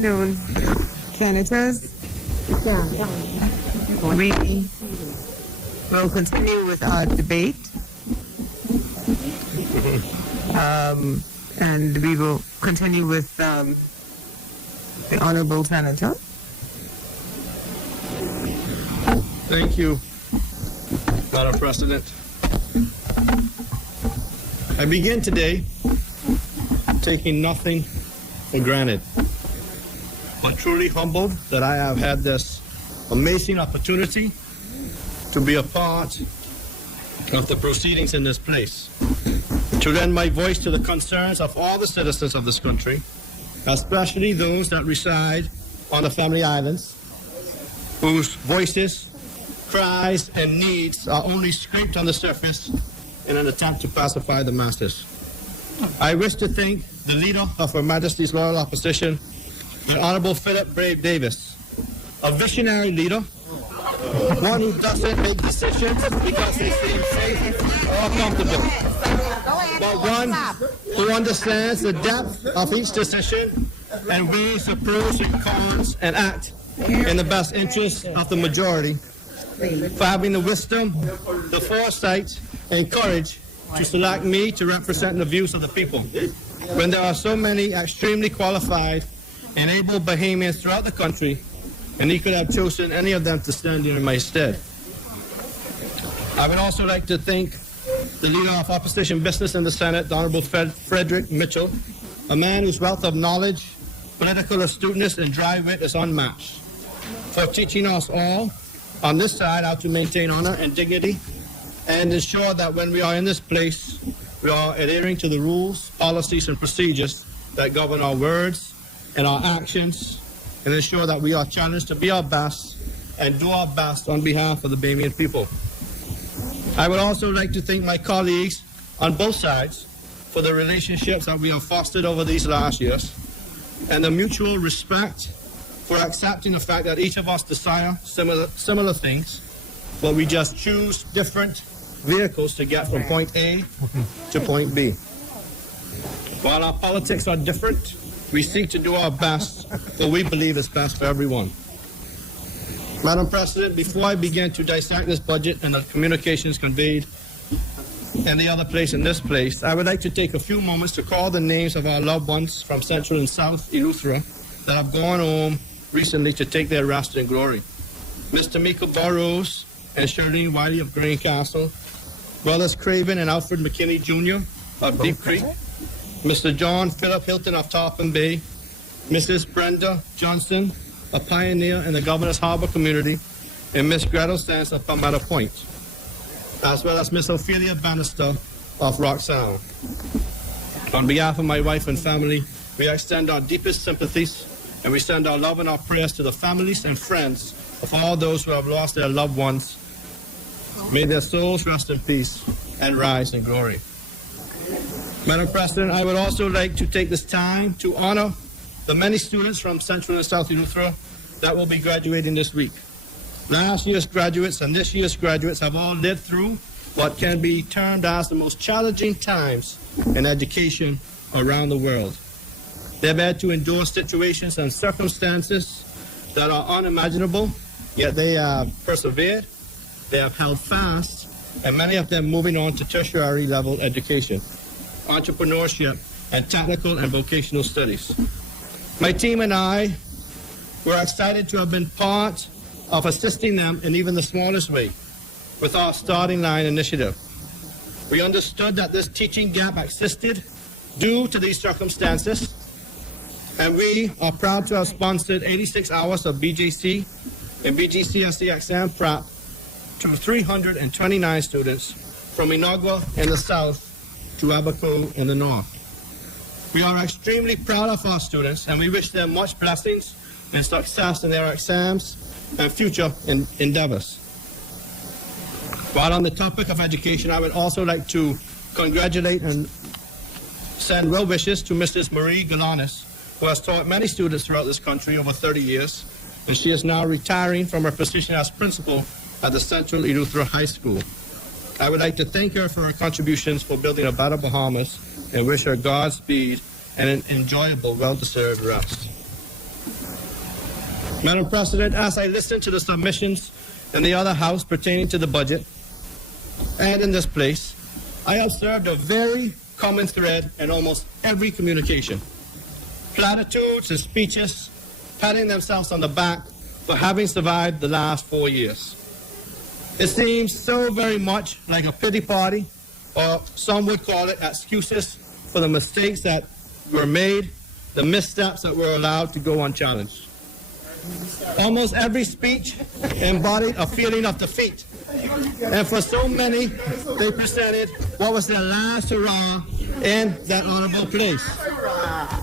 afternoon, Senators. We will continue with our debate. And we will continue with the Honorable Senator. Thank you, Madam President. I begin today taking nothing for granted, but truly humbled that I have had this amazing opportunity to be a part of the proceedings in this place, to lend my voice to the concerns of all the citizens of this country, especially those that reside on the Family Islands, whose voices, cries, and needs are only scraped on the surface in an attempt to pacify the masses. I wish to thank the Leader of Her Majesty's Loyal Opposition, the Honorable Philip Brave Davis, a visionary leader, one who doesn't make decisions because they seem safe or comfortable, but one who understands the depth of each decision and weighs the pros and cons and act in the best interest of the majority, for having the wisdom, the foresight, and courage to select me to represent the views of the people, when there are so many extremely qualified and able Bahamians throughout the country, and he could have chosen any of them to stand in my stead. I would also like to thank the Leader of Opposition Business in the Senate, the Honorable Frederick Mitchell, a man whose wealth of knowledge, political astuteness, and dry wit is unmatched, for teaching us all on this side how to maintain honor and dignity and ensure that when we are in this place, we are adhering to the rules, policies, and procedures that govern our words and our actions, and ensure that we are challenged to be our best and do our best on behalf of the Bahamian people. I would also like to thank my colleagues on both sides for the relationships that we have fostered over these last years and the mutual respect for accepting the fact that each of us desire similar things, but we just choose different vehicles to get from point A to point B. While our politics are different, we seek to do our best for what we believe is best for everyone. Madam President, before I begin to dissect this budget and the communications conveyed and the other place in this place, I would like to take a few moments to call the names of our loved ones from Central and South Eleuthera that have gone home recently to take their rest in glory. Mr. Mika Burrows and Charlene Wiley of Green Castle, brothers Craven and Alfred McKinney Jr. of Deep Creek, Mr. John Philip Hilton of Tarpon Bay, Mrs. Brenda Johnson, a pioneer in the Governor's Harbor community, and Miss Gretel Sands of Palmetto Point, as well as Miss Ophelia Bannister of Rock Sound. On behalf of my wife and family, we extend our deepest sympathies and we send our love and our prayers to the families and friends of all those who have lost their loved ones. May their souls rest in peace and rise in glory. Madam President, I would also like to take this time to honor the many students from Central and South Eleuthera that will be graduating this week. Last year's graduates and this year's graduates have all lived through what can be termed as the most challenging times in education around the world. They've had to endure situations and circumstances that are unimaginable, yet they have persevered, they have held fast, and many of them moving on to tertiary level education, entrepreneurship, and technical and vocational studies. My team and I were excited to have been part of assisting them in even the smallest way with our Starting Line initiative. We understood that this teaching gap existed due to these circumstances, and we are proud to have sponsored 86 hours of BJC and BGCSE exam prep to 329 students from Inagua in the south to Abaco in the north. We are extremely proud of our students, and we wish them much blessings and success in their exams and future endeavors. While on the topic of education, I would also like to congratulate and send well wishes to Mrs. Marie Galanis, who has taught many students throughout this country over 30 years, and she is now retiring from her position as principal at the Central Eleuthera High School. I would like to thank her for her contributions for building a better Bahamas and wish her Godspeed and an enjoyable, well-deserved rest. Madam President, as I listened to the submissions in the other House pertaining to the budget and in this place, I observed a very common thread in almost every communication. Platitudes and speeches patting themselves on the back for having survived the last 4 years. It seems so very much like a pity party, or some would call it excuses for the mistakes that were made, the missteps that were allowed to go unchallenged. Almost every speech embodied a feeling of defeat. And for so many, they presented what was their last hurrah in that honorable place.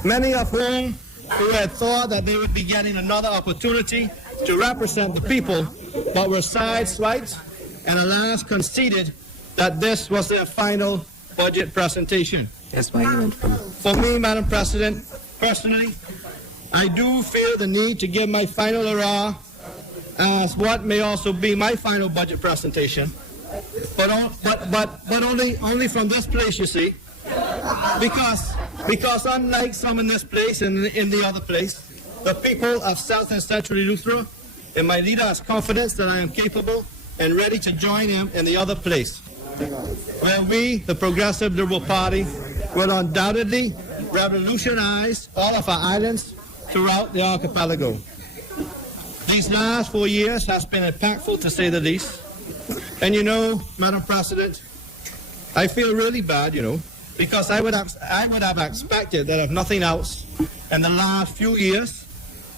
Many of whom who had thought that they would be getting another opportunity to represent the people, but were sideswiped and alas conceded that this was their final budget presentation. That's why you went from. For me, Madam President, personally, I do feel the need to give my final hurrah as what may also be my final budget presentation, but only from this place, you see, because unlike some in this place and in the other place, the people of South and Central Eleuthera and my leader has confidence that I am capable and ready to join him in the other place, where we, the Progressive Liberal Party, will undoubtedly revolutionize all of our islands throughout the archipelago. These last 4 years has been impactful, to say the least. And you know, Madam President, I feel really bad, because I would have expected that if nothing else, in the last few years,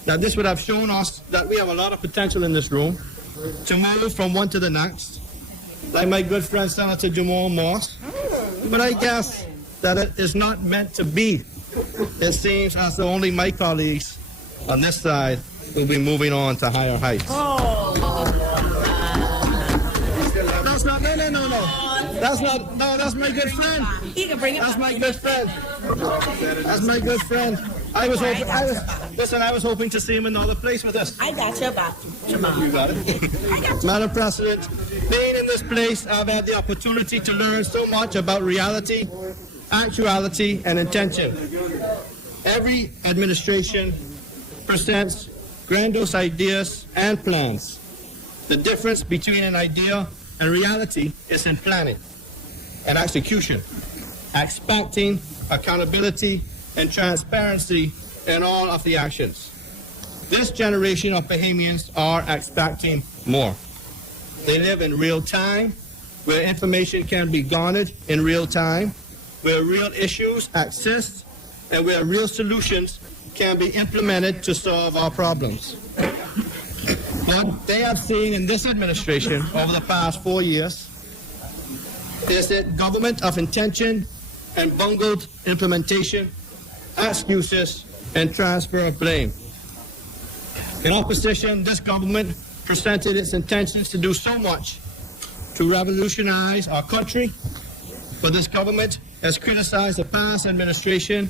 that this would have shown us that we have a lot of potential in this room to move from one to the next, like my good friend Senator Jamal Moss. But I guess that it is not meant to be. It seems as though only my colleagues on this side will be moving on to higher heights. That's not, no. That's not, no, that's my good friend. That's my good friend. That's my good friend. I was hoping to see him in another place with us. I got your back, Jamal. You got it. Madam President, being in this place, I've had the opportunity to learn so much about reality, actuality, and intention. Every administration presents grandiose ideas and plans. The difference between an idea and reality is in planning and execution, expecting accountability and transparency in all of the actions. This generation of Bahamians are expecting more. They live in real time, where information can be garnered in real time, where real issues exist, and where real solutions can be implemented to solve our problems. What they have seen in this administration over the past 4 years is that government of intention and bungled implementation, excuses, and transfer of blame. In opposition, this government presented its intentions to do so much to revolutionize our country, but this government has criticized the past administration,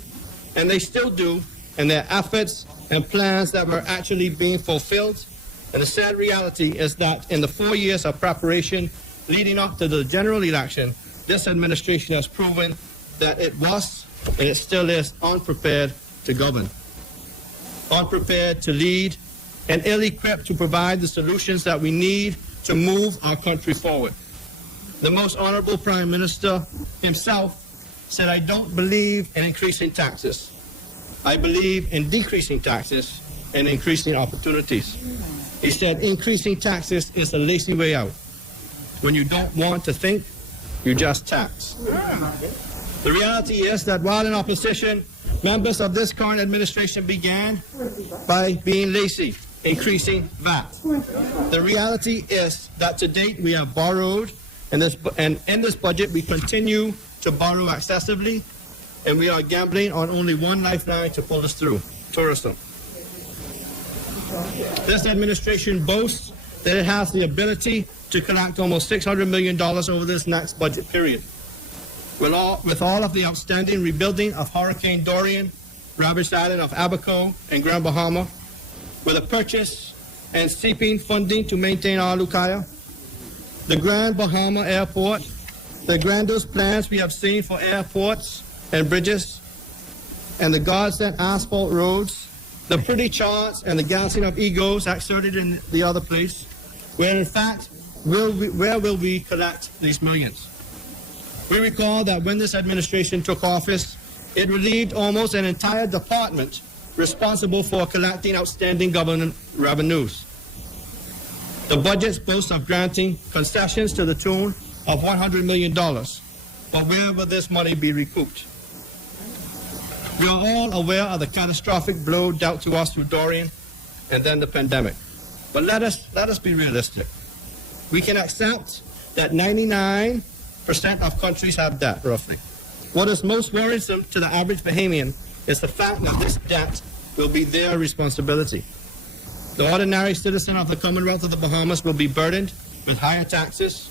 and they still do, in their efforts and plans that were actually being fulfilled. And the sad reality is that in the 4 years of preparation leading up to the general election, this administration has proven that it was, and it still is, unprepared to govern, unprepared to lead, and ill-equipped to provide the solutions that we need to move our country forward. The most honorable Prime Minister himself said, "I don't believe in increasing taxes. I believe in decreasing taxes and increasing opportunities." He said, increasing taxes is a lazy way out. When you don't want to think, you just tax. The reality is that while in opposition, members of this current administration began by being lazy, increasing VAT. The reality is that to date we have borrowed, and in this budget we continue to borrow excessively, and we are gambling on only one lifeline to pull us through: tourism. This administration boasts that it has the ability to collect almost $600 million over this next budget period. With all of the outstanding rebuilding of Hurricane Dorian, ravaged island of Abaco and Grand Bahama, with the purchase and seeping funding to maintain our Lukaya, the Grand Bahama Airport, the grandiose plans we have seen for airports and bridges, and the God-sent asphalt roads, the pretty charts and the gassing of egos exerted in the other place, where in fact, where will we collect these millions? We recall that when this administration took office, it relieved almost an entire department responsible for collecting outstanding government revenues. The budget boasts of granting concessions to the tune of $100 million, but where will this money be recouped? We are all aware of the catastrophic blow dealt to us through Dorian and then the pandemic. But let us be realistic. We can accept that 99% of countries have debt, roughly. What is most worrisome to the average Bahamian is the fact that this debt will be their responsibility. The ordinary citizen of the Commonwealth of the Bahamas will be burdened with higher taxes,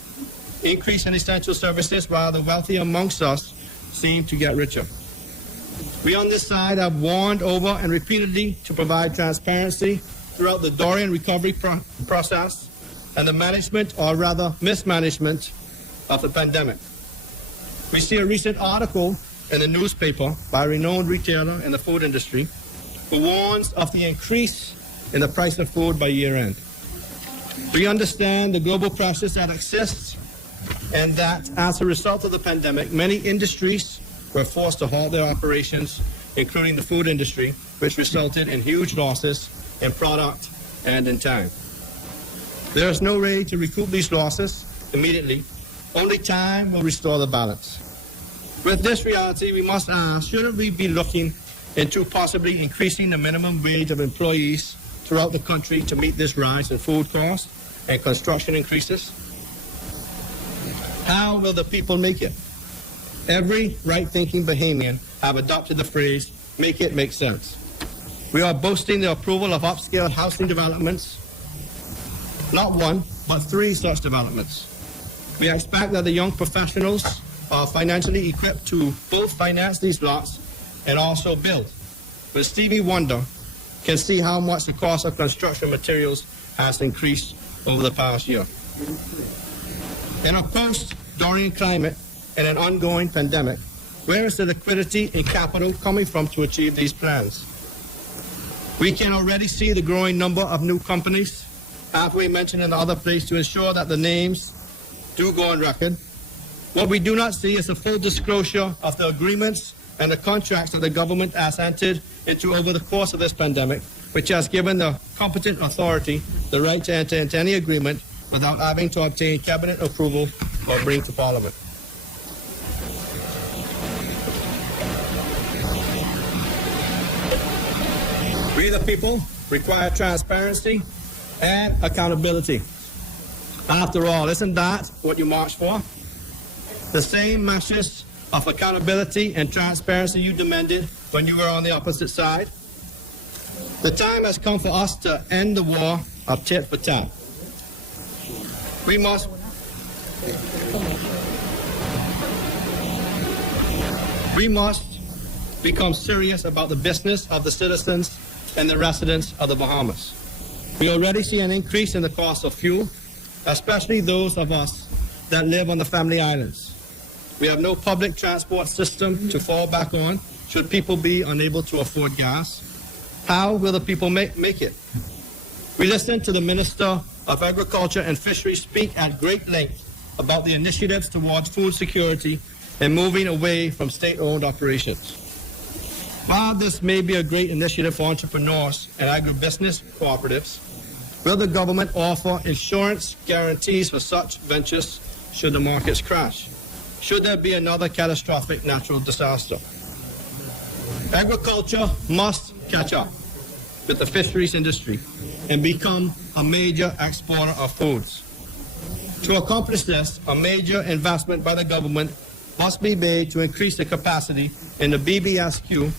increase in essential services, while the wealthy amongst us seem to get richer. We on this side have warned over and repeatedly to provide transparency throughout the Dorian recovery process and the management, or rather mismanagement, of the pandemic. We see a recent article in the newspaper by a renowned retailer in the food industry who warns of the increase in the price of food by year end. We understand the global pressures that exist and that as a result of the pandemic, many industries were forced to halt their operations, including the food industry, which resulted in huge losses in product and in time. There is no way to recoup these losses immediately. Only time will restore the balance. With this reality, we must ask, shouldn't we be looking into possibly increasing the minimum wage of employees throughout the country to meet this rise in food costs and construction increases? How will the people make it? Every right-thinking Bahamian have adopted the phrase, make it make sense. We are boasting the approval of upscale housing developments, not one, but 3 such developments. We expect that the young professionals are financially equipped to both finance these lots and also build. But Stevie Wonder can see how much the cost of construction materials has increased over the past year. In a post-Dorian climate and an ongoing pandemic, where is the liquidity and capital coming from to achieve these plans? We can already see the growing number of new companies, halfway mentioned in the other place, to ensure that the names do go on record. What we do not see is a full disclosure of the agreements and the contracts that the government has entered into over the course of this pandemic, which has given the competent authority the right to enter into any agreement without having to obtain cabinet approval or bring to Parliament. We the people require transparency and accountability. After all, isn't that what you marched for? The same measures of accountability and transparency you demanded when you were on the opposite side? The time has come for us to end the war of tit for tat. We must become serious about the business of the citizens and the residents of the Bahamas. We already see an increase in the cost of fuel, especially those of us that live on the family islands. We have no public transport system to fall back on should people be unable to afford gas. How will the people make it? We listened to the Minister of Agriculture and Fisheries speak at great length about the initiatives towards food security and moving away from state-owned operations. While this may be a great initiative for entrepreneurs and agribusiness cooperatives, will the government offer insurance guarantees for such ventures should the markets crash? Should there be another catastrophic natural disaster? Agriculture must catch up with the fisheries industry and become a major exporter of foods. To accomplish this, a major investment by the government must be made to increase the capacity in the BBSQ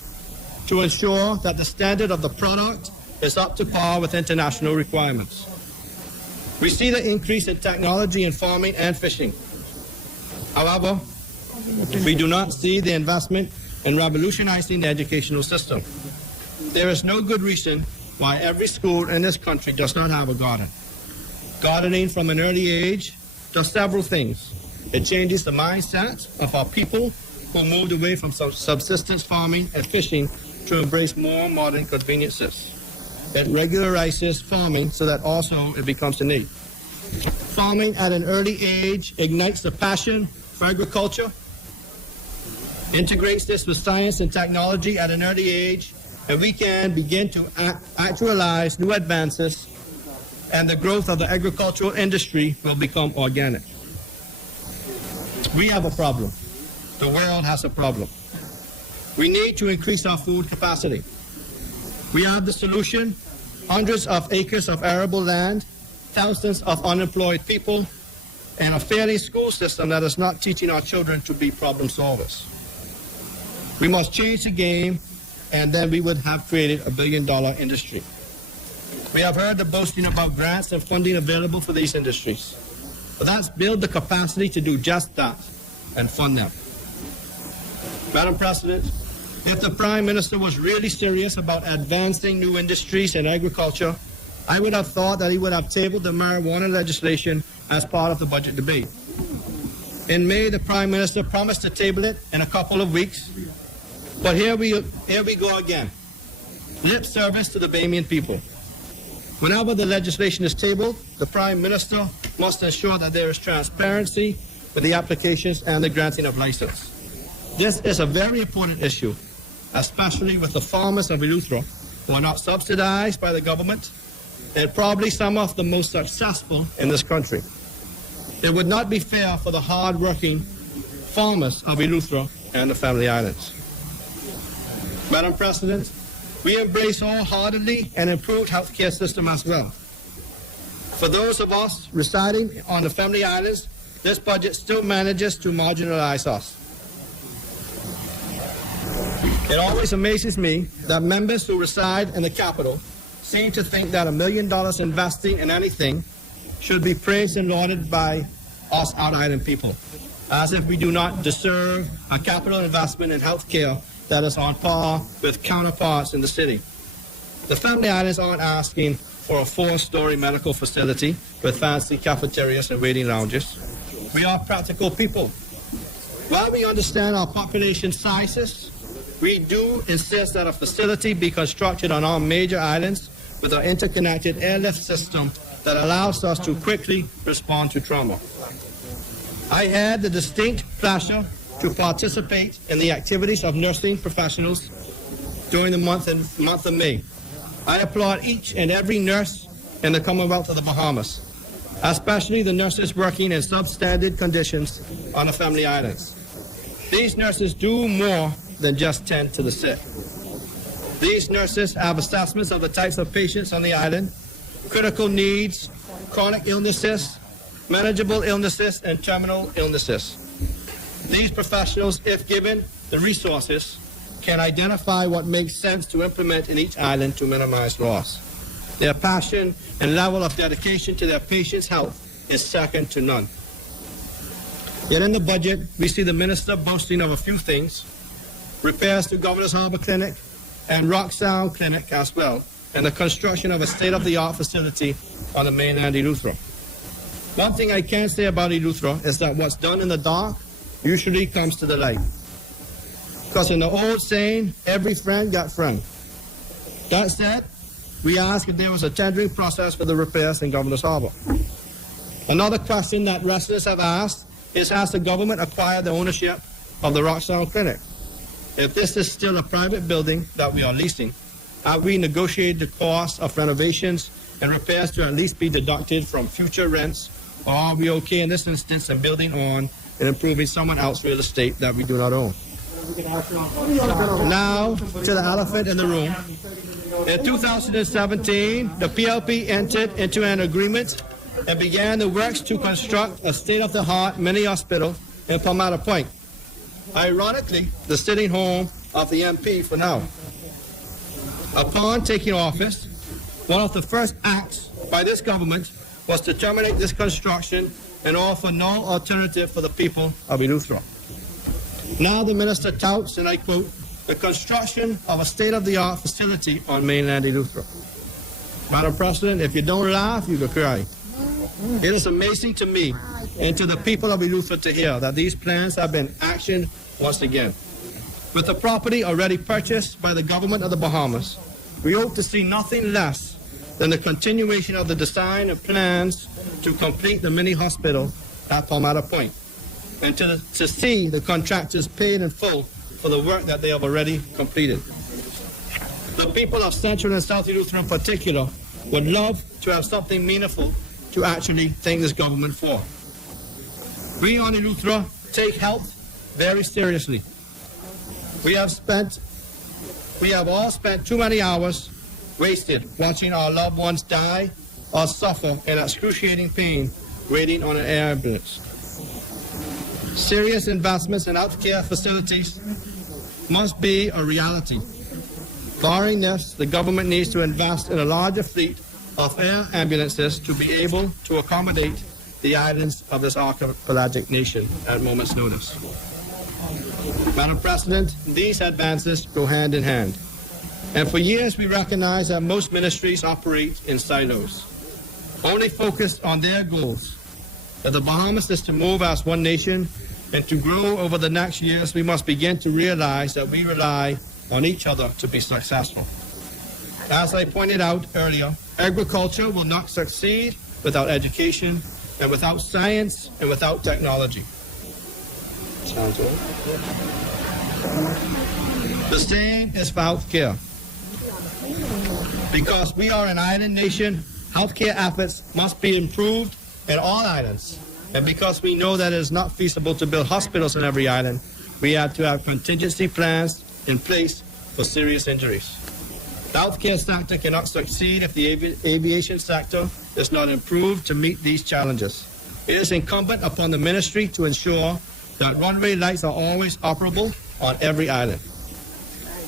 to ensure that the standard of the product is up to par with international requirements. We see the increase in technology in farming and fishing. However, we do not see the investment in revolutionizing the educational system. There is no good reason why every school in this country does not have a garden. Gardening from an early age does several things. It changes the mindset of our people who moved away from subsistence farming and fishing to embrace more modern conveniences. It regularizes farming so that also it becomes a need. Farming at an early age ignites the passion for agriculture, integrates this with science and technology at an early age, and we can begin to actualize new advances, and the growth of the agricultural industry will become organic. We have a problem. The world has a problem. We need to increase our food capacity. We have the solution: hundreds of acres of arable land, thousands of unemployed people, and a failing school system that is not teaching our children to be problem solvers. We must change the game, and then we would have created a billion-dollar industry. We have heard the boasting about grants and funding available for these industries. But let's build the capacity to do just that and fund them. Madam President, if the Prime Minister was really serious about advancing new industries and agriculture, I would have thought that he would have tabled the marijuana legislation as part of the budget debate. In May, the Prime Minister promised to table it in a couple of weeks, but here we go again. Lip service to the Bahamian people. Whenever the legislation is tabled, the Prime Minister must ensure that there is transparency with the applications and the granting of license. This is a very important issue, especially with the farmers of Eleuthera, who are not subsidized by the government and probably some of the most successful in this country. It would not be fair for the hard-working farmers of Eleuthera and the Family Islands. Madam President, we embrace wholeheartedly an improved healthcare system as well. For those of us residing on the Family Islands, this budget still manages to marginalize us. It always amazes me that members who reside in the capital seem to think that $1 million investing in anything should be praised and lauded by us out-island people, as if we do not deserve a capital investment in healthcare that is on par with counterparts in the city. The Family Islands aren't asking for a 4-story medical facility with fancy cafeterias and waiting lounges. We are practical people. While we understand our population sizes, we do insist that a facility be constructed on our major islands with an interconnected airlift system that allows us to quickly respond to trauma. I had the distinct pleasure to participate in the activities of nursing professionals during the month of May. I applaud each and every nurse in the Commonwealth of the Bahamas, especially the nurses working in substandard conditions on the Family Islands. These nurses do more than just tend to the sick. These nurses have assessments of the types of patients on the island, critical needs, chronic illnesses, manageable illnesses, and terminal illnesses. These professionals, if given the resources, can identify what makes sense to implement in each island to minimize loss. Their passion and level of dedication to their patients' health is second to none. Yet in the budget, we see the minister boasting of a few things: repairs to Governor's Harbor Clinic and Rock Sound Clinic as well, and the construction of a state-of-the-art facility on the mainland Eleuthera. One thing I can say about Eleuthera is that what's done in the dark usually comes to the light. Because in the old saying, every friend got friend. That said, we ask if there was a tendering process for the repairs in Governor's Harbor. Another question that residents have asked is, has the government acquired the ownership of the Rock Sound Clinic? If this is still a private building that we are leasing, have we negotiated the cost of renovations and repairs to at least be deducted from future rents, or are we okay in this instance in building on and improving someone else's real estate that we do not own? Now to the elephant in the room. In 2017, the PLP entered into an agreement and began the works to construct a state-of-the-art mini hospital in Palmetto Point. Ironically, the sitting home of the MP for now. Upon taking office, one of the first acts by this government was to terminate this construction and offer no alternative for the people of Eleuthera. Now the minister touts, and I quote, the construction of a state-of-the-art facility on mainland Eleuthera. Madam President, if you don't laugh, you could cry. It is amazing to me and to the people of Eleuthera to hear that these plans have been actioned once again. With the property already purchased by the government of the Bahamas, we hope to see nothing less than the continuation of the design and plans to complete the mini hospital at Palmetto Point, and to see the contractors paid in full for the work that they have already completed. The people of Central and South Eleuthera in particular would love to have something meaningful to actually thank this government for. We on Eleuthera take health very seriously. We have all spent too many hours wasted watching our loved ones die or suffer in excruciating pain waiting on an air ambulance. Serious investments in healthcare facilities must be a reality. Barring this, the government needs to invest in a larger fleet of air ambulances to be able to accommodate the islands of this archipelagic nation at a moment's notice. Madam President, these advances go hand in hand. And for years we recognize that most ministries operate in silos, only focused on their goals. If the Bahamas is to move as one nation and to grow over the next years, we must begin to realize that we rely on each other to be successful. As I pointed out earlier, agriculture will not succeed without education, and without science, and without technology. Sounds good. The same is for healthcare. Because we are an island nation, healthcare efforts must be improved in all islands. And because we know that it is not feasible to build hospitals on every island, we have to have contingency plans in place for serious injuries. The healthcare sector cannot succeed if the aviation sector is not improved to meet these challenges. It is incumbent upon the ministry to ensure that runway lights are always operable on every island.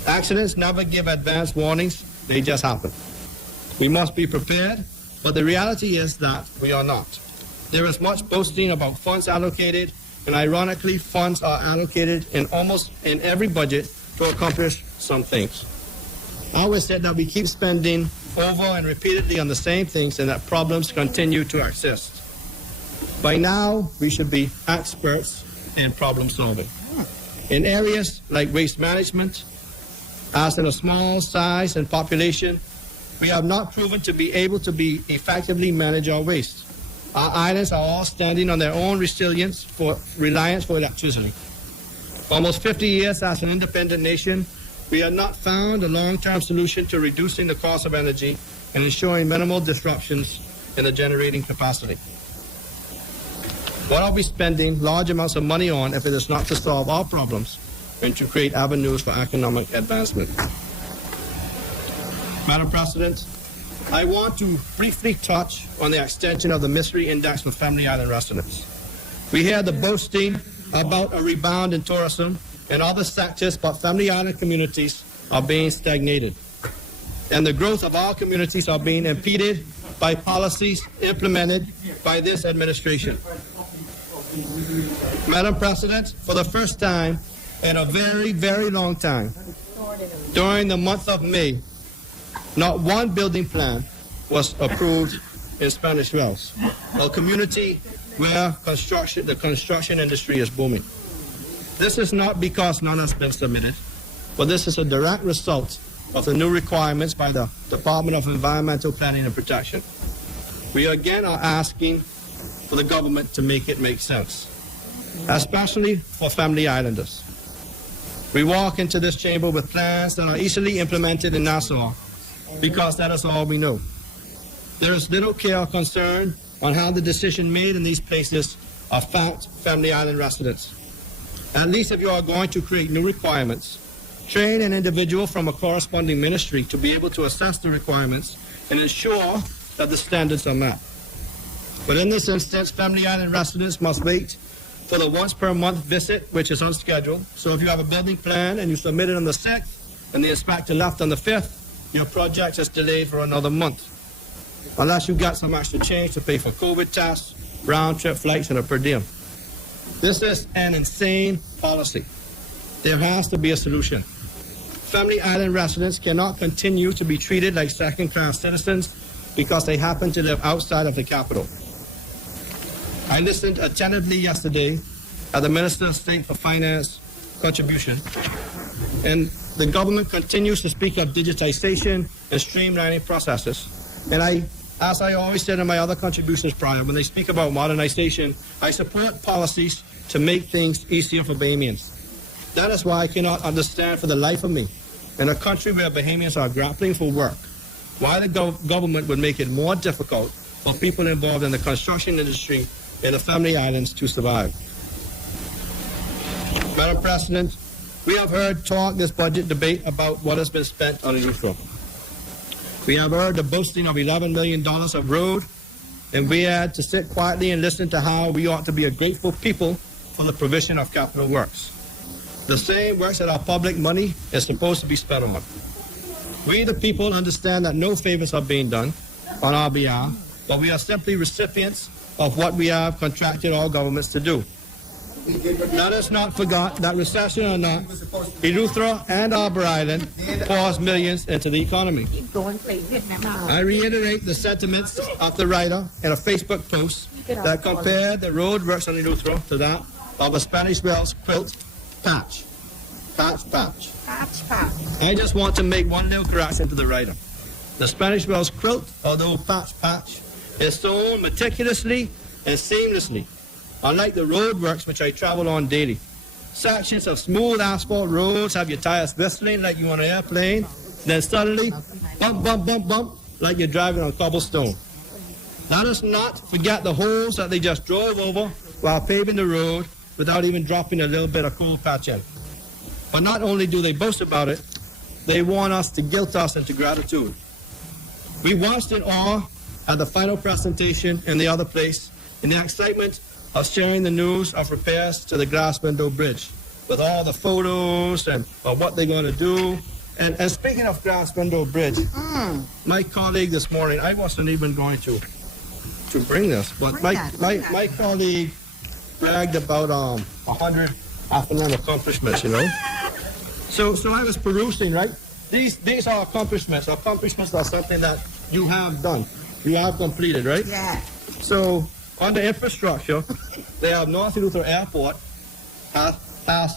Accidents never give advance warnings, they just happen. We must be prepared, but the reality is that we are not. There is much boasting about funds allocated, and ironically, funds are allocated in almost in every budget to accomplish some things. I always said that we keep spending over and repeatedly on the same things and that problems continue to exist. By now, we should be experts in problem solving. In areas like waste management, as in a small size and population, we have not proven to be able to effectively manage our waste. Our islands are all standing on their own reliance for electricity. Almost 50 years as an independent nation, we have not found a long-term solution to reducing the cost of energy and ensuring minimal disruptions in the generating capacity. What are we spending large amounts of money on if it is not to solve our problems and to create avenues for economic advancement? Madam President, I want to briefly touch on the extension of the Misery Index for Family Island residents. We hear the boasting about a rebound in tourism in other sectors, but Family Island communities are being stagnated. And the growth of our communities are being impeded by policies implemented by this administration. Madam President, for the first time in a very, very long time, during the month of May, not one building plan was approved in Spanish Wells, a community where the construction industry is booming. This is not because none has been submitted, but this is a direct result of the new requirements by the Department of Environmental Planning and Protection. We again are asking for the government to make it make sense, especially for Family Islanders. We walk into this chamber with plans that are easily implemented in Nassau because that is all we know. There is little care or concern on how the decision made in these places affect Family Island residents. At least if you are going to create new requirements, train an individual from a corresponding ministry to be able to assess the requirements and ensure that the standards are met. But in this instance, Family Island residents must wait for the once per month visit, which is unscheduled. So if you have a building plan and you submit it on the 6th and the inspector left on the 5th, your project is delayed for another month, unless you got some extra change to pay for COVID tests, round-trip flights, and a per diem. This is an insane policy. There has to be a solution. Family Island residents cannot continue to be treated like second-class citizens because they happen to live outside of the capital. I listened attentively yesterday at the Minister of State for Finance contribution, And the government continues to speak of digitization and streamlining processes. And as I always said in my other contributions prior, when they speak about modernization, I support policies to make things easier for Bahamians. That is why I cannot understand for the life of me, in a country where Bahamians are grappling for work, why the government would make it more difficult for people involved in the construction industry in the Family Islands to survive. Madam President, we have heard talk this budget debate about what has been spent on the youth room. We have heard the boasting of $11 million of road, and we had to sit quietly and listen to how we ought to be a grateful people for the provision of capital works. The same works that our public money is supposed to be spent on. We, the people, understand that no favors are being done on our behalf, but we are simply recipients of what we have contracted all governments to do. Let us not forget that recession or not, Eleuthera and Arbor Island pours millions into the economy. I reiterate the sentiments of the writer in a Facebook post that compared the road works on Eleuthera to that of a Spanish Wells quilt patch. Patch, patch. Patch, patch. I just want to make one little correction to the writer. The Spanish Wells quilt, although patch, patch, is sewn meticulously and seamlessly, unlike the roadworks which I travel on daily. Sections of smooth asphalt roads have your tires whistling like you're on an airplane, then suddenly, bump, bump, bump, bump, like you're driving on cobblestone. Let us not forget the holes that they just drove over while paving the road without even dropping a little bit of cold patch in. But not only do they boast about it, they want us to guilt us into gratitude. We watched in awe at the final presentation in the other place in the excitement of sharing the news of repairs to the glass window bridge with all the photos and of what they're going to do. And speaking of glass window bridge, my colleague this morning, I wasn't even going to bring this, but my colleague bragged about 100 afternoon accomplishments, you know. So I was perusing, right? These are accomplishments. Accomplishments are something that you have done. You have completed, right? Yeah. So on the infrastructure, they have North Eleuthera Airport as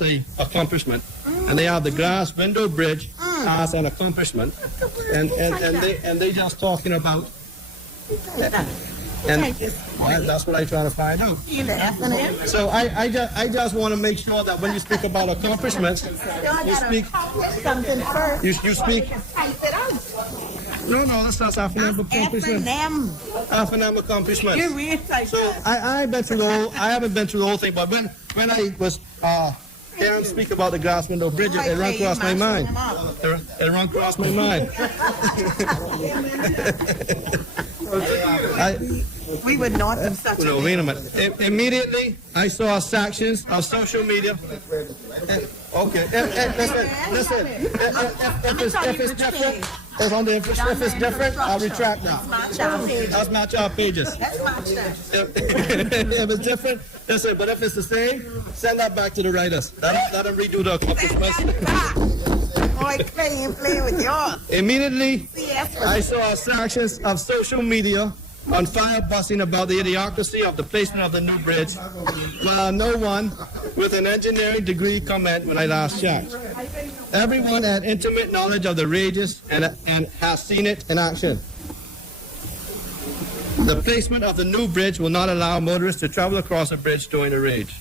an accomplishment, and they have the glass window bridge as an accomplishment, and they just talking about. And that's what I'm trying to find out. So I just want to make sure that when you speak about accomplishments, you speak. Something first. You speak. No, that's not F&M accomplishment. F&M accomplishments. You read like So I haven't been through the whole thing, but when I was hearing speak about the glass window bridge, it ran across my mind. It ran across my mind. we would not do such No, a wait a minute. Immediately, I saw sections of social media. Okay, listen. If it's different, if it's different, I'll retract that. That's my job pages. That's my stuff. If it's different, listen. But if it's the same, send that back to the writers. Let them redo the accomplishments. Boy, play with yours. Immediately, I saw sections of social media on fire busting about the idiocracy of the placement of the new bridge, while no one with an engineering degree comment when I last checked. Everyone had intimate knowledge of the rages and has seen it in action. The placement of the new bridge will not allow motorists to travel across the bridge during the rage.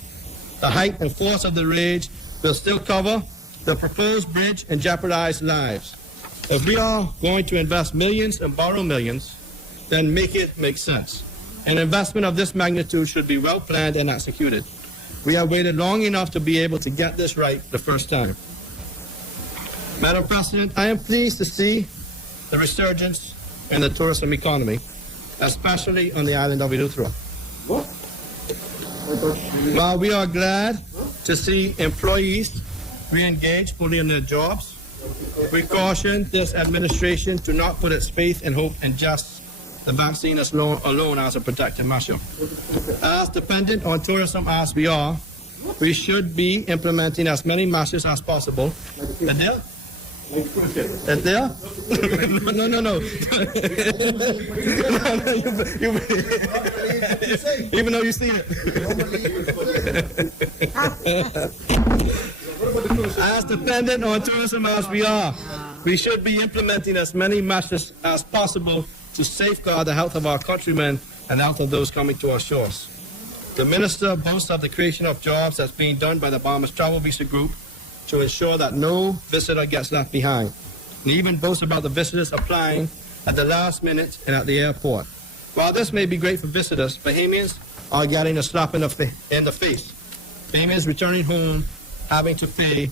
The height and force of the rage will still cover the proposed bridge and jeopardize lives. If we are going to invest millions and borrow millions, then make it make sense. An investment of this magnitude should be well planned and executed. We have waited long enough to be able to get this right the first time. Madam President, I am pleased to see the resurgence in the tourism economy, especially on the island of Eleuthera. While we are glad to see employees re-engage fully in their jobs, we caution this administration to not put its faith and hope in just the vaccine alone as a protective measure. As dependent on tourism as we are, we should be implementing as many measures as possible. And there? And there? No. Even though you see it. As dependent on tourism as we are, we should be implementing as many measures as possible to safeguard the health of our countrymen and the health of those coming to our shores. The minister boasts of the creation of jobs that's being done by the Bahamas Travel Visa Group to ensure that no visitor gets left behind. And even boasts about the visitors applying at the last minute and at the airport. While this may be great for visitors, Bahamians are getting a slap in the face. Bahamians returning home having to pay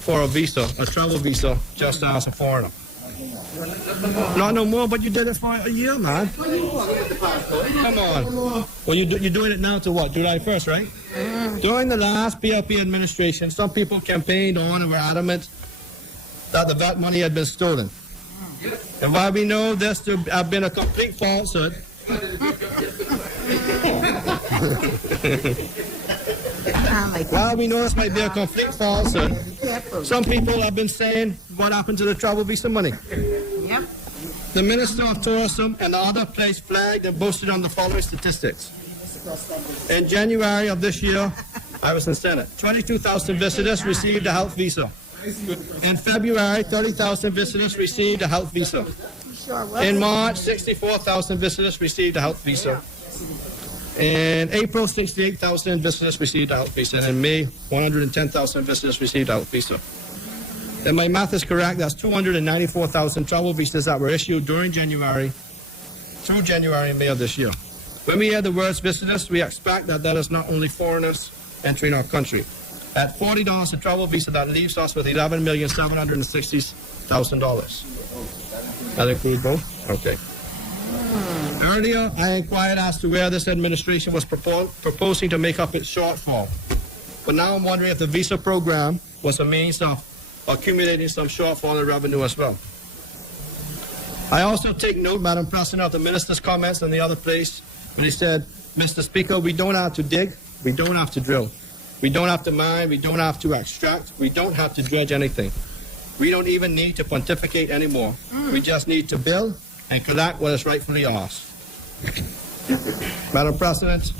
for a visa, a travel visa, just as a foreigner. Not no more, but you did it for a year, man. Come on. Well, you're doing it now to what? July 1st, right? During the last PLP administration, some people campaigned on and were adamant that the VAT money had been stolen. And while we know this to have been a complete falsehood, while we know this might be a complete falsehood, some people have been saying what happened to the travel visa money. Yep. The Minister of Tourism and the other place flagged and boasted on the following statistics. In January of this year, I was in Senate, 22,000 visitors received a health visa. In February, 30,000 visitors received a health visa. In March, 64,000 visitors received a health visa. In April, 68,000 visitors received a health visa. And in May, 110,000 visitors received a health visa. If my math is correct, that's 294,000 travel visas that were issued during January, through January and May of this year. When we hear the words visitors, we expect that is not only foreigners entering our country. At $40 a travel visa, that leaves us with $11,760,000. That include both? Okay. Earlier, I inquired as to where this administration was proposing to make up its shortfall. But now I'm wondering if the visa program was a means of accumulating some shortfall in revenue as well. I also take note, Madam President, of the Minister's comments in the other place when he said, Mr. Speaker, we don't have to dig, we don't have to drill. We don't have to mine, we don't have to extract, we don't have to dredge anything. We don't even need to pontificate anymore. We just need to build and collect what is rightfully ours. Madam President,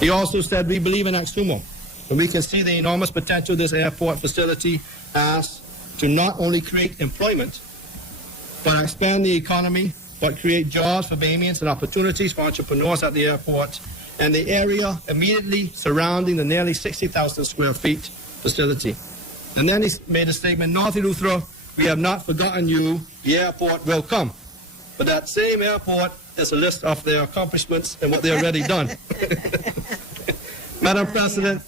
he also said we believe in Exumo, and we can see the enormous potential this airport facility has to not only create employment, but expand the economy, but create jobs for Bahamians and opportunities for entrepreneurs at the airport and the area immediately surrounding the nearly 60,000 square feet facility. And then he made a statement, North Eleuthera, we have not forgotten you, the airport will come. But that same airport is a list of their accomplishments and what they've already done. Madam President,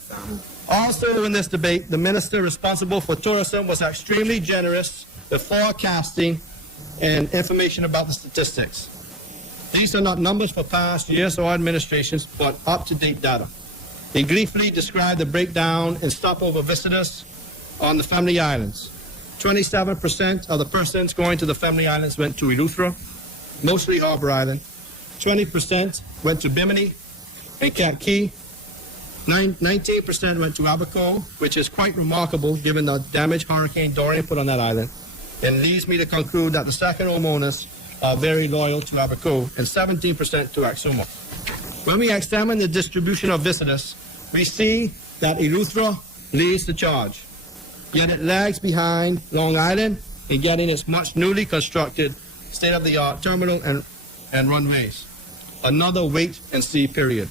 also in this debate, the minister responsible for tourism was extremely generous with forecasting and information about the statistics. These are not numbers for past years or administrations, but up-to-date data. He gleefully described the breakdown in stopover visitors on the Family Islands. 27% of the persons going to the Family Islands went to Eleuthera, mostly Harbour Island. 20% went to Bimini and Cat Key. 19% went to Abaco, which is quite remarkable given the damage Hurricane Dorian put on that island, and leads me to conclude that the second homeowners are very loyal to Abaco, and 17% to Exumo. When we examine the distribution of visitors, we see that Eleuthera leads the charge, yet it lags behind Long Island in getting its much newly constructed state-of-the-art terminal and runways. Another wait-and-see period.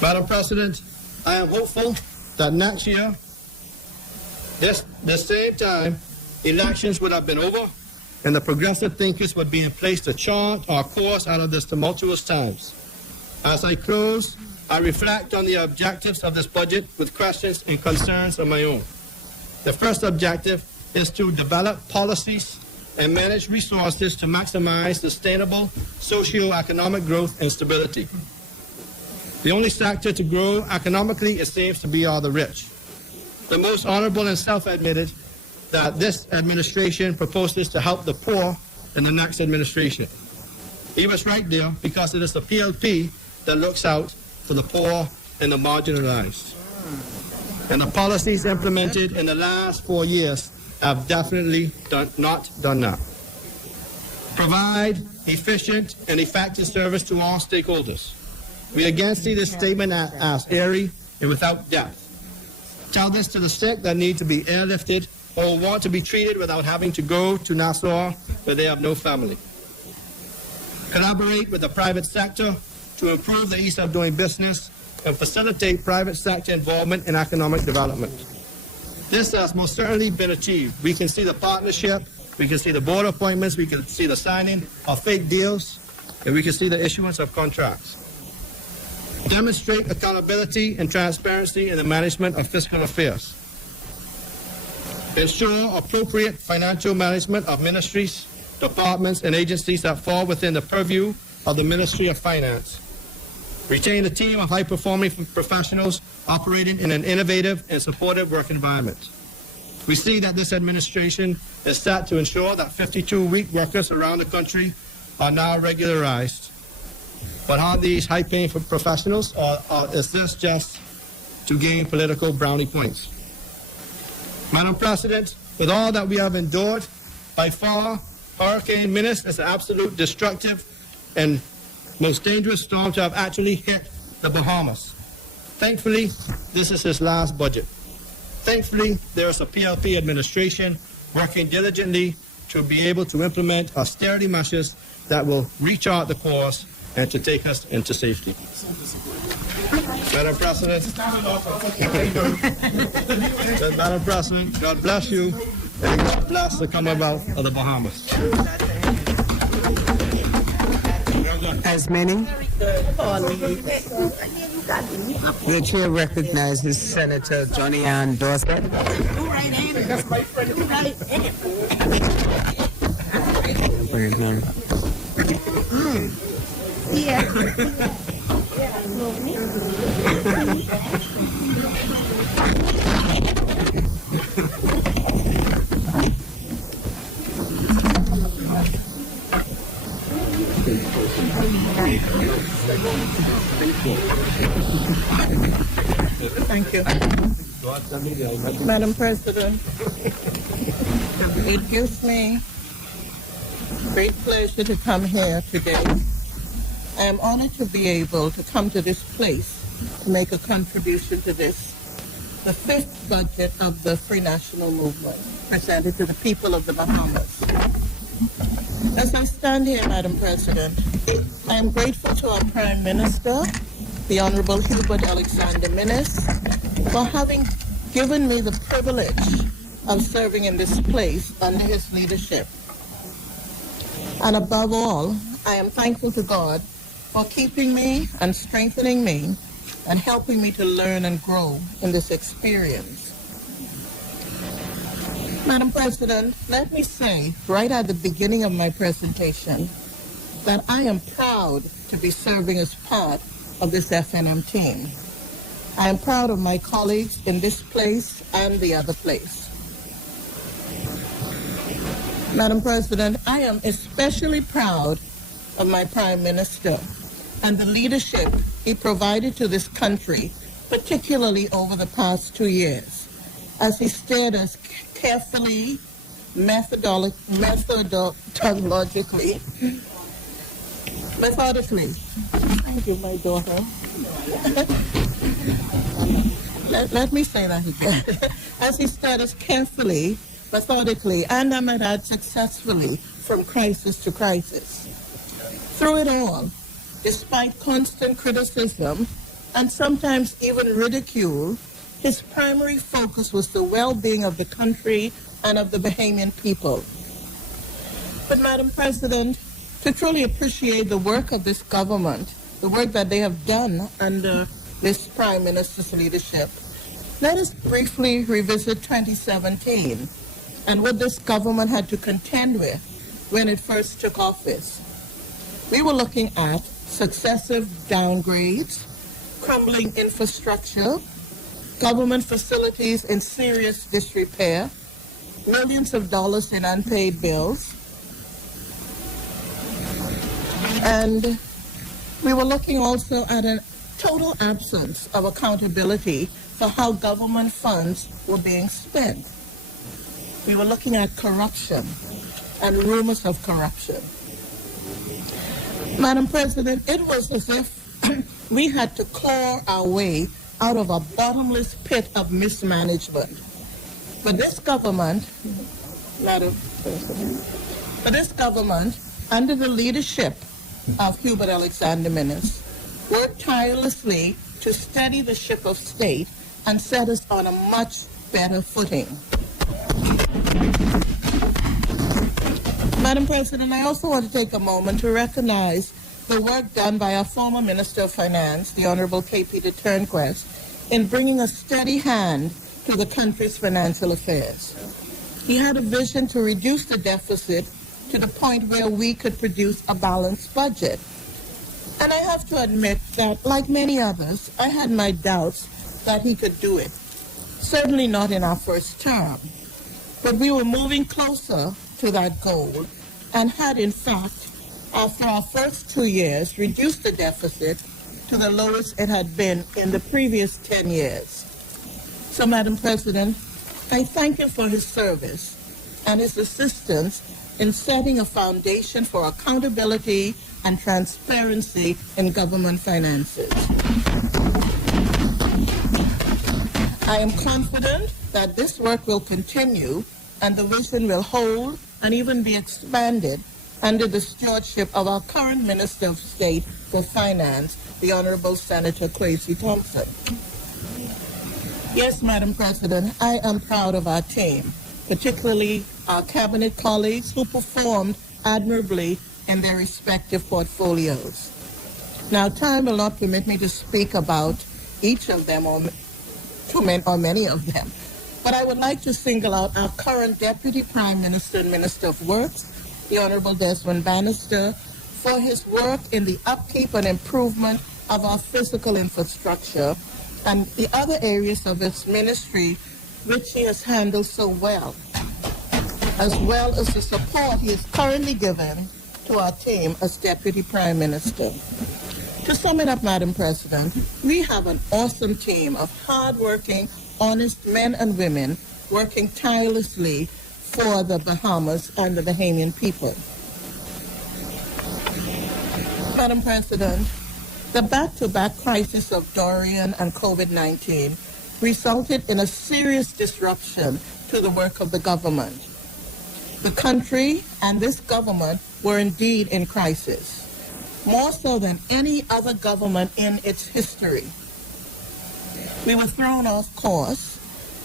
Madam President, I am hopeful that next year, the same time, elections would have been over and the progressive thinkers would be in place to chart our course out of this tumultuous times. As I close, I reflect on the objectives of this budget with questions and concerns of my own. The first objective is to develop policies and manage resources to maximize sustainable socio-economic growth and stability. The only sector to grow economically, it seems to be, are the rich. The most honorable and self-admitted that this administration proposes to help the poor in the next administration. He was right there because it is the PLP that looks out for the poor and the marginalized. And the policies implemented in the last 4 years have definitely not done that. Provide efficient and effective service to all stakeholders. We again see this statement as airy and without depth. Tell this to the sick that need to be airlifted or want to be treated without having to go to Nassau where they have no family. Collaborate with the private sector to improve the ease of doing business and facilitate private sector involvement in economic development. This has most certainly been achieved. We can see the partnership, we can see the board appointments, we can see the signing of fake deals, and we can see the issuance of contracts. Demonstrate accountability and transparency in the management of fiscal affairs. Ensure appropriate financial management of ministries, departments, and agencies that fall within the purview of the Ministry of Finance. Retain a team of high-performing professionals operating in an innovative and supportive work environment. We see that this administration is set to ensure that 52-week workers around the country are now regularized. But are these high-paying professionals, or is this just to gain political brownie points? Madam President, with all that we have endured, by far, Hurricane Minas is an absolute destructive and most dangerous storm to have actually hit the Bahamas. Thankfully, this is his last budget. Thankfully, there is a PLP administration working diligently to be able to implement austerity measures that will recharge the course and to take us into safety. Madam President, Madam President, God bless you, and God bless the Commonwealth of the Bahamas. As many, the chair recognizes Senator Johnny Ann Dorset. Wait, no. Thank you. Madam President, it gives me great pleasure to come here today. I am honored to be able to come to this place to make a contribution to this, the fifth budget of the Free National Movement, presented to the people of the Bahamas. As I stand here, Madam President, I am grateful to our Prime Minister, the Honorable Hubert Alexander Minas, for having given me the privilege of serving in this place under his leadership. And above all, I am thankful to God for keeping me and strengthening me and helping me to learn and grow in this experience. Madam President, let me say right at the beginning of my presentation that I am proud to be serving as part of this FNM team. I am proud of my colleagues in this place and the other place. Madam President, I am especially proud of my Prime Minister and the leadership he provided to this country, particularly over the past 2 years, as he steered us carefully, methodically. Thank you, my daughter. Let me say that again. As he steered us carefully, methodically, and I might add successfully, from crisis to crisis. Through it all, despite constant criticism and sometimes even ridicule, his primary focus was the well-being of the country and of the Bahamian people. But, Madam President, to truly appreciate the work of this government, the work that they have done under this Prime Minister's leadership, let us briefly revisit 2017 and what this government had to contend with when it first took office. We were looking at successive downgrades, crumbling infrastructure, government facilities in serious disrepair, millions of dollars in unpaid bills, and we were looking also at a total absence of accountability for how government funds were being spent. We were looking at corruption and rumors of corruption. Madam President, it was as if we had to claw our way out of a bottomless pit of mismanagement. But this government, Madam President, under the leadership of Hubert Alexander Minnis, worked tirelessly to steady the ship of state and set us on a much better footing. Madam President, I also want to take a moment to recognize the work done by our former Minister of Finance, the Honorable K. Peter Turnquest, in bringing a steady hand to the country's financial affairs. He had a vision to reduce the deficit to the point where we could produce a balanced budget. And I have to admit that, like many others, I had my doubts that he could do it. Certainly not in our first term. But we were moving closer to that goal and had, in fact, after our first 2 years, reduced the deficit to the lowest it had been in the previous 10 years. So, Madam President, I thank him for his service and his assistance in setting a foundation for accountability and transparency in government finances. I am confident that this work will continue and the vision will hold and even be expanded under the stewardship of our current Minister of State for Finance, the Honorable Senator Kwesi Thompson. Yes, Madam President, I am proud of our team, particularly our cabinet colleagues who performed admirably in their respective portfolios. Now, time will not permit me to speak about each of them or many of them, but I would like to single out our current Deputy Prime Minister and Minister of Works, the Honorable Desmond Bannister, for his work in the upkeep and improvement of our physical infrastructure and the other areas of his ministry which he has handled so well as the support he is currently given to our team as Deputy Prime Minister. To sum it up, Madam President, we have an awesome team of hard-working, honest men and women working tirelessly for the Bahamas and the Bahamian people. Madam President, the back-to-back crisis of Dorian and COVID-19 resulted in a serious disruption to the work of the government. The country and this government were indeed in crisis, more so than any other government in its history. We were thrown off course,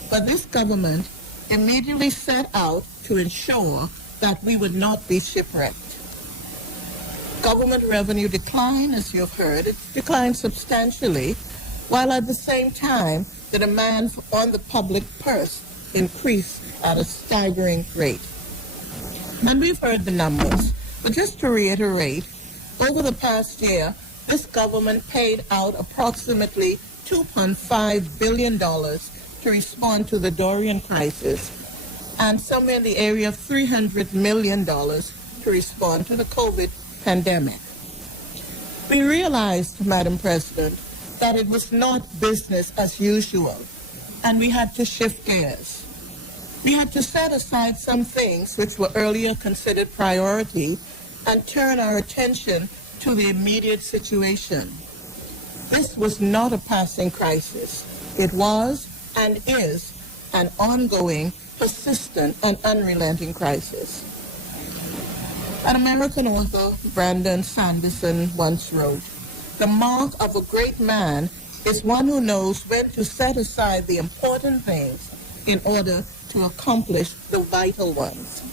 but this government immediately set out to ensure that we would not be shipwrecked. Government revenue declined, as you have heard. It declined substantially, while at the same time, the demand on the public purse increased at a staggering rate. And we've heard the numbers, but just to reiterate, over the past year, this government paid out approximately $2.5 billion to respond to the Dorian crisis, and somewhere in the area of $300 million to respond to the COVID pandemic. We realized, Madam President, that it was not business as usual, and we had to shift gears. We had to set aside some things which were earlier considered priority and turn our attention to the immediate situation. This was not a passing crisis. It was and is an ongoing, persistent, and unrelenting crisis. An American author, Brandon Sanderson, once wrote, "The mark of a great man is one who knows when to set aside the important things in order to accomplish the vital ones."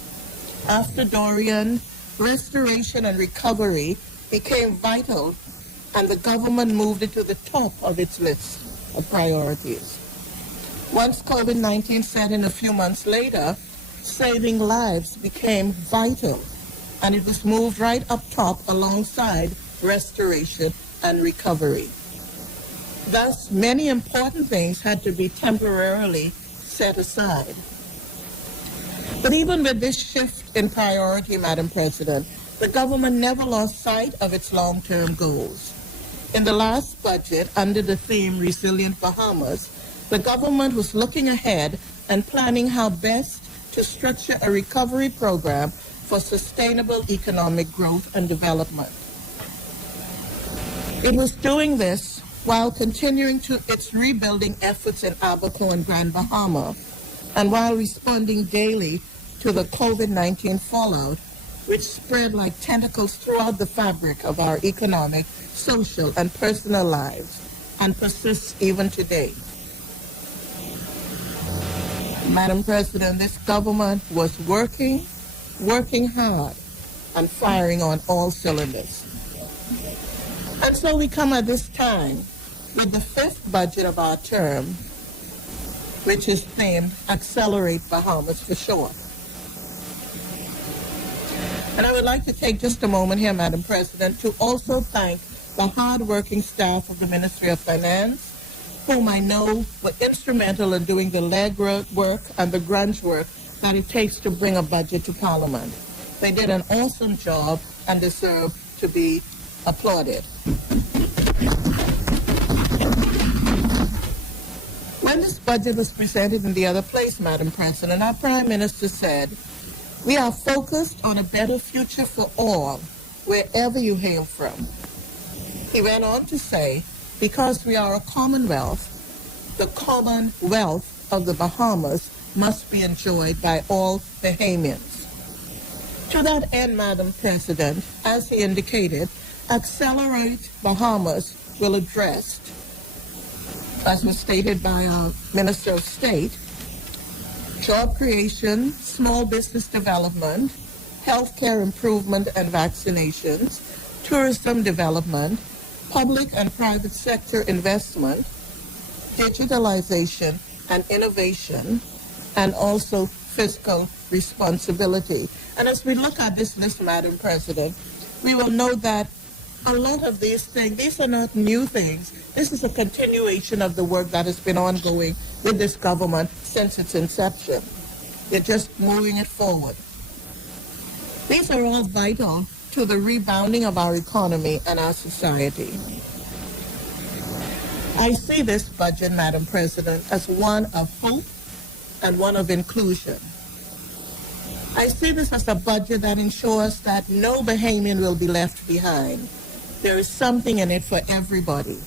After Dorian, restoration and recovery became vital, and the government moved it to the top of its list of priorities. Once COVID-19 set in a few months later, saving lives became vital, and it was moved right up top alongside restoration and recovery. Thus, many important things had to be temporarily set aside. But even with this shift in priority, Madam President, the government never lost sight of its long-term goals. In the last budget, under the theme Resilient Bahamas, the government was looking ahead and planning how best to structure a recovery program for sustainable economic growth and development. It was doing this while continuing to its rebuilding efforts in Abaco and Grand Bahama, and while responding daily to the COVID-19 fallout, which spread like tentacles throughout the fabric of our economic, social, and personal lives, and persists even today. Madam President, this government was working hard, and firing on all cylinders. And so we come at this time with the fifth budget of our term, which is themed Accelerate Bahamas for short. And I would like to take just a moment here, Madam President, to also thank the hard-working staff of the Ministry of Finance, whom I know were instrumental in doing the legwork and the grunge work that it takes to bring a budget to Parliament. They did an awesome job and deserve to be applauded. When this budget was presented in the other place, Madam President, our Prime Minister said, "We are focused on a better future for all, wherever you hail from." He went on to say, "Because we are a commonwealth, the commonwealth of the Bahamas must be enjoyed by all Bahamians." To that end, Madam President, as he indicated, Accelerate Bahamas will address, as was stated by our Minister of State, job creation, small business development, healthcare improvement and vaccinations, tourism development, public and private sector investment, digitalization and innovation, and also fiscal responsibility. And as we look at this list, Madam President, we will know that a lot of these things, these are not new things. This is a continuation of the work that has been ongoing with this government since its inception. They're just moving it forward. These are all vital to the rebounding of our economy and our society. I see this budget, Madam President, as one of hope and one of inclusion. I see this as a budget that ensures that no Bahamian will be left behind. There is something in it for everybody.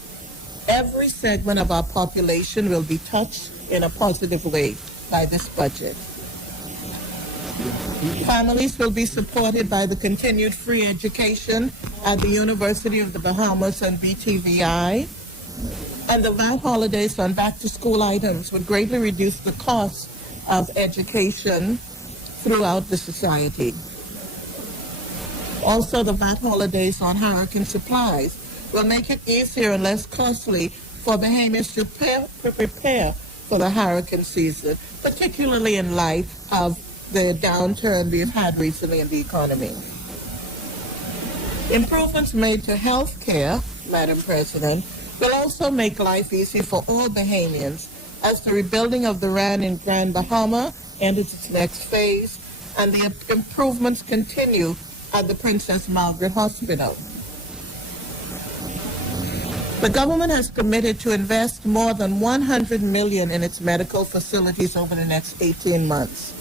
Every segment of our population will be touched in a positive way by this budget. Families will be supported by the continued free education at the University of the Bahamas and BTVI, and the VAT holidays on back-to-school items would greatly reduce the cost of education throughout the society. Also, the VAT holidays on hurricane supplies will make it easier and less costly for Bahamians to prepare for the hurricane season, particularly in light of the downturn we've had recently in the economy. Improvements made to health care, Madam President, will also make life easy for all Bahamians as the rebuilding of the RAN in Grand Bahama enters its next phase and the improvements continue at the Princess Margaret Hospital. The government has committed to invest more than $100 million in its medical facilities over the next 18 months.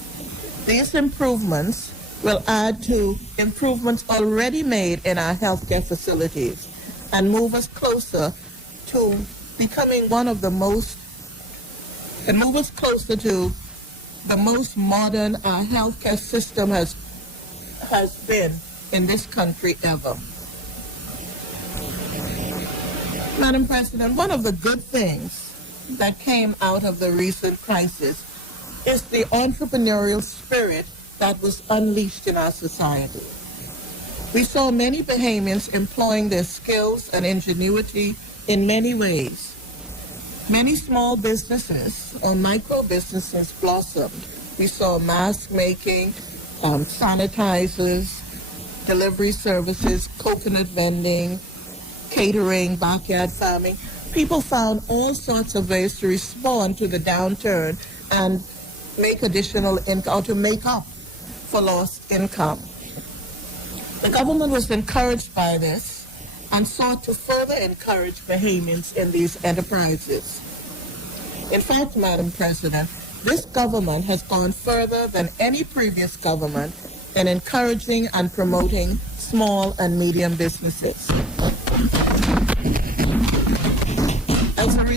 These improvements will add to improvements already made in our healthcare facilities and move us closer to becoming one of the most, and move us closer to the most modern our healthcare system has been in this country ever. Madam President, one of the good things that came out of the recent crisis is the entrepreneurial spirit that was unleashed in our society. We saw many Bahamians employing their skills and ingenuity in many ways. Many small businesses or micro businesses blossomed. We saw mask making, sanitizers, delivery services, coconut vending, catering, backyard farming. People found all sorts of ways to respond to the downturn and make additional income, or to make up for lost income. The government was encouraged by this and sought to further encourage Bahamians in these enterprises. In fact, Madam President, this government has gone further than any previous government in encouraging and promoting small and medium businesses.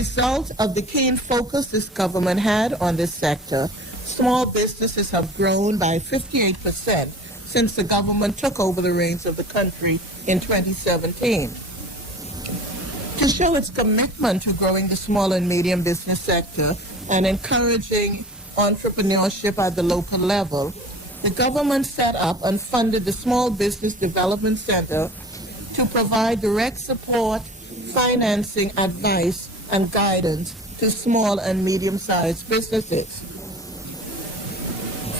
result of the keen focus this government had on this sector, small businesses have grown by 58% since the government took over the reins of the country in 2017. To show its commitment to growing the small and medium business sector and encouraging entrepreneurship at the local level, the government set up and funded the Small Business Development Center to provide direct support, financing, advice, and guidance to small and medium-sized businesses.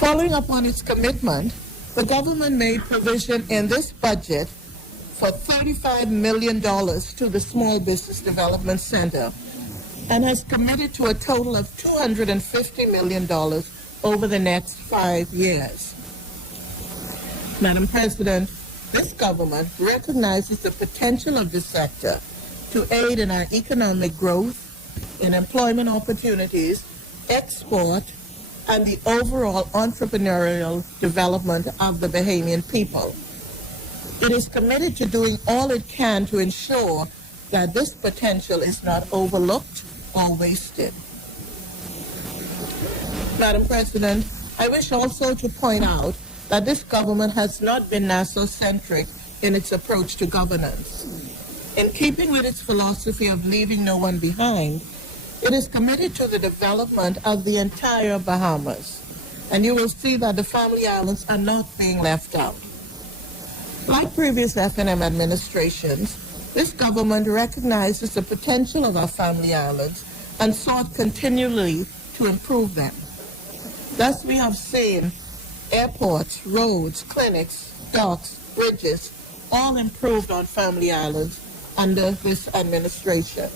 Following up on its commitment, the government made provision in this budget for $35 million to the Small Business Development Center and has committed to a total of $250 million over the next 5 years. Madam President, this government recognizes the potential of this sector to aid in our economic growth, in employment opportunities, export, and the overall entrepreneurial development of the Bahamian people. It is committed to doing all it can to ensure that this potential is not overlooked or wasted. Madam President, I wish also to point out that this government has not been Nassau-centric in its approach to governance. In keeping with its philosophy of leaving no one behind, it is committed to the development of the entire Bahamas, and you will see that the Family Islands are not being left out. Like previous F&M administrations, this government recognizes the potential of our Family Islands and sought continually to improve them. Thus, we have seen airports, roads, clinics, docks, bridges, all improved on Family Islands under this administration.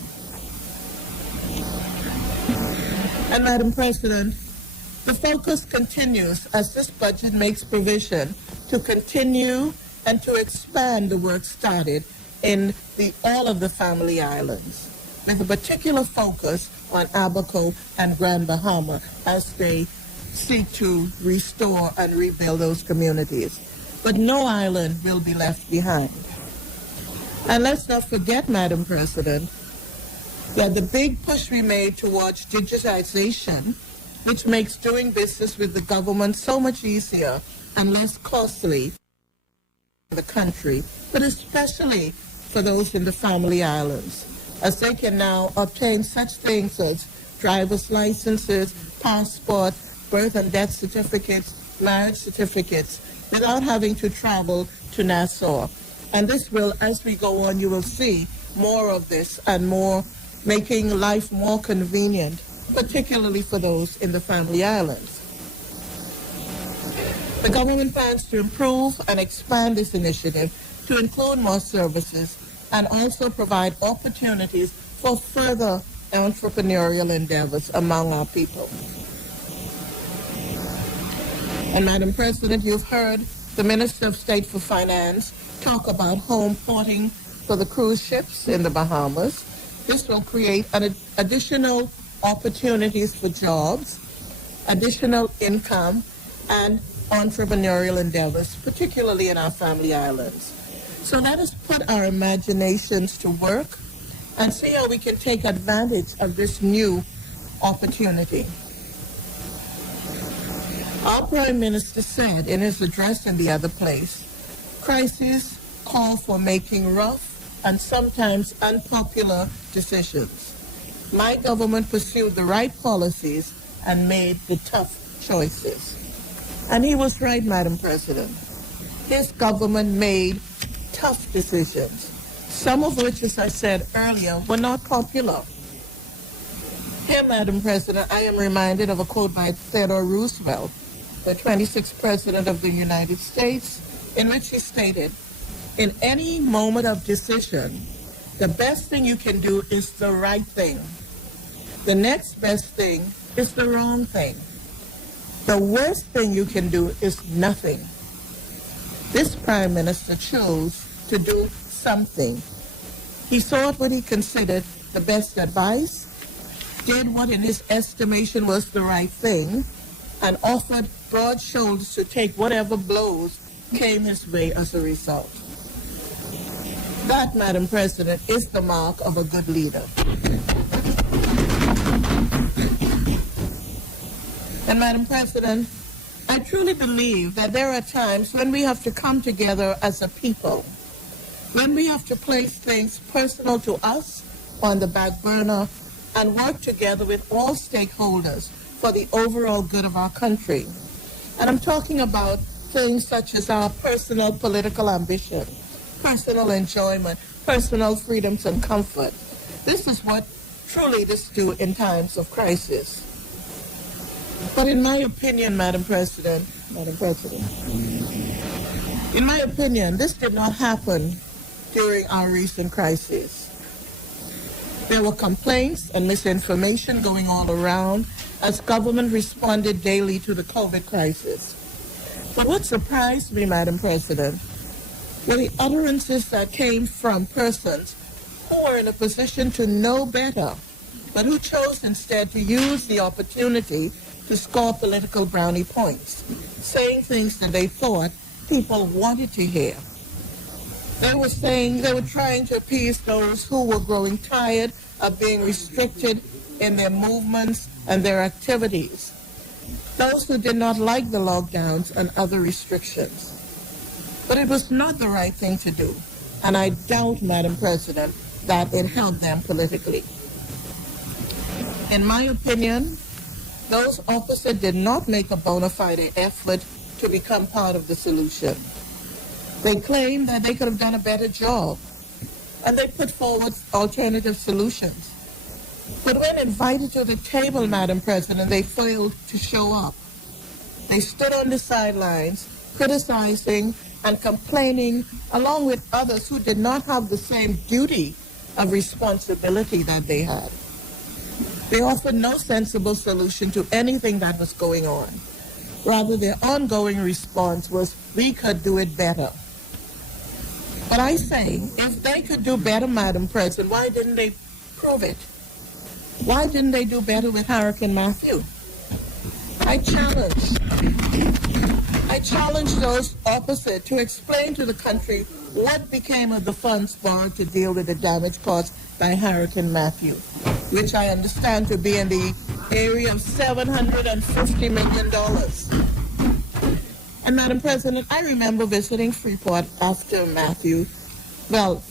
And Madam President, the focus continues as this budget makes provision to continue and to expand the work started in all of the Family Islands, with a particular focus on Abaco and Grand Bahama as they seek to restore and rebuild those communities. But no island will be left behind. And let's not forget, Madam President, that the big push we made towards digitization, which makes doing business with the government so much easier and less costly for the country, but especially for those in the Family Islands, as they can now obtain such things as driver's licenses, passports, birth and death certificates, marriage certificates, without having to travel to Nassau. And this will, as we go on, you will see more of this and more, making life more convenient, particularly for those in the Family Islands. The government plans to improve and expand this initiative to include more services and also provide opportunities for further entrepreneurial endeavors among our people. And Madam President, you've heard the Minister of State for Finance talk about home porting for the cruise ships in the Bahamas. This will create additional opportunities for jobs, additional income, and entrepreneurial endeavors, particularly in our Family Islands. So let us put our imaginations to work and see how we can take advantage of this new opportunity. Our Prime Minister said in his address in the other place, crises call for making rough and sometimes unpopular decisions. My government pursued the right policies and made the tough choices. And he was right, Madam President. His government made tough decisions, some of which, as I said earlier, were not popular. Here, Madam President, I am reminded of a quote by Theodore Roosevelt, the 26th President of the United States, in which he stated, "In any moment of decision, the best thing you can do is the right thing. The next best thing is the wrong thing. The worst thing you can do is nothing." This Prime Minister chose to do something. He sought what he considered the best advice, did what in his estimation was the right thing, and offered broad shoulders to take whatever blows came his way as a result. That, Madam President, is the mark of a good leader. And Madam President, I truly believe that there are times when we have to come together as a people, when we have to place things personal to us on the back burner and work together with all stakeholders for the overall good of our country. And I'm talking about things such as our personal political ambition, personal enjoyment, personal freedoms and comfort. This is what true leaders do in times of crisis. But in my opinion, Madam President, in my opinion, this did not happen during our recent crisis. There were complaints and misinformation going all around as government responded daily to the COVID crisis. But what surprised me, Madam President, were the utterances that came from persons who were in a position to know better, but who chose instead to use the opportunity to score political brownie points, saying things that they thought people wanted to hear. They were trying to appease those who were growing tired of being restricted in their movements and their activities, those who did not like the lockdowns and other restrictions. But it was not the right thing to do, and I doubt, Madam President, that it helped them politically. In my opinion, those opposite did not make a bona fide effort to become part of the solution. They claimed that they could have done a better job, and they put forward alternative solutions. But when invited to the table, Madam President, they failed to show up. They stood on the sidelines, criticizing and complaining, along with others who did not have the same duty of responsibility that they had. They offered no sensible solution to anything that was going on. Rather, their ongoing response was, we could do it better. But I say, if they could do better, Madam President, why didn't they prove it? Why didn't they do better with Hurricane Matthew? I challenge those opposite to explain to the country what became of the funds borrowed to deal with the damage caused by Hurricane Matthew, which I understand to be in the area of $750 million. And Madam President, I remember visiting Freeport after Matthew. Well,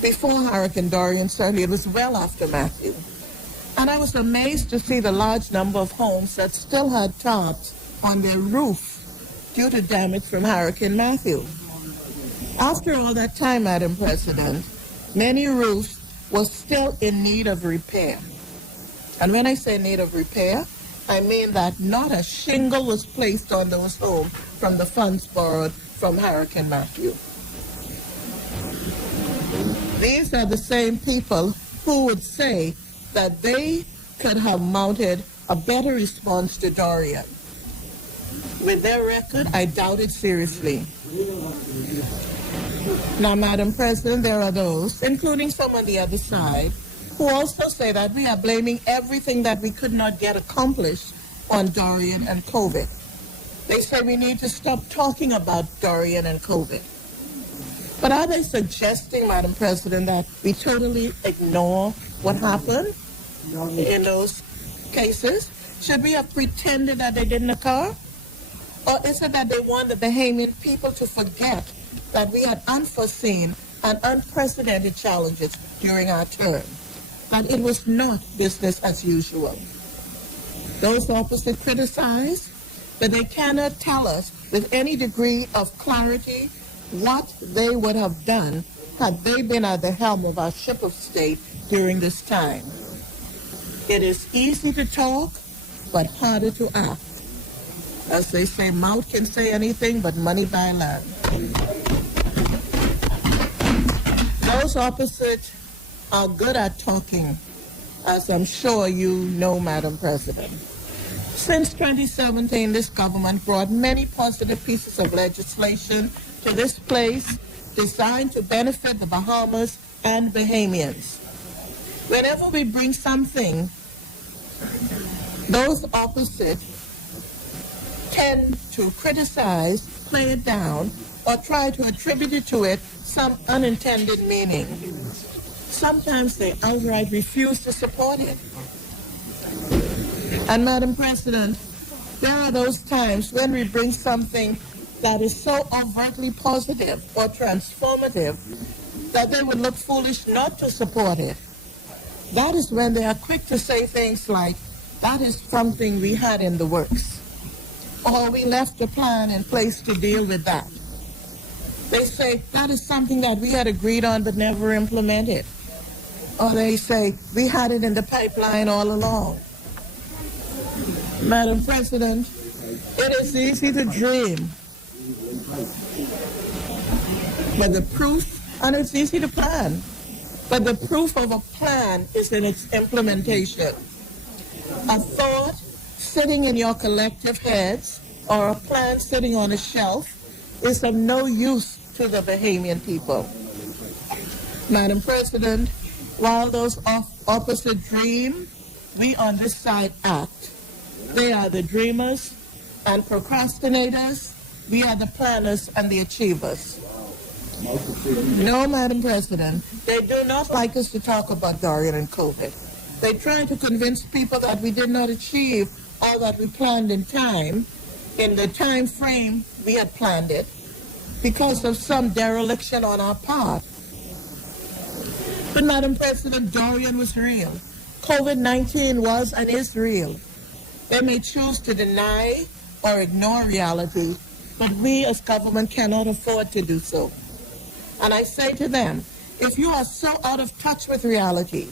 before Hurricane Dorian, certainly it was well after Matthew. And I was amazed to see the large number of homes that still had tops on their roof due to damage from Hurricane Matthew. After all that time, Madam President, many roofs were still in need of repair. And when I say need of repair, I mean that not a shingle was placed on those homes from the funds borrowed from Hurricane Matthew. These are the same people who would say that they could have mounted a better response to Dorian. With their record, I doubt it seriously. Now, Madam President, there are those, including some on the other side, who also say that we are blaming everything that we could not get accomplished on Dorian and COVID. They say we need to stop talking about Dorian and COVID. But are they suggesting, Madam President, that we totally ignore what happened in those cases? Should we have pretended that they didn't occur? Or is it that they want the Bahamian people to forget that we had unforeseen and unprecedented challenges during our term? That it was not business as usual. Those opposite criticize, but they cannot tell us with any degree of clarity what they would have done had they been at the helm of our ship of state during this time. It is easy to talk, but harder to act. As they say, mouth can say anything, but money buy land. Those opposite are good at talking, as I'm sure you know, Madam President. Since 2017, this government brought many positive pieces of legislation to this place designed to benefit the Bahamas and Bahamians. Whenever we bring something, those opposite tend to criticize, play it down, or try to attribute to it some unintended meaning. Sometimes they outright refuse to support it. And Madam President, there are those times when we bring something that is so overtly positive or transformative that they would look foolish not to support it. That is when they are quick to say things like, that is something we had in the works, or we left a plan in place to deal with that. They say, that is something that we had agreed on but never implemented. Or they say, we had it in the pipeline all along. Madam President, it is easy to dream, but the proof, and it's easy to plan, but the proof of a plan is in its implementation. A thought sitting in your collective heads or a plan sitting on a shelf is of no use to the Bahamian people. Madam President, while those opposite dream, we on this side act. They are the dreamers and procrastinators. We are the planners and the achievers. No, Madam President, they do not like us to talk about Dorian and COVID. They try to convince people that we did not achieve all that we planned in time, in the time frame we had planned it, because of some dereliction on our part. But Madam President, Dorian was real. COVID-19 was and is real. They may choose to deny or ignore reality, but we as government cannot afford to do so. And I say to them, if you are so out of touch with reality,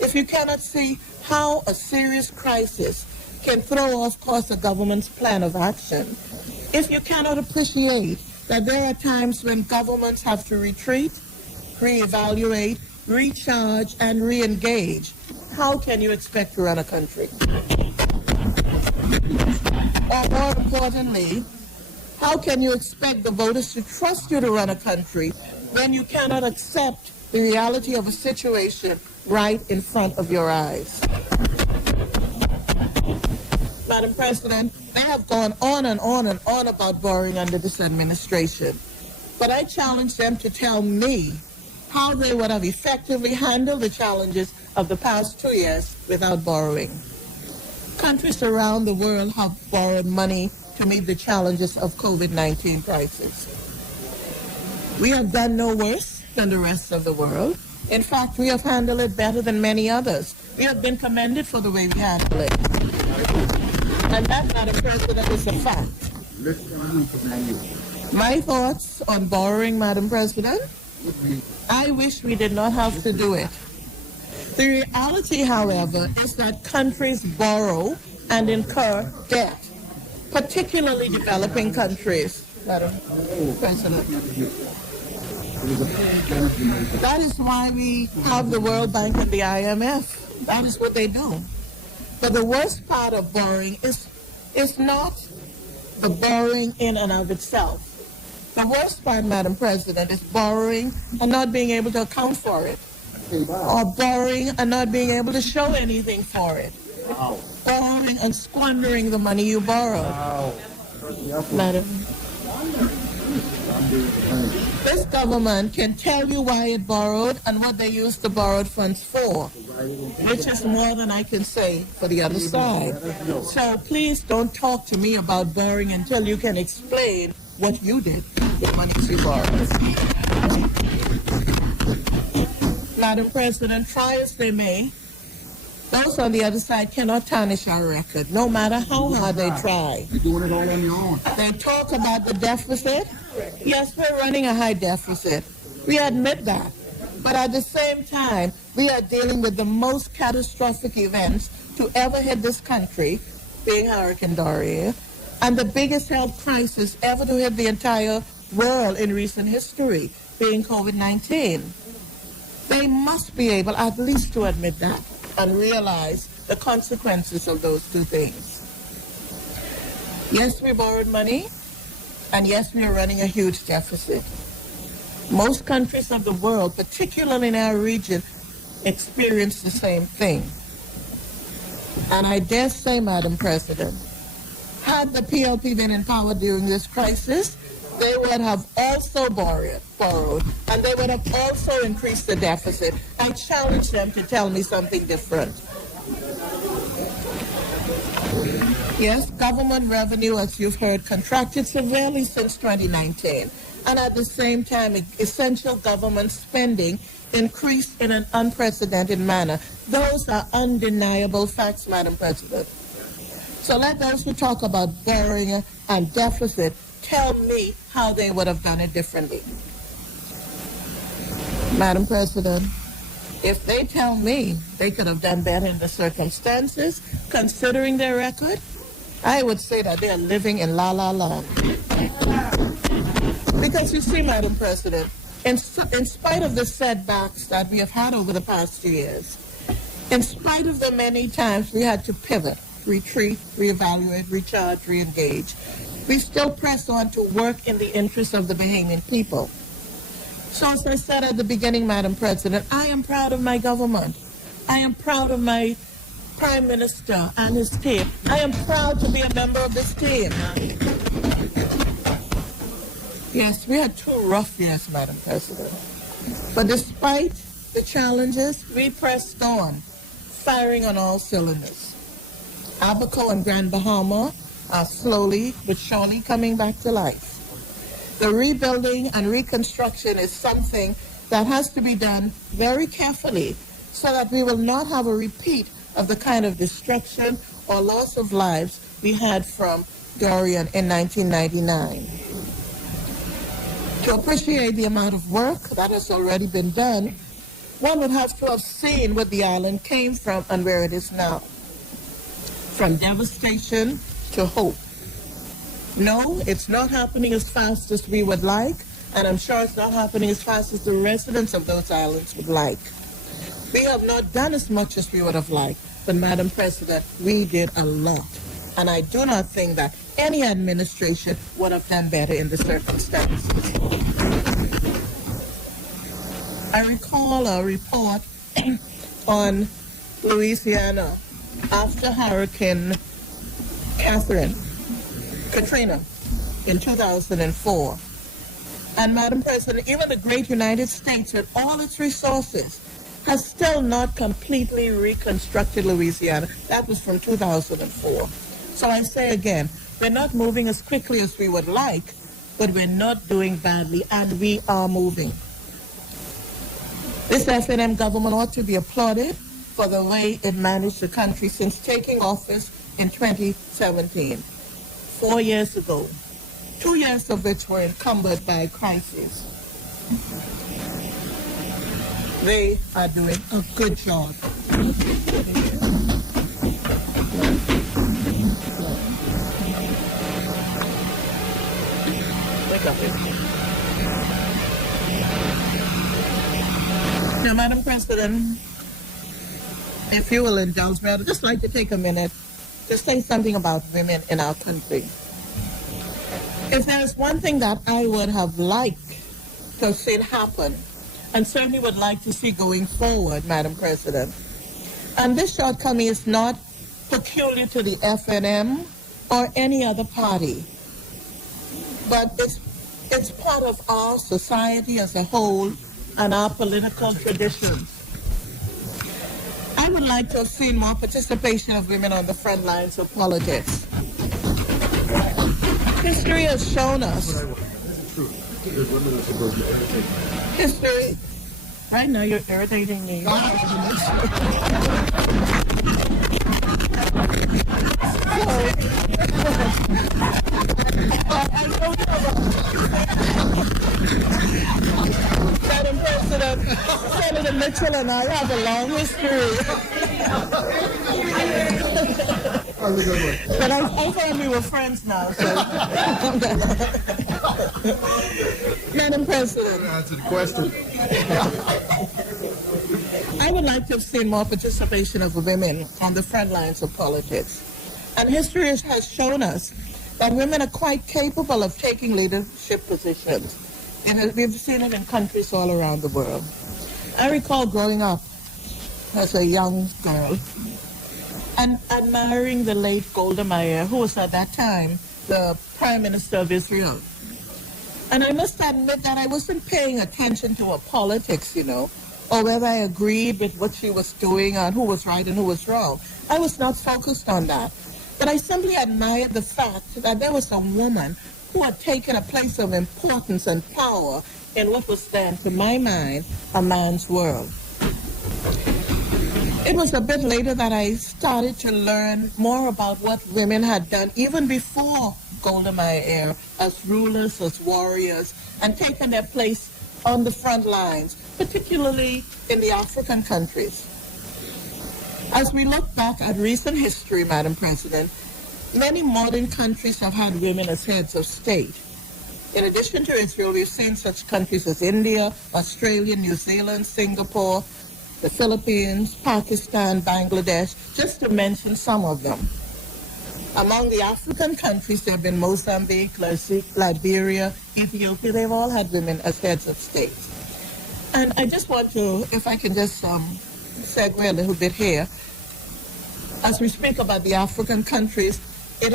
if you cannot see how a serious crisis can throw off course a government's plan of action, if you cannot appreciate that there are times when governments have to retreat, reevaluate, recharge, and re-engage, how can you expect to run a country? Or more importantly, how can you expect the voters to trust you to run a country when you cannot accept the reality of a situation right in front of your eyes? Madam President, they have gone on and on and on about borrowing under this administration. But I challenge them to tell me how they would have effectively handled the challenges of the past 2 years without borrowing. Countries around the world have borrowed money to meet the challenges of COVID-19 crisis. We have done no worse than the rest of the world. In fact, we have handled it better than many others. We have been commended for the way we handle it. And that, Madam President, is a fact. My thoughts on borrowing, Madam President, I wish we did not have to do it. The reality, however, is that countries borrow and incur debt, particularly developing countries, Madam President. That is why we have the World Bank and the IMF. That is what they do. But the worst part of borrowing is not the borrowing in and of itself. The worst part, Madam President, is borrowing and not being able to account for it. Or borrowing and not being able to show anything for it. Wow. Borrowing and squandering the money you borrow. Wow. Madam, this government can tell you why it borrowed and what they used the borrowed funds for, which is more than I can say for the other side. So please don't talk to me about borrowing until you can explain what you did with the money you borrowed. Madam President, try as they may, those on the other side cannot tarnish our record, no matter how hard they try. You're doing it all on your own. They talk about the deficit. Yes, we're running a high deficit. We admit that. But at the same time, we are dealing with the most catastrophic events to ever hit this country, being Hurricane Dorian, and the biggest health crisis ever to hit the entire world in recent history, being COVID-19. They must be able at least to admit that and realize the consequences of those two things. Yes, we borrowed money, and yes, we are running a huge deficit. Most countries of the world, particularly in our region, experience the same thing. And I dare say, Madam President, had the PLP been in power during this crisis, they would have also borrowed, and they would have also increased the deficit. I challenge them to tell me something different. Yes, government revenue, as you've heard, contracted severely since 2019. And at the same time, essential government spending increased in an unprecedented manner. Those are undeniable facts, Madam President. So let those who talk about borrowing and deficit tell me how they would have done it differently. Madam President, if they tell me they could have done better in the circumstances, considering their record, I would say that they are living in la la land. Because you see, Madam President, in spite of the setbacks that we have had over the past years, in spite of the many times we had to pivot, retreat, reevaluate, recharge, reengage, we still press on to work in the interest of the Bahamian people. So as I said at the beginning, Madam President, I am proud of my government. I am proud of my Prime Minister and his team. I am proud to be a member of this team. Yes, we had 2 rough years, Madam President. But despite the challenges, we pressed on, firing on all cylinders. Abaco and Grand Bahama are slowly but surely coming back to life. The rebuilding and reconstruction is something that has to be done very carefully so that we will not have a repeat of the kind of destruction or loss of lives we had from Dorian in 1999. To appreciate the amount of work that has already been done, one would have to have seen where the island came from and where it is now. From devastation to hope. No, it's not happening as fast as we would like, and I'm sure it's not happening as fast as the residents of those islands would like. We have not done as much as we would have liked, but Madam President, we did a lot. And I do not think that any administration would have done better in the circumstances. I recall a report on Louisiana after Hurricane Katrina in 2004. And Madam President, even the great United States with all its resources has still not completely reconstructed Louisiana. That was from 2004. So I say again, we're not moving as quickly as we would like, but we're not doing badly, and we are moving. This FNM government ought to be applauded for the way it managed the country since taking office in 2017. 4 years ago, 2 years of which were encumbered by crisis. They are doing a good job. Wake up. Now, Madam President, if you will indulge me, I'd just like to take a minute to say something about women in our country. If there's one thing that I would have liked to have seen happen, and certainly would like to see going forward, Madam President, and this shortcoming is not peculiar to the FNM or any other party, but it's part of our society as a whole and our political traditions. I would like to have seen more participation of women on the front lines of politics. History has shown us. History. Right now, you're irritating me. Madam President, Senator Mitchell and I have a long history. But I thought we were friends now, so. Madam President. Answer the question. I would like to have seen more participation of women on the front lines of politics. And history has shown us that women are quite capable of taking leadership positions. And we've seen it in countries all around the world. I recall growing up as a young girl and admiring the late Golda Meir, who was at that time the Prime Minister of Israel. And I must admit that I wasn't paying attention to her politics, or whether I agreed with what she was doing and who was right and who was wrong. I was not focused on that. But I simply admired the fact that there was a woman who had taken a place of importance and power in what was then, to my mind, a man's world. It was a bit later that I started to learn more about what women had done even before Golda Meir era as rulers, as warriors, and taken their place on the front lines, particularly in the African countries. As we look back at recent history, Madam President, many modern countries have had women as heads of state. In addition to Israel, we've seen such countries as India, Australia, New Zealand, Singapore, the Philippines, Pakistan, Bangladesh, just to mention some of them. Among the African countries, there have been Mozambique, Liberia, Ethiopia. They've all had women as heads of state. And I just want to, if I can just segue a little bit here, as we speak about the African countries, it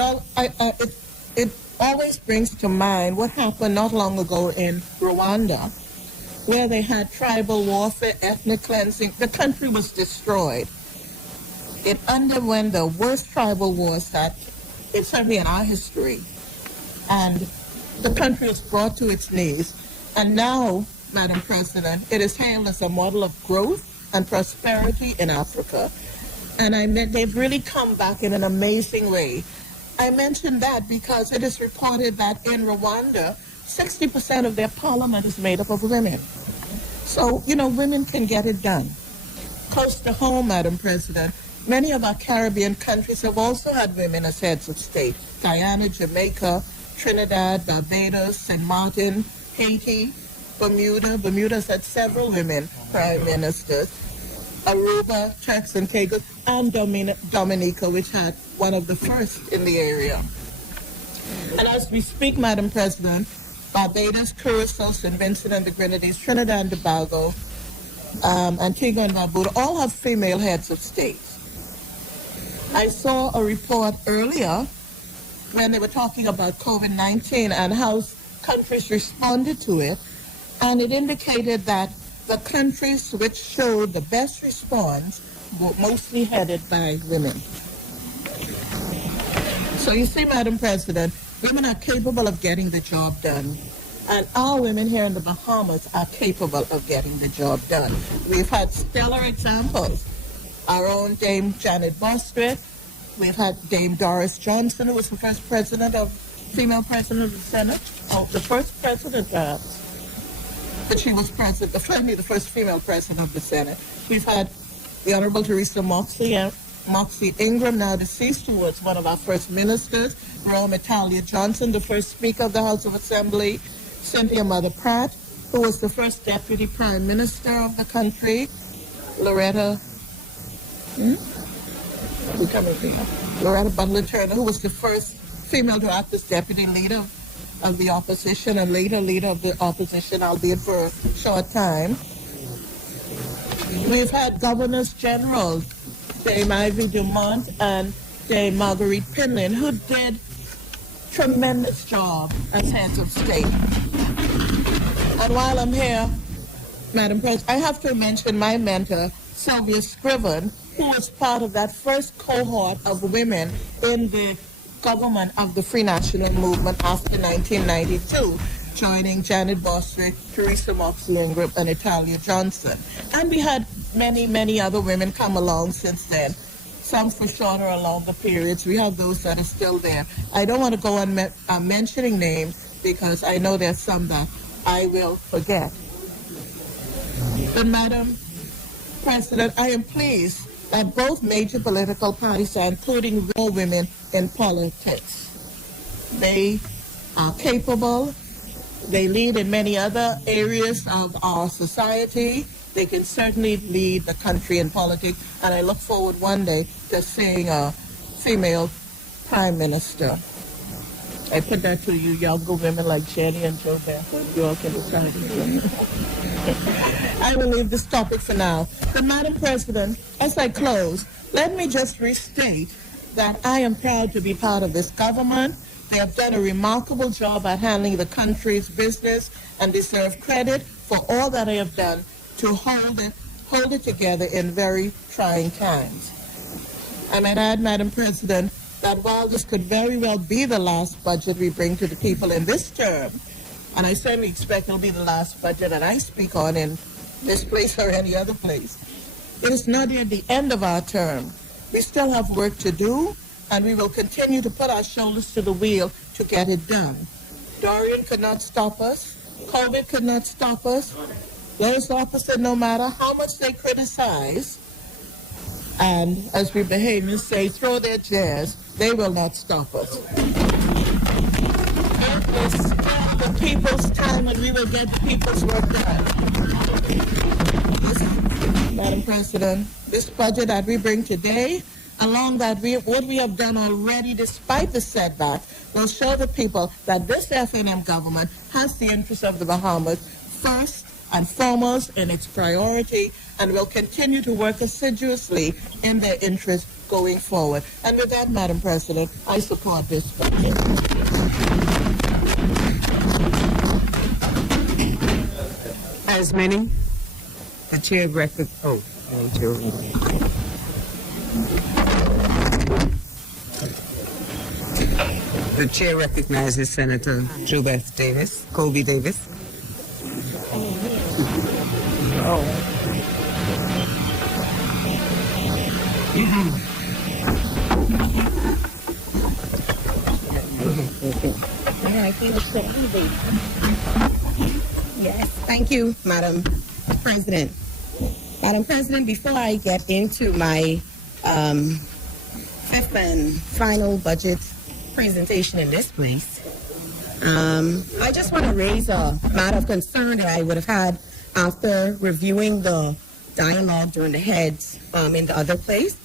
always brings to mind what happened not long ago in Rwanda, where they had tribal warfare, ethnic cleansing. The country was destroyed. It underwent the worst tribal wars that it's certainly in our history. And the country was brought to its knees. And now, Madam President, it is hailed as a model of growth and prosperity in Africa. And they've really come back in an amazing way. I mention that because it is reported that in Rwanda, 60% of their parliament is made up of women. So, women can get it done. Close to home, Madam President, many of our Caribbean countries have also had women as heads of state. Guyana, Jamaica, Trinidad, Barbados, St. Martin, Haiti, Bermuda. Bermuda's had several women prime ministers. Aruba, Turks and Caicos, and Dominica, which had one of the first in the area. And as we speak, Madam President, Barbados, Curacao, St. Vincent and the Grenadines, Trinidad and Tobago, Antigua and Barbuda all have female heads of state. I saw a report earlier when they were talking about COVID-19 and how countries responded to it, and it indicated that the countries which showed the best response were mostly headed by women. So you see, Madam President, women are capable of getting the job done. And our women here in the Bahamas are capable of getting the job done. We've had stellar examples. Our own Dame Janet Bostwick. We've had Dame Doris Johnson, who was the first female president of the Senate. Oh, the first president, perhaps. But she was certainly the first female president of the Senate. We've had the Honorable Teresa Moxie Ingram, now deceased, who was one of our first ministers. Rome Italia Johnson, the first Speaker of the House of Assembly. Cynthia Mother Pratt, who was the first Deputy Prime Minister of the country. Loretta Butler Turner, who was the first female to act as Deputy Leader of the opposition and later leader of the opposition, albeit for a short time. We've had Governors General, Dame Ivy Dumont and Dame Marguerite Pinlin, who did tremendous job as heads of state. And while I'm here, Madam President, I have to mention my mentor, Sylvia Scriven, who was part of that first cohort of women in the government of the Free National Movement after 1992, joining Janet Bostwick, Teresa Moxie Ingram, and Italia Johnson. And we had many, many other women come along since then, some for shorter or longer periods. We have those that are still there. I don't want to go on mentioning names because I know there's some that I will forget. But Madam President, I am pleased that both major political parties are including more women in politics. They are capable. They lead in many other areas of our society. They can certainly lead the country in politics. And I look forward one day to seeing a female prime minister. I put that to you younger women like Jenny and Joe Beth. You all can decide. I will leave this topic for now. But Madam President, as I close, let me just restate that I am proud to be part of this government. They have done a remarkable job at handling the country's business and deserve credit for all that they have done to hold it together in very trying times. I might add, Madam President, that while this could very well be the last budget we bring to the people in this term, and I certainly expect it'll be the last budget that I speak on in this place or any other place, it is not yet the end of our term. We still have work to do, and we will continue to put our shoulders to the wheel to get it done. Dorian could not stop us. COVID could not stop us. Those opposite, no matter how much they criticize, and as we Bahamians say, throw their chairs, they will not stop us. It is still the people's time, and we will get the people's work done. Madam President, this budget that we bring today, along that what we have done already despite the setback, will show the people that this FNM government has the interests of the Bahamas first and foremost in its priority, and will continue to work assiduously in their interest going forward. And with that, Madam President, I support this budget. As many, the chair recognizes. The chair recognizes Senator Jobeth Davis, Colby Davis. Yes, thank you, Madam President. Madam President, before I get into my fifth and final budget presentation in this place, I just want to raise a matter of concern that I would have had after reviewing the dialogue during the heads in the other place.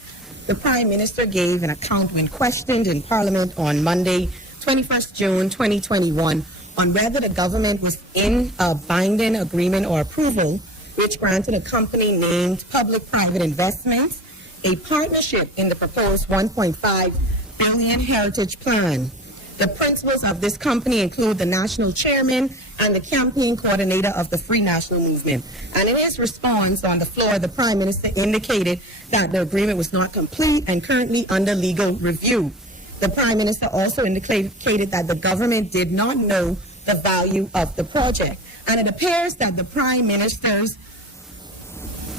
The Prime Minister gave an account when questioned in Parliament on Monday, 21st June 2021, on whether the government was in a binding agreement or approval which granted a company named Public-Private Investments a partnership in the proposed $1.5 billion Heritage Plan. The principals of this company include the national chairman and the campaign coordinator of the Free National Movement. And in his response on the floor, the Prime Minister indicated that the agreement was not complete and currently under legal review. The Prime Minister also indicated that the government did not know the value of the project. And it appears that the Prime Minister's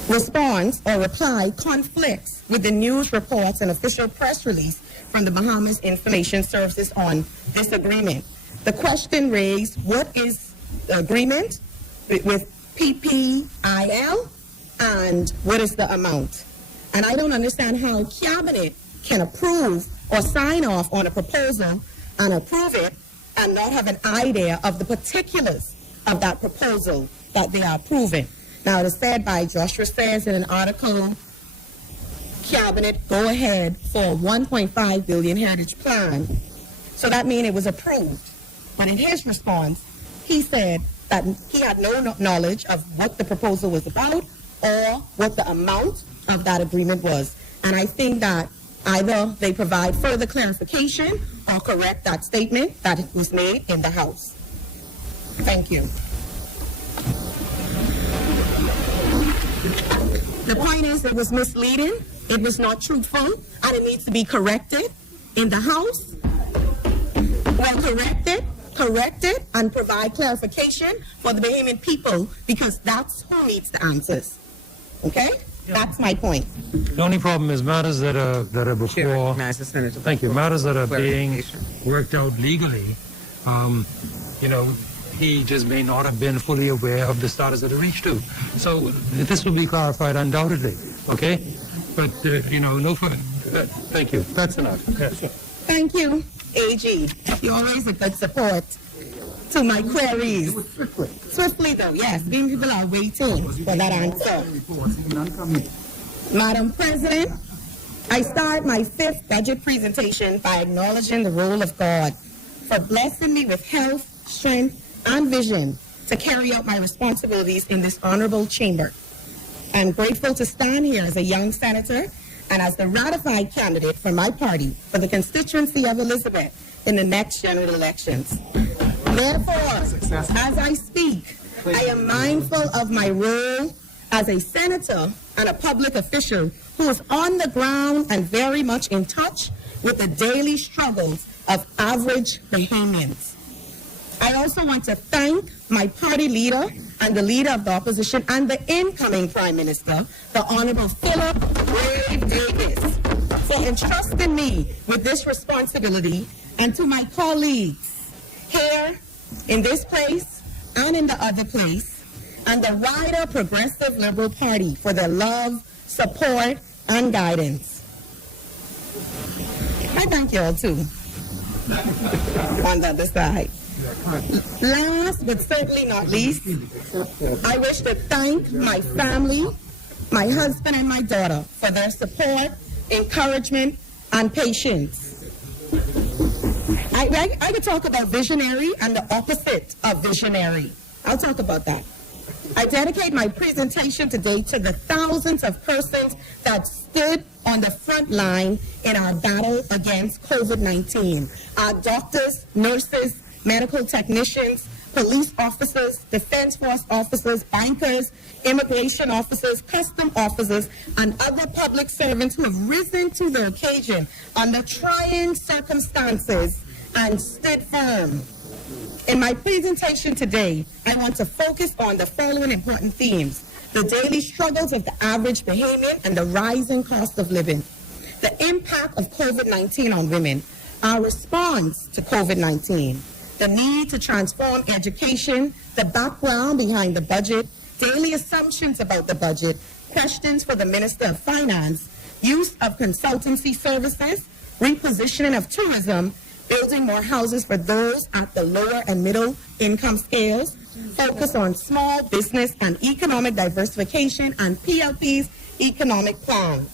response or reply conflicts with the news reports and official press release from the Bahamas Information Services on this agreement. The question raised, what is the agreement with PPIL and what is the amount? And I don't understand how Cabinet can approve or sign off on a proposal and approve it and not have an idea of the particulars of that proposal that they are approving. Now, it is said by Joshua Sayers in an article, Cabinet, go ahead for a $1.5 billion heritage plan. So that means it was approved. But in his response, he said that he had no knowledge of what the proposal was about or what the amount of that agreement was. And I think that either they provide further clarification or correct that statement that was made in the House. Thank you. The point is, it was misleading, it was not truthful, and it needs to be corrected in the House. Well, correct it, and provide clarification for the Bahamian people, because that's who needs the answers. Okay? That's my point. The only problem is matters that are Chair before. recognizes Senator. Thank you. Matters that are being Clarification. worked out legally. He just may not have been fully aware of the status that it reached to. So this will be clarified undoubtedly. Okay, but no further. Thank you. That's enough. Yes. Thank you, AG. You're always a good support to my queries. Swiftly, though, yes. Many people are waiting for that answer. Madam President, I start my fifth budget presentation by acknowledging the role of God for blessing me with health, strength, and vision to carry out my responsibilities in this honorable chamber. I'm grateful to stand here as a young senator and as the ratified candidate for my party for the constituency of Elizabeth in the next general elections. Therefore, as I speak, I am mindful of my role as a senator and a public official who is on the ground and very much in touch with the daily struggles of average Bahamians. I also want to thank my party leader and the leader of the opposition and the incoming Prime Minister, the Honorable Philip Brave Davis, for entrusting me with this responsibility, and to my colleagues here in this place and in the other place, and the wider Progressive Liberal Party for their love, support, and guidance. I thank you all too, on the other side. Last but certainly not least, I wish to thank my family, my husband and my daughter for their support, encouragement, and patience. I could talk about visionary and the opposite of visionary. I'll talk about that. I dedicate my presentation today to the thousands of persons that stood on the front line in our battle against COVID-19. Our doctors, nurses, medical technicians, police officers, defense force officers, bankers, immigration officers, custom officers, and other public servants who have risen to the occasion under trying circumstances and stood firm. In my presentation today, I want to focus on the following important themes: the daily struggles of the average Bahamian and the rising cost of living, the impact of COVID-19 on women, our response to COVID-19, the need to transform education, the background behind the budget, daily assumptions about the budget, questions for the Minister of Finance, use of consultancy services, repositioning of tourism, building more houses for those at the lower and middle income scales, focus on small business and economic diversification, and PLP's economic plan.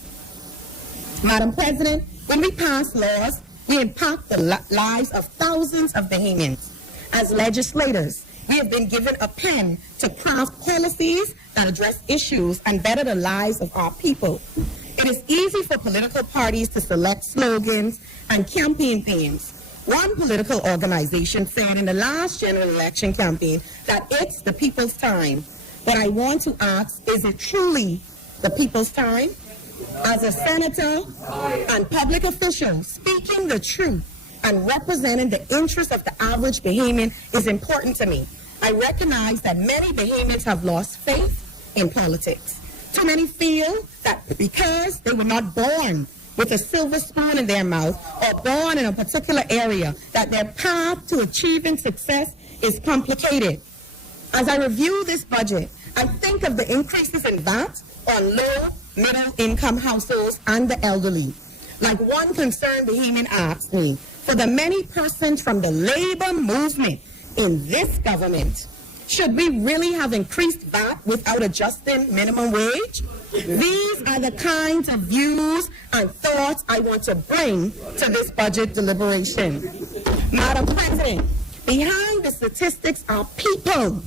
Madam President, when we pass laws, we impact the lives of thousands of Bahamians. As legislators, we have been given a pen to craft policies that address issues and better the lives of our people. It is easy for political parties to select slogans and campaign themes. One political organization said in the last general election campaign that it's the people's time. But I want to ask, is it truly the people's time? As a senator and public official, speaking the truth and representing the interests of the average Bahamian is important to me. I recognize that many Bahamians have lost faith in politics. Too many feel that because they were not born with a silver spoon in their mouth or born in a particular area, that their path to achieving success is complicated. As I review this budget, I think of the increases in VAT on low, middle-income households and the elderly. Like one concerned Bahamian asked me, for the many persons from the labor movement in this government, should we really have increased VAT without adjusting minimum wage? These are the kinds of views and thoughts I want to bring to this budget deliberation. Madam President, behind the statistics are people,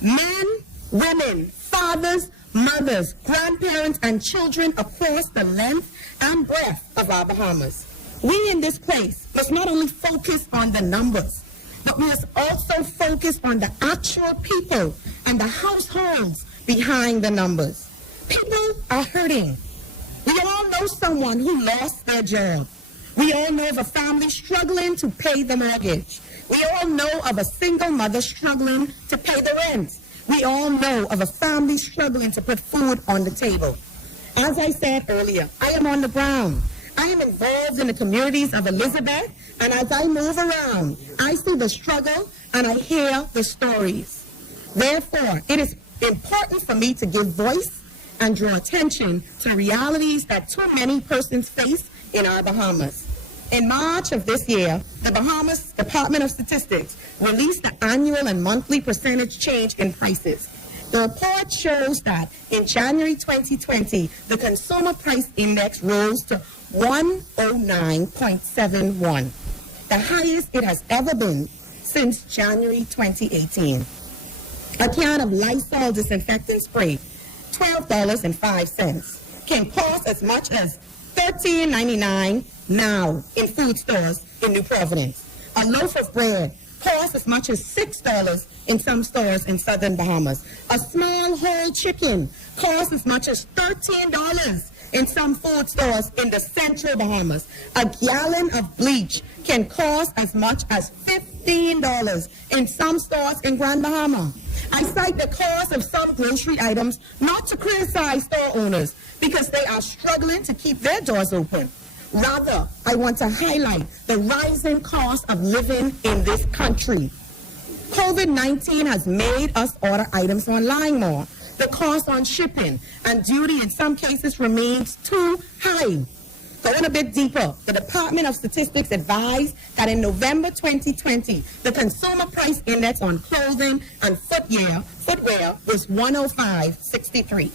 men, women, fathers, mothers, grandparents, and children across the length and breadth of our Bahamas. We in this place must not only focus on the numbers, but we must also focus on the actual people and the households behind the numbers. People are hurting. We all know someone who lost their job. We all know of a family struggling to pay the mortgage. We all know of a single mother struggling to pay the rent. We all know of a family struggling to put food on the table. As I said earlier, I am on the ground. I am involved in the communities of Elizabeth, and as I move around, I see the struggle and I hear the stories. Therefore, it is important for me to give voice and draw attention to realities that too many persons face in our Bahamas. In March of this year, the Bahamas Department of Statistics released the annual and monthly percentage change in prices. The report shows that in January 2020, the Consumer Price Index rose to 109.71, the highest it has ever been since January 2018. A can of Lysol disinfectant spray, $12.05, can cost as much as $13.99 now in food stores in New Providence. A loaf of bread costs as much as $6 in some stores in southern Bahamas. A small whole chicken costs as much as $13 in some food stores in the central Bahamas, a gallon of bleach can cost as much as $15 in some stores in Grand Bahama. I cite the cost of some grocery items not to criticize store owners because they are struggling to keep their doors open. Rather, I want to highlight the rising cost of living in this country. COVID-19 has made us order items online more. The cost on shipping and duty in some cases remains too high. Going a bit deeper, the Department of Statistics advised that in November 2020, the Consumer Price Index on clothing and footwear was 105.63.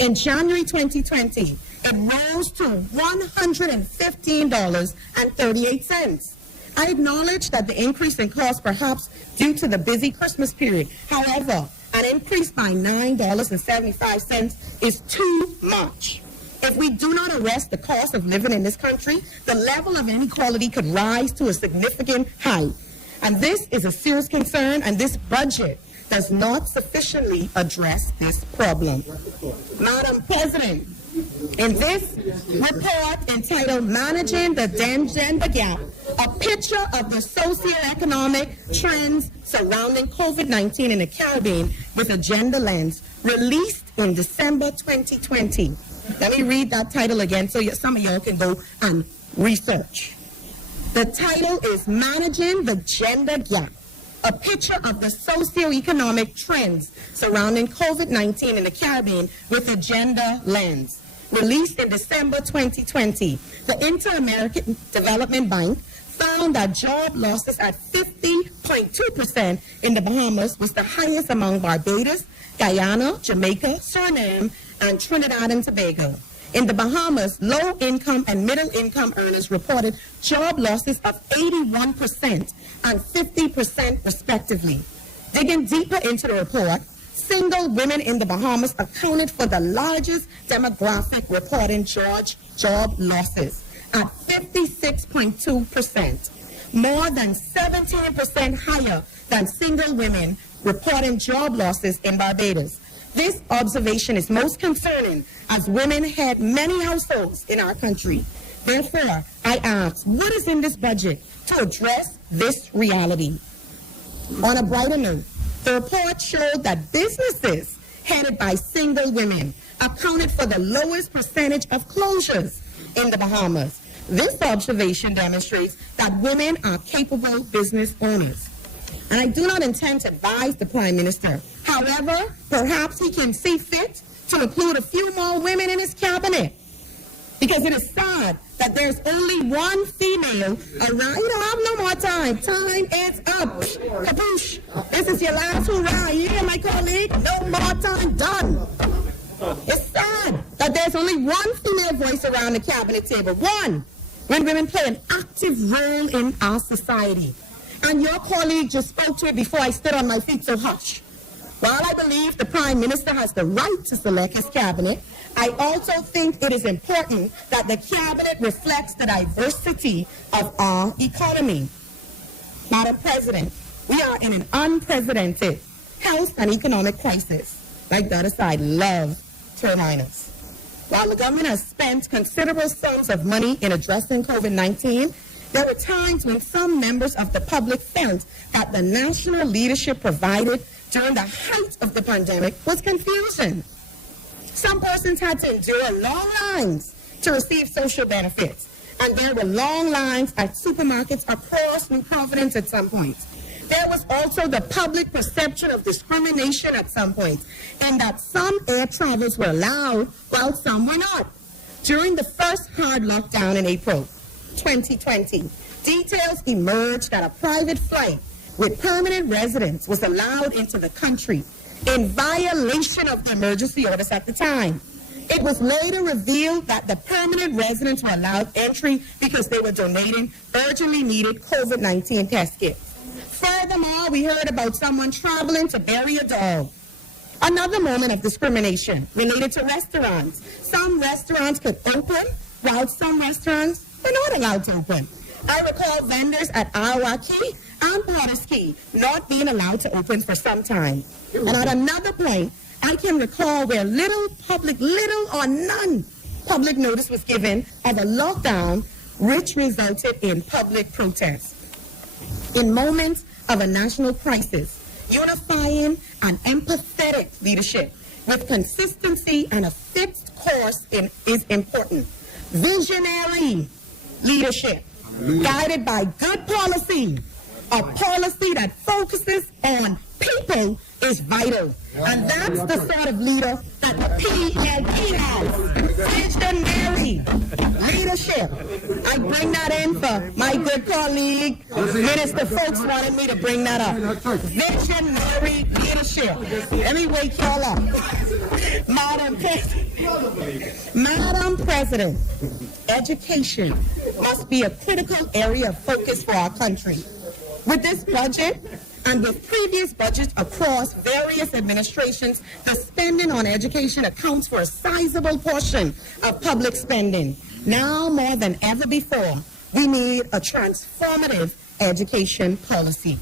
In January 2020, it rose to $115.38. I acknowledge that the increase in cost perhaps due to the busy Christmas period. However, an increase by $9.75 is too much. If we do not arrest the cost of living in this country, the level of inequality could rise to a significant height. And this is a serious concern, and this budget does not sufficiently address this problem. Madam President, in this report entitled Managing the Gender Gap, a picture of the socioeconomic trends surrounding COVID-19 in the Caribbean with a gender lens, released in December 2020. Let me read that title again so some of y'all can go and research. The title is Managing the Gender Gap, a picture of the socioeconomic trends surrounding COVID-19 in the Caribbean with a gender lens. Released in December 2020, the Inter-American Development Bank found that job losses at 50.2% in the Bahamas was the highest among Barbados, Guyana, Jamaica, Suriname, and Trinidad and Tobago. In the Bahamas, low-income and middle-income earners reported job losses of 81% and 50% respectively. Digging deeper into the report, single women in the Bahamas accounted for the largest demographic reporting job losses at 56.2%, more than 17% higher than single women reporting job losses in Barbados. This observation is most concerning as women head many households in our country. Therefore, I ask, what is in this budget to address this reality? On a brighter note, the report showed that businesses headed by single women accounted for the lowest percentage of closures in the Bahamas. This observation demonstrates that women are capable business owners. And I do not intend to advise the Prime Minister. However, perhaps he can see fit to include a few more women in his cabinet. Because it is sad that there's only one female around. You don't have no more time. Time is up. Kapoosh. This is your last hurrah. You hear my colleague? No more time. Done. It's sad that there's only one female voice around the cabinet table. One. When women play an active role in our society. And your colleague just spoke to it before I stood on my feet, so hush. While I believe the Prime Minister has the right to select his cabinet, I also think it is important that the cabinet reflects the diversity of our economy. Madam President, we are in an unprecedented health and economic crisis. Like the other side, love to remind us. While the government has spent considerable sums of money in addressing COVID-19, there were times when some members of the public felt that the national leadership provided during the height of the pandemic was confusing. Some persons had to endure long lines to receive social benefits, and there were long lines at supermarkets across New Providence at some point. There was also the public perception of discrimination at some point, and that some air travels were allowed while some were not. During the first hard lockdown in April 2020, details emerged that a private flight with permanent residents was allowed into the country in violation of the emergency orders at the time. It was later revealed that the permanent residents were allowed entry because they were donating urgently needed COVID-19 test kits. Furthermore, we heard about someone traveling to bury a dog. Another moment of discrimination related to restaurants. Some restaurants could open, while some restaurants were not allowed to open. I recall vendors at Awaki and Potter's Key not being allowed to open for some time. And at another point, I can recall where little or none public notice was given of a lockdown which resulted in public protests. In moments of a national crisis, unifying and empathetic leadership with consistency and a fixed course is important. Visionary leadership, guided by good policy, a policy that focuses on people is vital. And that's the sort of leader that the PLP has. Visionary leadership. I bring that in for my good colleague, Minister Folks wanted me to bring that up. Visionary leadership. Let me wake y'all up. Madam President, education must be a critical area of focus for our country. With this budget, and with previous budgets across various administrations, the spending on education accounts for a sizable portion of public spending. Now more than ever before, we need a transformative education policy.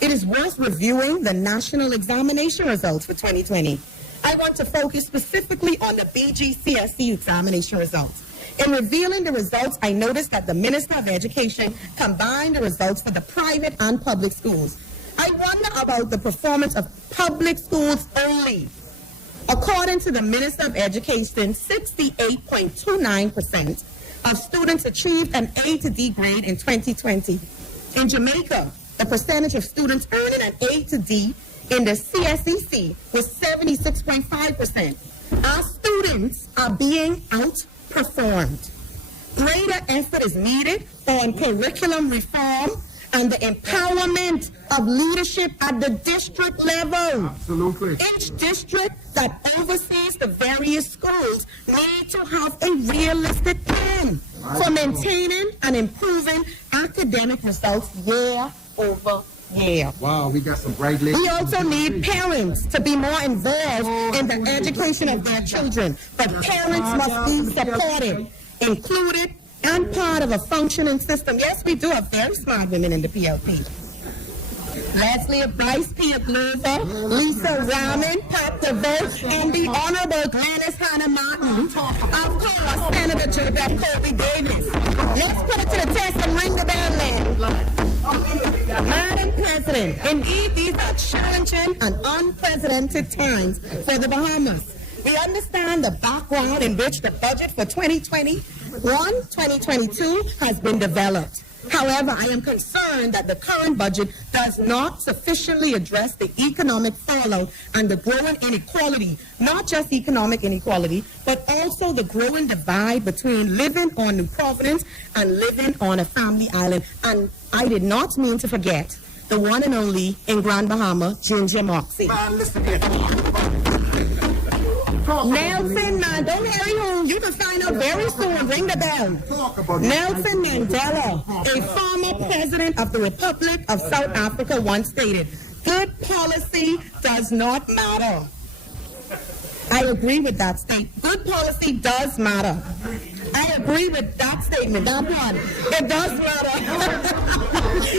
It is worth reviewing the national examination results for 2020. I want to focus specifically on the BGCSE examination results. In revealing the results, I noticed that the Minister of Education combined the results for the private and public schools. I wonder about the performance of public schools only. According to the Minister of Education, 68.29% of students achieved an A to D grade in 2020. In Jamaica, the percentage of students earning an A to D in the CSEC was 76.5%. Our students are being outperformed. Greater effort is needed on curriculum reform and the empowerment of leadership at the district level. Absolutely. Each district that oversees the various schools need to have a realistic plan for maintaining and improving academic results year over year. Wow, we got some bright ladies. We also need parents to be more involved in the education of their children, but parents must be supported, included, and part of a functioning system. Yes, we do have very smart women in the PLP. Leslie Bryce, Pia Glover, Lisa Rahman, Pat DeVoe, and the Honorable Gladys Hannah Martin. Of course, Senator Joseph Colby Davis. Let's put it to the test and ring the bell then. Madam President, indeed these are challenging and unprecedented times for the Bahamas. We understand the background in which the budget for 2021-2022 has been developed. However, I am concerned that the current budget does not sufficiently address the economic fallout and the growing inequality, not just economic inequality, but also the growing divide between living on New Providence and living on a family island. And I did not mean to forget the one and only in Grand Bahama, Ginger Moxie. Nelson Mandela, don't hurry home. You can find out very soon. Ring the bell. Nelson Mandela, a former president of the Republic of South Africa, once stated, "Good policy does not matter." I agree with that statement. Good policy does matter. I agree with that statement. That one. It does matter.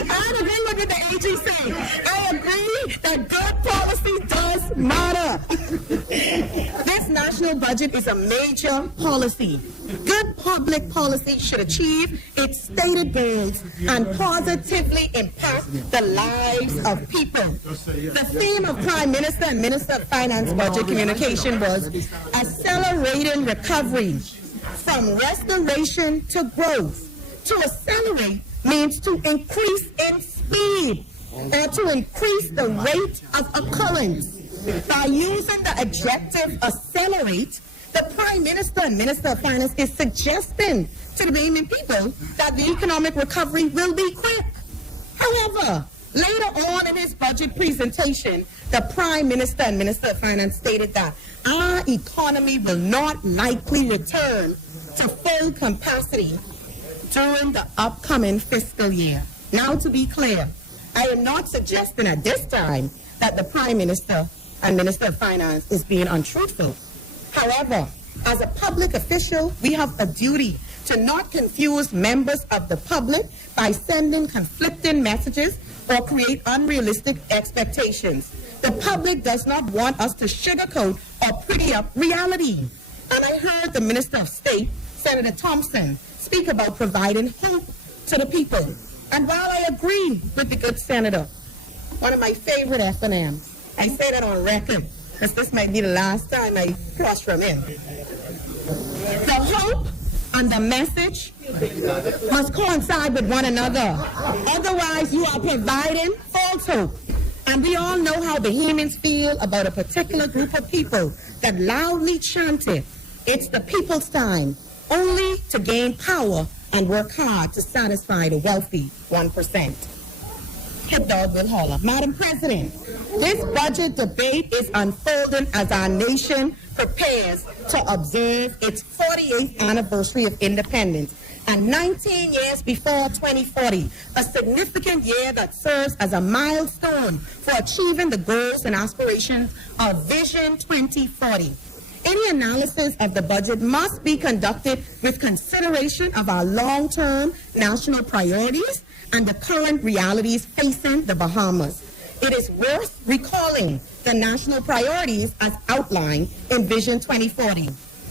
I agree with what the AG said. I agree that good policy does matter. This national budget is a major policy. Good public policy should achieve its stated goals and positively impact the lives of people. The theme of Prime Minister and Minister of Finance budget communication was accelerating recovery from restoration to growth. To accelerate means to increase in speed or to increase the rate of occurrence. By using the adjective accelerate, the Prime Minister and Minister of Finance is suggesting to the Bahamian people that the economic recovery will be quick. However, later on in his budget presentation, the Prime Minister and Minister of Finance stated that our economy will not likely return to full capacity during the upcoming fiscal year. Now, to be clear, I am not suggesting at this time that the Prime Minister and Minister of Finance is being untruthful. However, as a public official, we have a duty to not confuse members of the public by sending conflicting messages or create unrealistic expectations. The public does not want us to sugarcoat or pretty up reality. And I heard the Minister of State, Senator Thompson, speak about providing hope to the people. And while I agree with the good senator, one of my favorite F&Ms, I say that on record, because this might be the last time I cross from him. The hope and the message must coincide with one another. Otherwise, you are providing false hope. And we all know how Bahamians feel about a particular group of people that loudly chanted, "It's the people's time," only to gain power and work hard to satisfy the wealthy 1%. Hit dog will holler. Madam President, this budget debate is unfolding as our nation prepares to observe its 48th anniversary of independence. And 19 years before 2040, a significant year that serves as a milestone for achieving the goals and aspirations of Vision 2040. Any analysis of the budget must be conducted with consideration of our long-term national priorities and the current realities facing the Bahamas. It is worth recalling the national priorities as outlined in Vision 2040.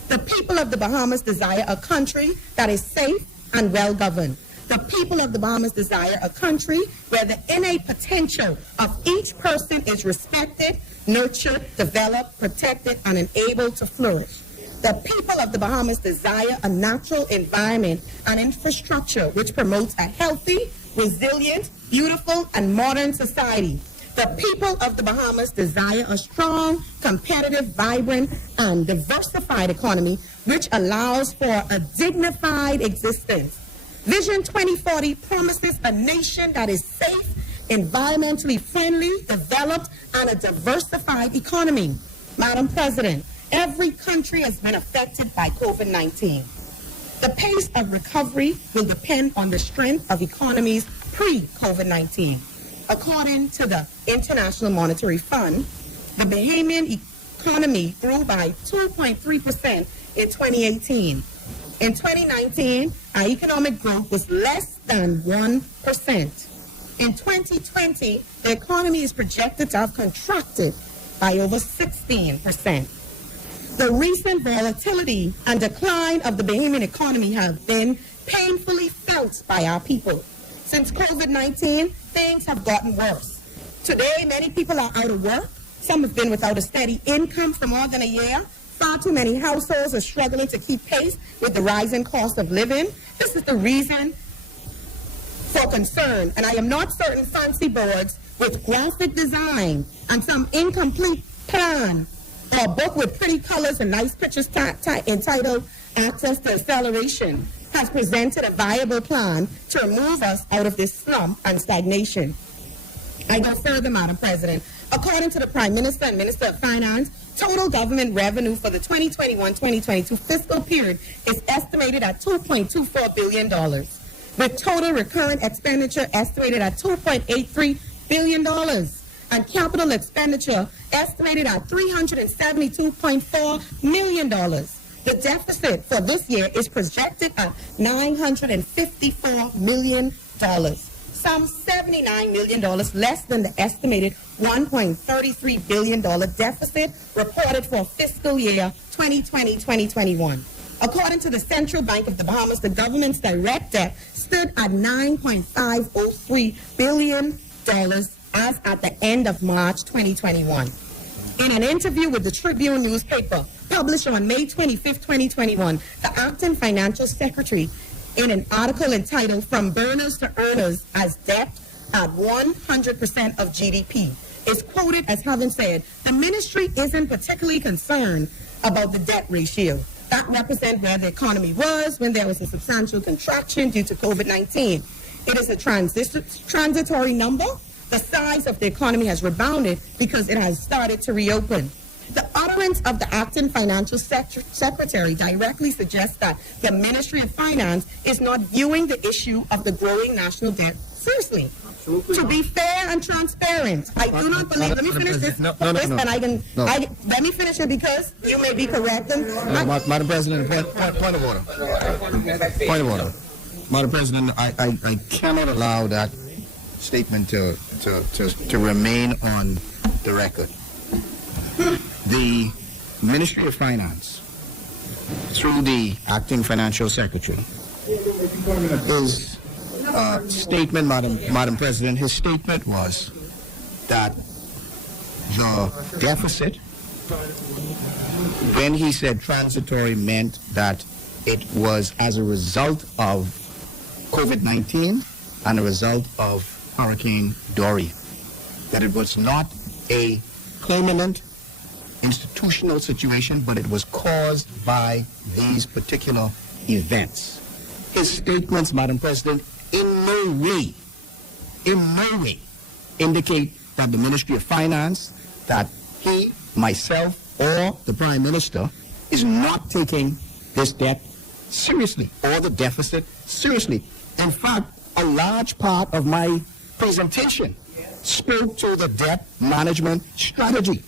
The people of the Bahamas desire a country that is safe and well-governed. The people of the Bahamas desire a country where the innate potential of each person is respected, nurtured, developed, protected, and enabled to flourish. The people of the Bahamas desire a natural environment and infrastructure which promotes a healthy, resilient, beautiful, and modern society. The people of the Bahamas desire a strong, competitive, vibrant, and diversified economy which allows for a dignified existence. Vision 2040 promises a nation that is safe, environmentally friendly, developed, and a diversified economy. Madam President, every country has been affected by COVID-19. The pace of recovery will depend on the strength of economies pre-COVID-19. According to the International Monetary Fund, the Bahamian economy grew by 2.3% in 2018. In 2019, our economic growth was less than 1%. In 2020, the economy is projected to have contracted by over 16%. The recent volatility and decline of the Bahamian economy have been painfully felt by our people. Since COVID-19, things have gotten worse. Today, many people are out of work. Some have been without a steady income for more than a year. Far too many households are struggling to keep pace with the rising cost of living. This is the reason for concern, and I am not certain fancy boards with graphic design and some incomplete plan or a book with pretty colors and nice pictures entitled Access to Acceleration has presented a viable plan to remove us out of this slump and stagnation. I go further, Madam President. According to the Prime Minister and Minister of Finance, total government revenue for the 2021-2022 fiscal period is estimated at $2.24 billion, with total recurrent expenditure estimated at $2.83 billion, and capital expenditure estimated at $372.4 million. The deficit for this year is projected at $954 million, some $79 million less than the estimated $1.33 billion deficit reported for fiscal year 2020-2021. According to the Central Bank of the Bahamas, the government's direct debt stood at $9.503 billion as at the end of March 2021. In an interview with the Tribune newspaper published on May 25, 2021, the acting financial secretary, in an article entitled From Burners to Earners as Debt at 100% of GDP, is quoted as having said, the ministry isn't particularly concerned about the debt ratio. That represents where the economy was when there was a substantial contraction due to COVID-19. It is a transitory number. The size of the economy has rebounded because it has started to reopen. The utterance of the acting financial secretary directly suggests that the Ministry of Finance is not viewing the issue of the growing national debt seriously. Absolutely. To be fair and transparent, I do not believe. Let me finish this. Let me finish it because you may be correct. Madam President, point of order. Point of order. Madam President, I cannot allow that statement to remain on the record. The Ministry of Finance through the acting financial secretary, his statement, Madam President, his statement was that the deficit, when he said transitory, meant that it was as a result of COVID-19 and a result of Hurricane Dorian, that it was not a permanent institutional situation, but it was caused by these particular events. His statements, Madam President, in no way indicate that the Ministry of Finance, that he, myself, or the Prime Minister is not taking this debt seriously or the deficit seriously. In fact, a large part of my presentation spoke to the debt management strategy.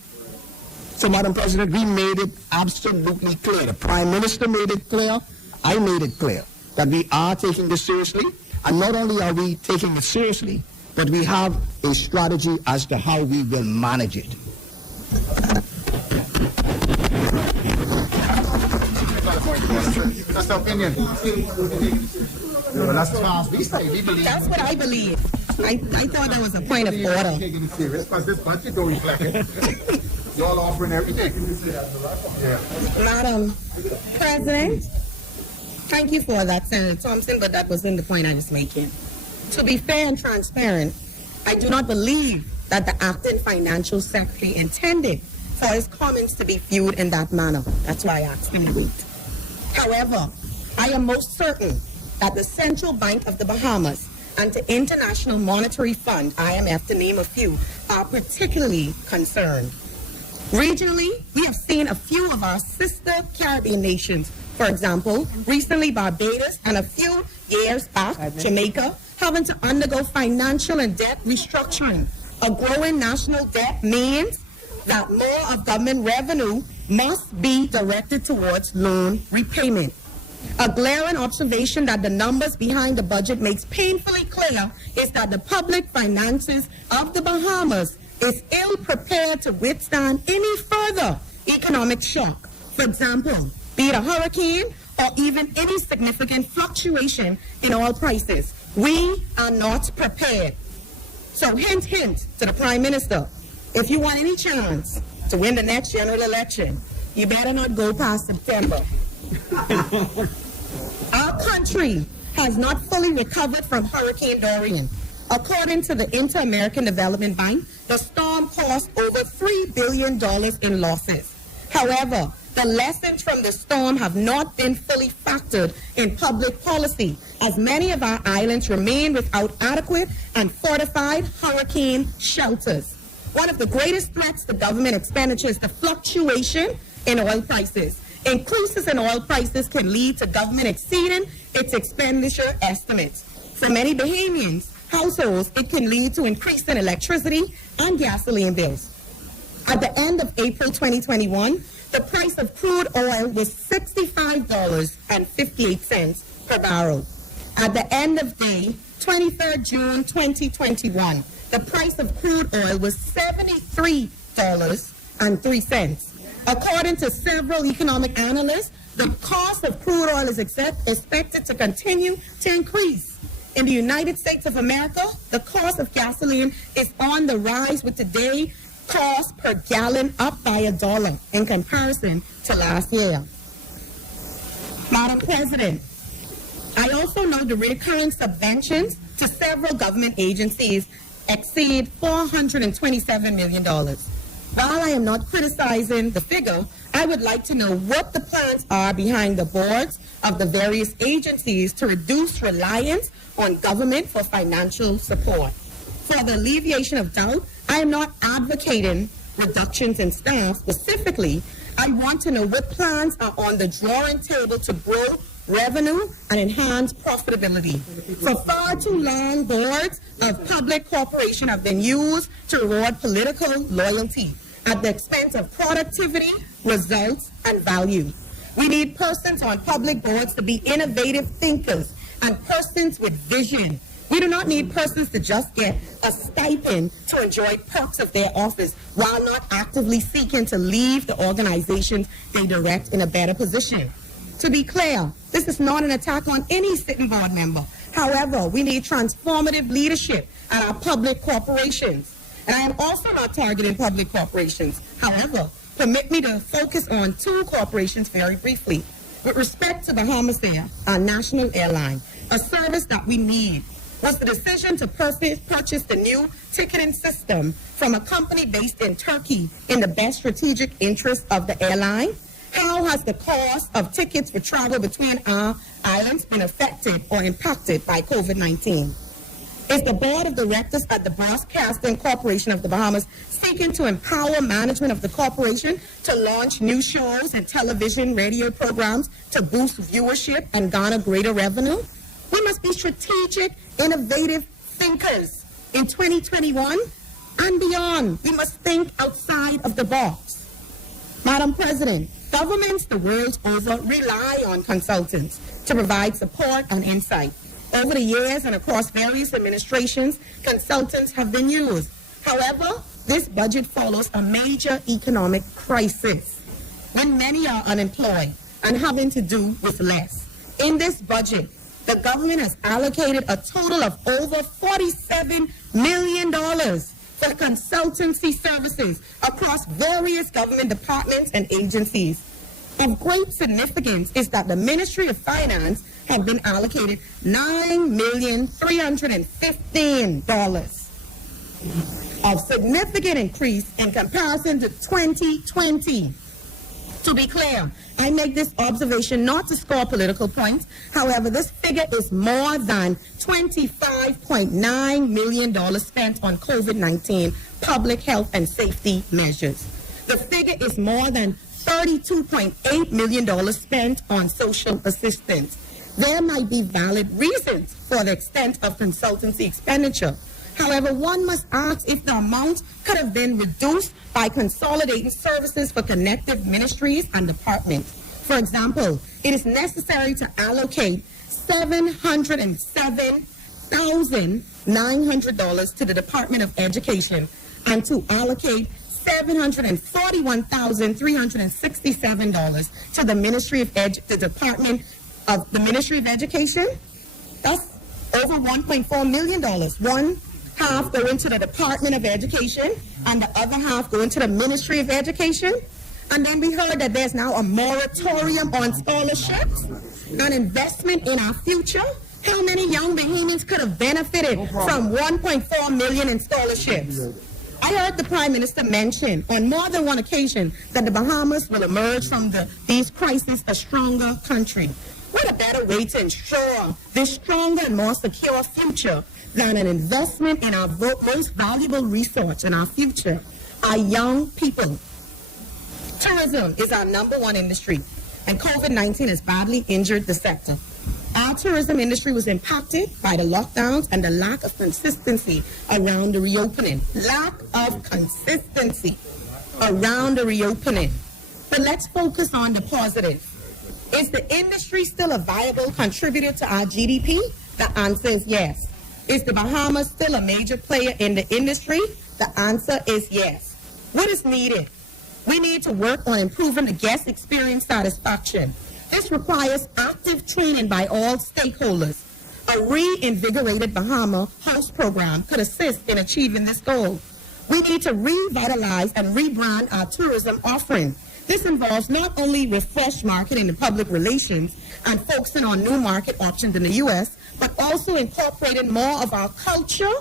So, Madam President, we made it absolutely clear. The Prime Minister made it clear. I made it clear that we are taking this seriously. And not only are we taking it seriously, but we have a strategy as to how we will manage it. That's the opinion. That's fast. We believe. That's what I believe. I thought that was a point of order. Taking it serious because this budget don't reflect it. Y'all offering everything. Yeah. Madam President, thank you for that, Senator Thompson, but that wasn't the point I was making. To be fair and transparent, I do not believe that the acting financial secretary intended for his comments to be viewed in that manner. That's why I asked him to wait. However, I am most certain that the Central Bank of the Bahamas and the International Monetary Fund, IMF to name a few, are particularly concerned. Regionally, we have seen a few of our sister Caribbean nations, for example, recently Barbados and a few years back, Jamaica, having to undergo financial and debt restructuring. A growing national debt means that more of government revenue must be directed towards loan repayment. A glaring observation that the numbers behind the budget makes painfully clear is that the public finances of the Bahamas is ill prepared to withstand any further economic shock. For example, be it a hurricane or even any significant fluctuation in oil prices. We are not prepared. So hint, hint to the Prime Minister, if you want any chance to win the next general election, you better not go past September. Our country has not fully recovered from Hurricane Dorian. According to the Inter-American Development Bank, the storm cost over $3 billion in losses. However, the lessons from the storm have not been fully factored in public policy, as many of our islands remain without adequate and fortified hurricane shelters. One of the greatest threats to government expenditure is the fluctuation in oil prices. Increases in oil prices can lead to government exceeding its expenditure estimates. For many Bahamians, households, it can lead to increase in electricity and gasoline bills. At the end of April 2021, the price of crude oil was $65.58 per barrel. At the end of day, 23rd June 2021, the price of crude oil was $73.03. According to several economic analysts, the cost of crude oil is expected to continue to increase. In the United States of America, the cost of gasoline is on the rise, with today cost per gallon up by $1 in comparison to last year. Madam President, I also know the recurring subventions to several government agencies exceed $427 million. While I am not criticizing the figure, I would like to know what the plans are behind the boards of the various agencies to reduce reliance on government for financial support. For the alleviation of doubt, I am not advocating reductions in staff specifically. I want to know what plans are on the drawing table to grow revenue and enhance profitability. For far too long, boards of public corporation have been used to reward political loyalty at the expense of productivity, results, and value. We need persons on public boards to be innovative thinkers and persons with vision. We do not need persons to just get a stipend to enjoy perks of their office while not actively seeking to leave the organizations they direct in a better position. To be clear, this is not an attack on any sitting board member. However, we need transformative leadership at our public corporations. And I am also not targeting public corporations. However, permit me to focus on two corporations very briefly. With respect to Bahamas Air, our national airline, a service that we need, was the decision to purchase the new ticketing system from a company based in Turkey in the best strategic interest of the airline? How has the cost of tickets for travel between our islands been affected or impacted by COVID-19? Is the board of directors at the Broadcasting Corporation of the Bahamas seeking to empower management of the corporation to launch new shows and television, radio programs to boost viewership and garner greater revenue? We must be strategic, innovative thinkers. In 2021 and beyond, we must think outside of the box. Madam President, governments the world over rely on consultants to provide support and insight. Over the years and across various administrations, consultants have been used. However, this budget follows a major economic crisis when many are unemployed and having to do with less. In this budget, the government has allocated a total of over $47 million for consultancy services across various government departments and agencies. Of great significance is that the Ministry of Finance have been allocated $9,315, of significant increase in comparison to 2020. To be clear, I make this observation not to score political points. However, this figure is more than $25.9 million spent on COVID-19 public health and safety measures. The figure is more than $32.8 million spent on social assistance. There might be valid reasons for the extent of consultancy expenditure. However, one must ask if the amount could have been reduced by consolidating services for connective ministries and departments. For example, it is necessary to allocate $707,900 to the Department of Education and to allocate $741,367 to the Ministry of the Department of the Ministry of Education. That's over $1.4 million. One half go into the Department of Education and the other half go into the Ministry of Education. And then we heard that there's now a moratorium on scholarships, an investment in our future. How many young Bahamians could have benefited from $1.4 million in scholarships? I heard the Prime Minister mention on more than one occasion that the Bahamas will emerge from these crises a stronger country. What a better way to ensure this stronger and more secure future than an investment in our most valuable resource in our future, our young people. Tourism is our #1 industry, and COVID-19 has badly injured the sector. Our tourism industry was impacted by the lockdowns and the lack of consistency around the reopening. Lack of consistency around the reopening. But let's focus on the positive. Is the industry still a viable contributor to our GDP? The answer is yes. Is the Bahamas still a major player in the industry? The answer is yes. What is needed? We need to work on improving the guest experience satisfaction. This requires active training by all stakeholders. A reinvigorated Bahama host program could assist in achieving this goal. We need to revitalize and rebrand our tourism offering. This involves not only refreshed marketing and public relations and focusing on new market options in the U.S., but also incorporating more of our culture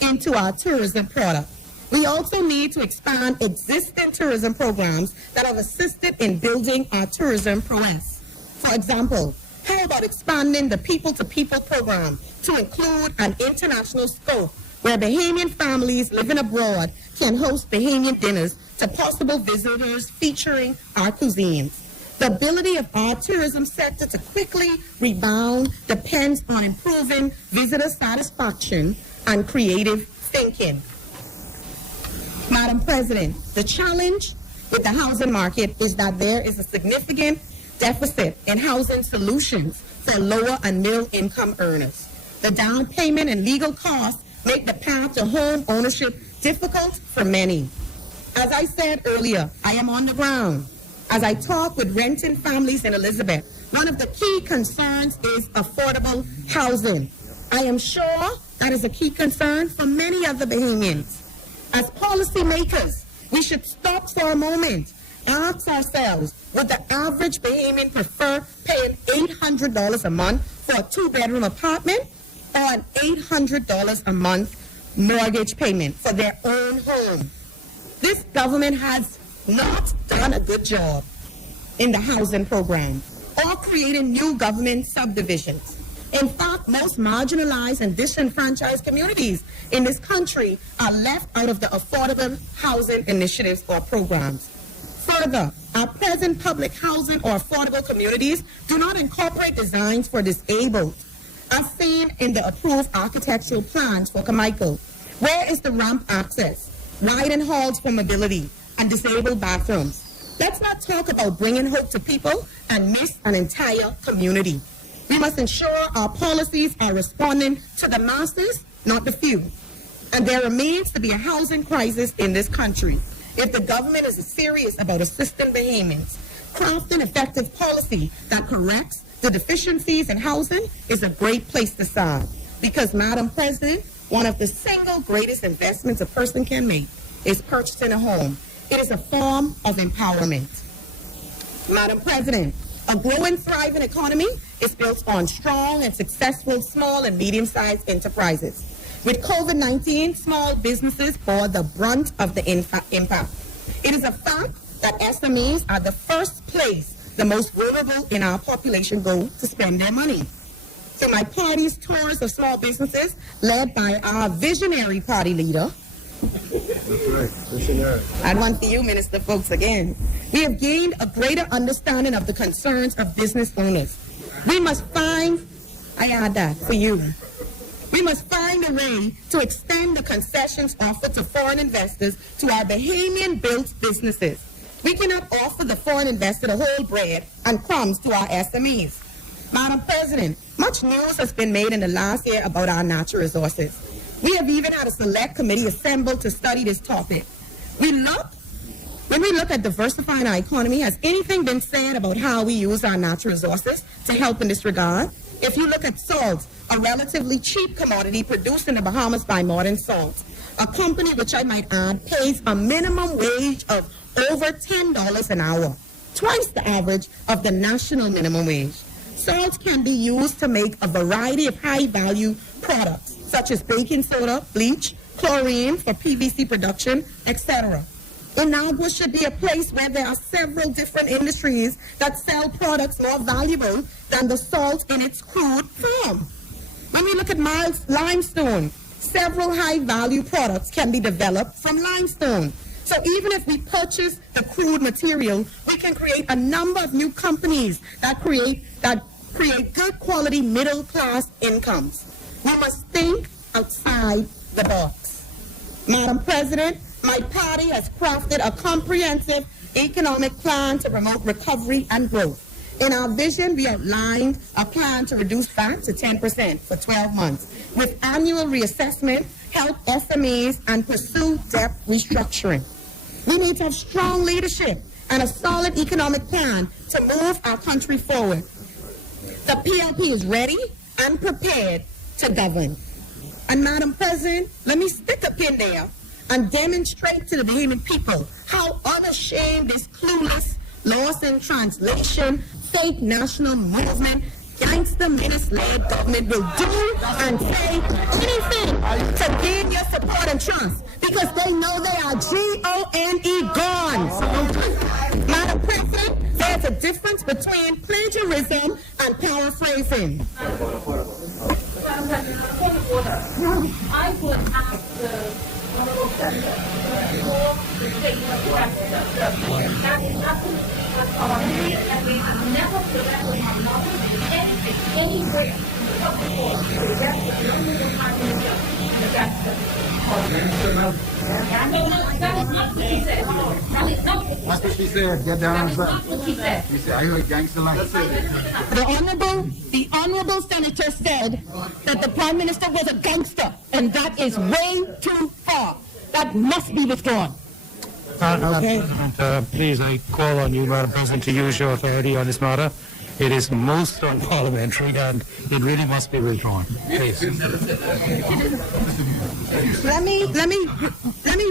into our tourism product. We also need to expand existing tourism programs that have assisted in building our tourism prowess. For example, how about expanding the people-to-people program to include an international scope where Bahamian families living abroad can host Bahamian dinners to possible visitors featuring our cuisines? The ability of our tourism sector to quickly rebound depends on improving visitor satisfaction and creative thinking. Madam President, the challenge with the housing market is that there is a significant deficit in housing solutions for lower and middle income earners. The down payment and legal costs make the path to home ownership difficult for many. As I said earlier, I am on the ground. As I talk with renting families in Elizabeth, one of the key concerns is affordable housing. I am sure that is a key concern for many other Bahamians. As policymakers, we should stop for a moment, ask ourselves, would the average Bahamian prefer paying $800 a month for a two-bedroom apartment or an $800 a month mortgage payment for their own home? This government has not done a good job in the housing program or creating new government subdivisions. In fact, most marginalized and disenfranchised communities in this country are left out of the affordable housing initiatives or programs. Further, our present public housing or affordable communities do not incorporate designs for disabled, as seen in the approved architectural plans for Carmichael. Where is the ramp access, widen halls for mobility, and disabled bathrooms? Let's not talk about bringing hope to people and miss an entire community. We must ensure our policies are responding to the masses, not the few. And there remains to be a housing crisis in this country. If the government is serious about assisting Bahamians, crafting effective policy that corrects the deficiencies in housing is a great place to start. Because, Madam President, one of the single greatest investments a person can make is purchasing a home. It is a form of empowerment. Madam President, a growing, thriving economy is built on strong and successful small and medium-sized enterprises. With COVID-19, small businesses bore the brunt of the impact. It is a fact that SMEs are the first place the most vulnerable in our population go to spend their money. So my party's tours of small businesses, led by our visionary party leader, and one for you, Minister Folks, again. We have gained a greater understanding of the concerns of business owners. We must find, I add that for you. We must find a way to extend the concessions offered to foreign investors to our Bahamian-built businesses. We cannot offer the foreign investor the whole bread and crumbs to our SMEs. Madam President, much news has been made in the last year about our natural resources. We have even had a select committee assembled to study this topic. When we look at diversifying our economy, has anything been said about how we use our natural resources to help in this regard? If you look at salt, a relatively cheap commodity produced in the Bahamas by Modern Salt, a company which I might add pays a minimum wage of over $10 an hour, twice the average of the national minimum wage. Salt can be used to make a variety of high-value products, such as baking soda, bleach, chlorine for PVC production, etc. Inagua should be a place where there are several different industries that sell products more valuable than the salt in its crude form. When we look at limestone, several high-value products can be developed from limestone. So even if we purchase the crude material, we can create a number of new companies that create good quality middle-class incomes. We must think outside the box. Madam President, my party has crafted a comprehensive economic plan to promote recovery and growth. In our vision, we outlined a plan to reduce VAT to 10% for 12 months, with annual reassessment, help SMEs, and pursue debt restructuring. We need to have strong leadership and a solid economic plan to move our country forward. The PLP is ready and prepared to govern. And Madam President, let me stick a pin there and demonstrate to the Bahamian people how unashamed this clueless, lost in translation, fake national movement, gangster menace-led government will do and say anything to gain your support and trust, because they know they are G-O-N-E gone. Madam President, there's a difference between plagiarism and paraphrasing. I would ask the Honorable Senator for the statement of that is nothing but authority, and we have never directly on nothing anywhere before. That's the only time we do that's that is not what she said. That is not That's what she said. Get down on not what she said. You said, I heard gangster like. The honorable senator said that the prime minister was a gangster, and that is way too far. That must be withdrawn. Okay. Please, I call on you, Madam President, to use your authority on this matter. It is most unparliamentary, and it really must be withdrawn. Please. Let me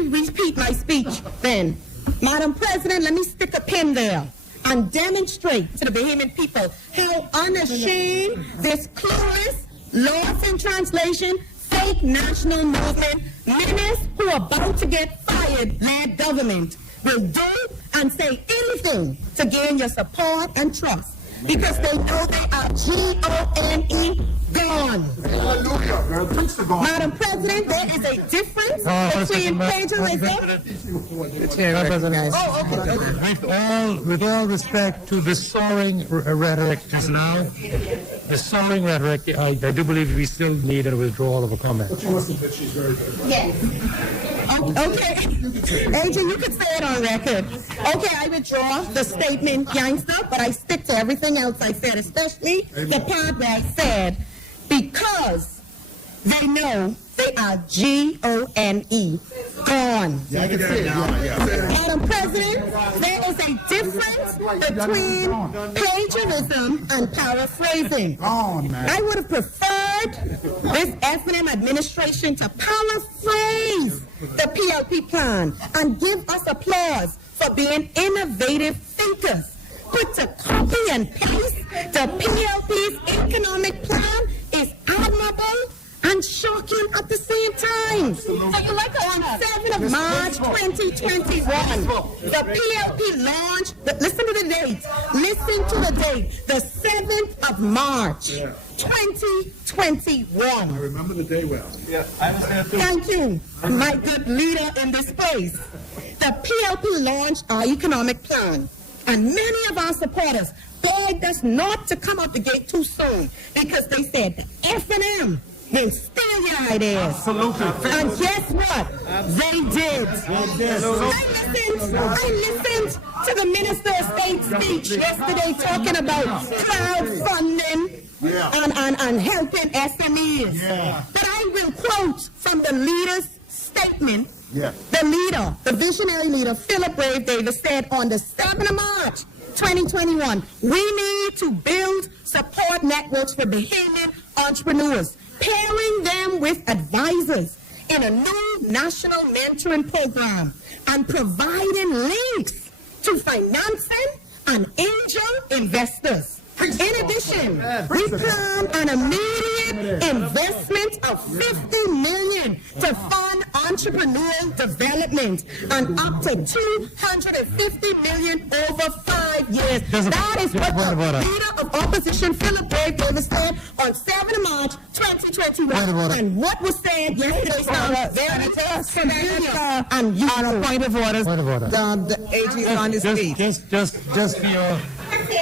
repeat my speech then. Madam President, let me stick a pin there and demonstrate to the Bahamian people how unashamed this clueless, lost in translation, fake national movement, menace who are about to get fired, led government will do and say anything to gain your support and trust. Because they know they are G-O-N-E, gone. Madam President, there is a difference between plagiarism. With all respect to the soaring rhetoric just now, the soaring rhetoric, I do believe we still need a withdrawal of a comment. Yes. Okay. Agent, you can say it on record. Okay, I withdraw the statement, gangster, but I stick to everything else I said, especially the part where I said, because they know they are G-O-N-E, gone. Yeah, I can see it. Yeah. Madam President, there is a difference between plagiarism and paraphrasing. I would have preferred this F&M administration to paraphrase the PLP plan and give us applause for being innovative thinkers. But to copy and paste the PLP's economic plan is admirable and shocking at the same time. So on 7th of March 2021, the PLP launched, listen to the date, the 7th of March 2021. I remember the day well. Yeah, I was there too. Thank you, my good leader in this place. The PLP launched our economic plan, and many of our supporters begged us not to come out the gate too soon because they said the F&M will steal your ideas. Absolutely. And guess what? They did. I listened to the Minister of State's speech yesterday talking about crowdfunding and helping SMEs. Yeah. But I will quote from the leader's statement. Yeah. The leader, the visionary leader, Philip Brave Davis, said on the 7th of March 2021, we need to build support networks for Bahamian entrepreneurs, pairing them with advisors in a new national mentoring program and providing links to financing and angel investors. In addition, we plan an immediate investment of $50 million to fund entrepreneurial development and up to $250 million over 5 years. That is what the leader of opposition, Philip Brave Davis, said on 7th of March 2021. And what was said yesterday sounds very familiar. And you are a point of order. The AG is on his feet.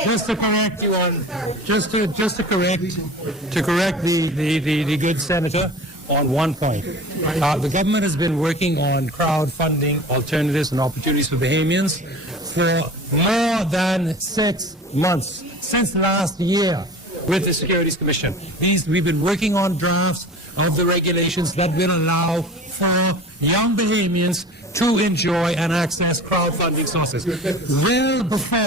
Just to correct you on, just to correct the good senator on one point. The government has been working on crowdfunding alternatives and opportunities for Bahamians for more than 6 months, since last year with the Securities Commission. We've been working on drafts of the regulations that will allow for young Bahamians to enjoy and access crowdfunding sources. Well before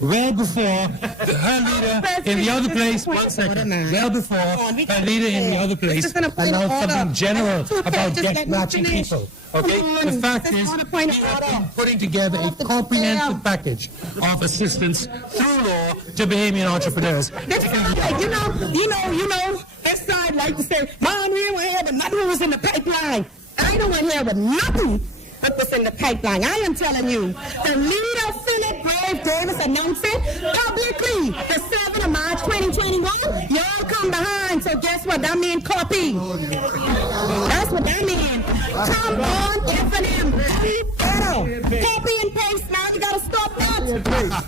her leader in the other place, her leader in the other place announced something general about debt matching people. Okay? The fact is, we have been putting together a comprehensive package of assistance through law to Bahamian entrepreneurs. You know, this side like to say, Mom, we were here, but nothing was in the pipeline. I don't want to hear but nothing that was in the pipeline. I am telling you, the leader, Philip Brave Davis, announced it publicly the 7th of March 2021. Y'all come behind, so guess what? That means copy. That's what that means. Come on, F&M. Copy and paste now. You got to stop that.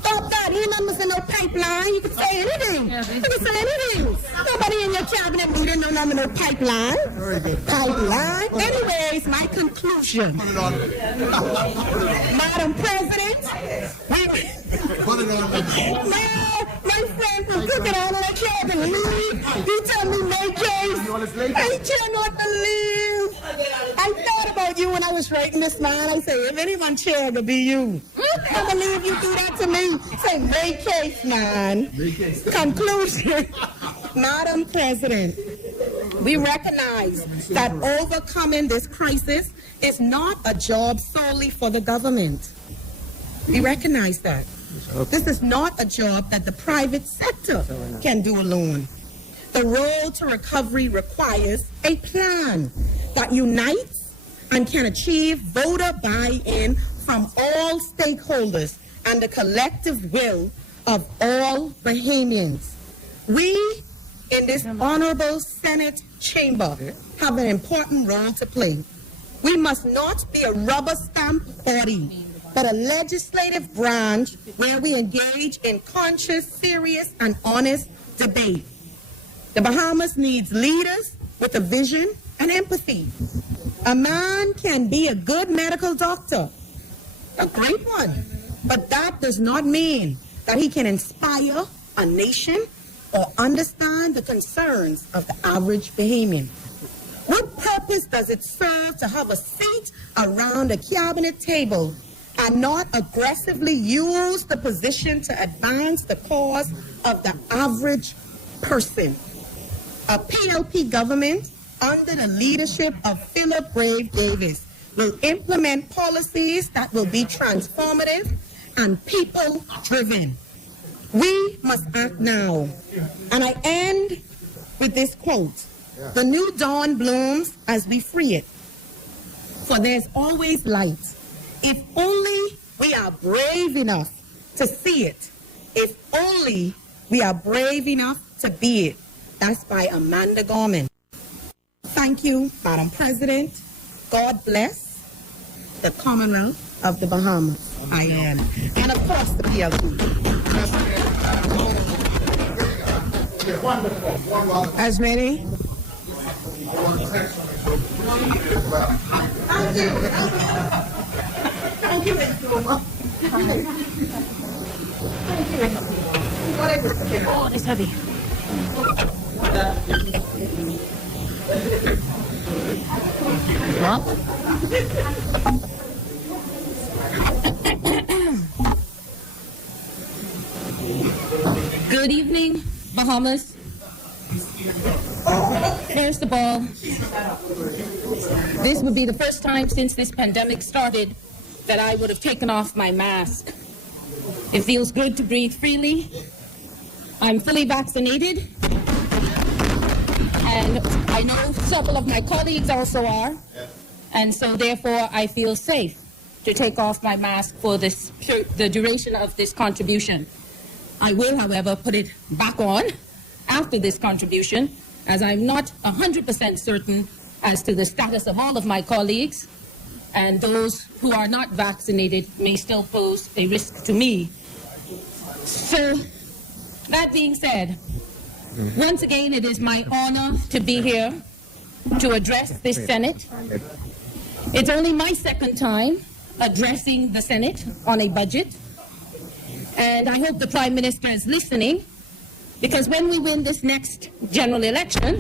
Stop that. You numbers in no pipeline. You can say anything. You can say anything. Nobody in your cabinet meeting no number no pipeline. Pipeline. Anyways, my conclusion. Madam President, now my friend from cooking all of that cabin leave. You tell me, May Case, I cannot believe. I thought about you when I I was writing this man, I say, if anyone chair, it'll be you. I believe you do that to me. Say, make case, man. Conclusion. Madam President, we recognize that overcoming this crisis is not a job solely for the government. We recognize that. This is not a job that the private sector can do alone. The road to recovery requires a plan that unites and can achieve voter buy-in from all stakeholders and the collective will of all Bahamians. We in this honorable Senate chamber have an important role to play. We must not be a rubber stamp body, but a legislative branch where we engage in conscious, serious, and honest debate. The Bahamas needs leaders with a vision and empathy. A man can be a good medical doctor, a great one, but that does not mean that he can inspire a nation or understand the concerns of the average Bahamian. What purpose does it serve to have a seat around a cabinet table and not aggressively use the position to advance the cause of the average person? A PLP government under the leadership of Philip Brave Davis will implement policies that will be transformative and people-driven. We must act now. And I end with this quote. The new dawn blooms as we free it. For there's always light. If only we are brave enough to see it. If only we are brave enough to be it. That's by Amanda Gorman. Thank you, Madam President. God bless the Commonwealth of the Bahamas. I am. And of course the PLP. As many? Thank you, Nkrumah. Oh, it's heavy. Good evening, Bahamas. First of all, this would be the first time since this pandemic started that I would have taken off my mask. It feels good to breathe freely. I'm fully vaccinated, and I know several of my colleagues also are, and so therefore I feel safe to take off my mask for the duration of this contribution. I will, however, put it back on after this contribution, as I'm not 100% certain as to the status of all of my colleagues, and those who are not vaccinated may still pose a risk to me. So, that being said, once again, it is my honor to be here to address this Senate. It's only my second time addressing the Senate on a budget, and I hope the Prime Minister is listening, because when we win this next general election,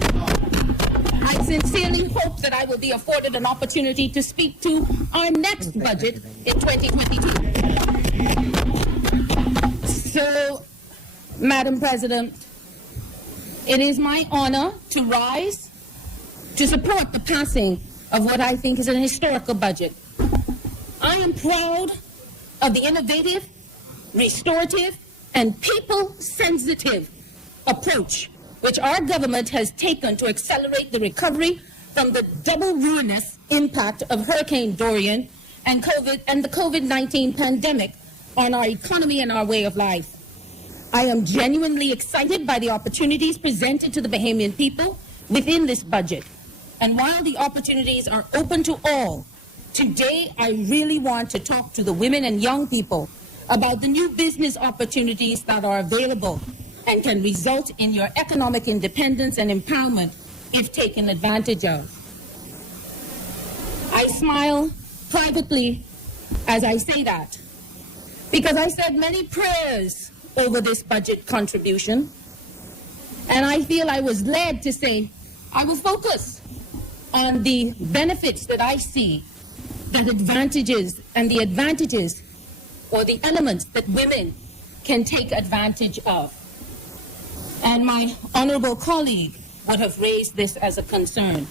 I sincerely hope that I will be afforded an opportunity to speak to our next budget in 2022. So, Madam President, it is my honor to rise to support the passing of what I think is an historical budget. I am proud of the innovative, restorative, and people-sensitive approach which our government has taken to accelerate the recovery from the double ruinous impact of Hurricane Dorian and the COVID-19 pandemic on our economy and our way of life. I am genuinely excited by the opportunities presented to the Bahamian people within this budget. And while the opportunities are open to all, today I really want to talk to the women and young people about the new business opportunities that are available and can result in your economic independence and empowerment if taken advantage of. I smile privately as I say that, because I said many prayers over this budget contribution, and I feel I was led to say I will focus on the benefits that I see that the advantages or the elements that women can take advantage of. And my honorable colleague would have raised this as a concern.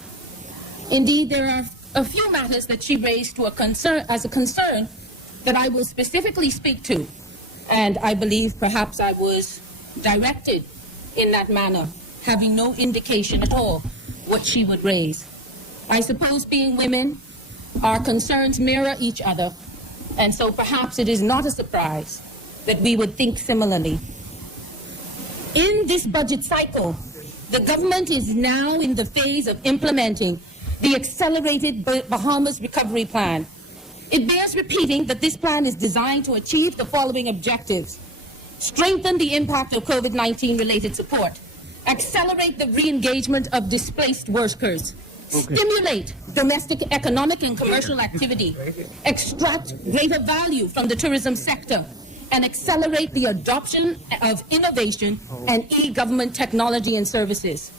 Indeed, there are a few matters that she raised as a concern that I will specifically speak to. And I believe perhaps I was directed in that manner, having no indication at all what she would raise. I suppose being women, our concerns mirror each other, and so perhaps it is not a surprise that we would think similarly. In this budget cycle, the government is now in the phase of implementing the accelerated Bahamas recovery plan. It bears repeating that this plan is designed to achieve the following objectives: strengthen the impact of COVID-19 related support, accelerate the re-engagement of displaced workers, stimulate domestic economic and commercial activity, extract greater value from the tourism sector, and accelerate the adoption of innovation and e-government technology and services.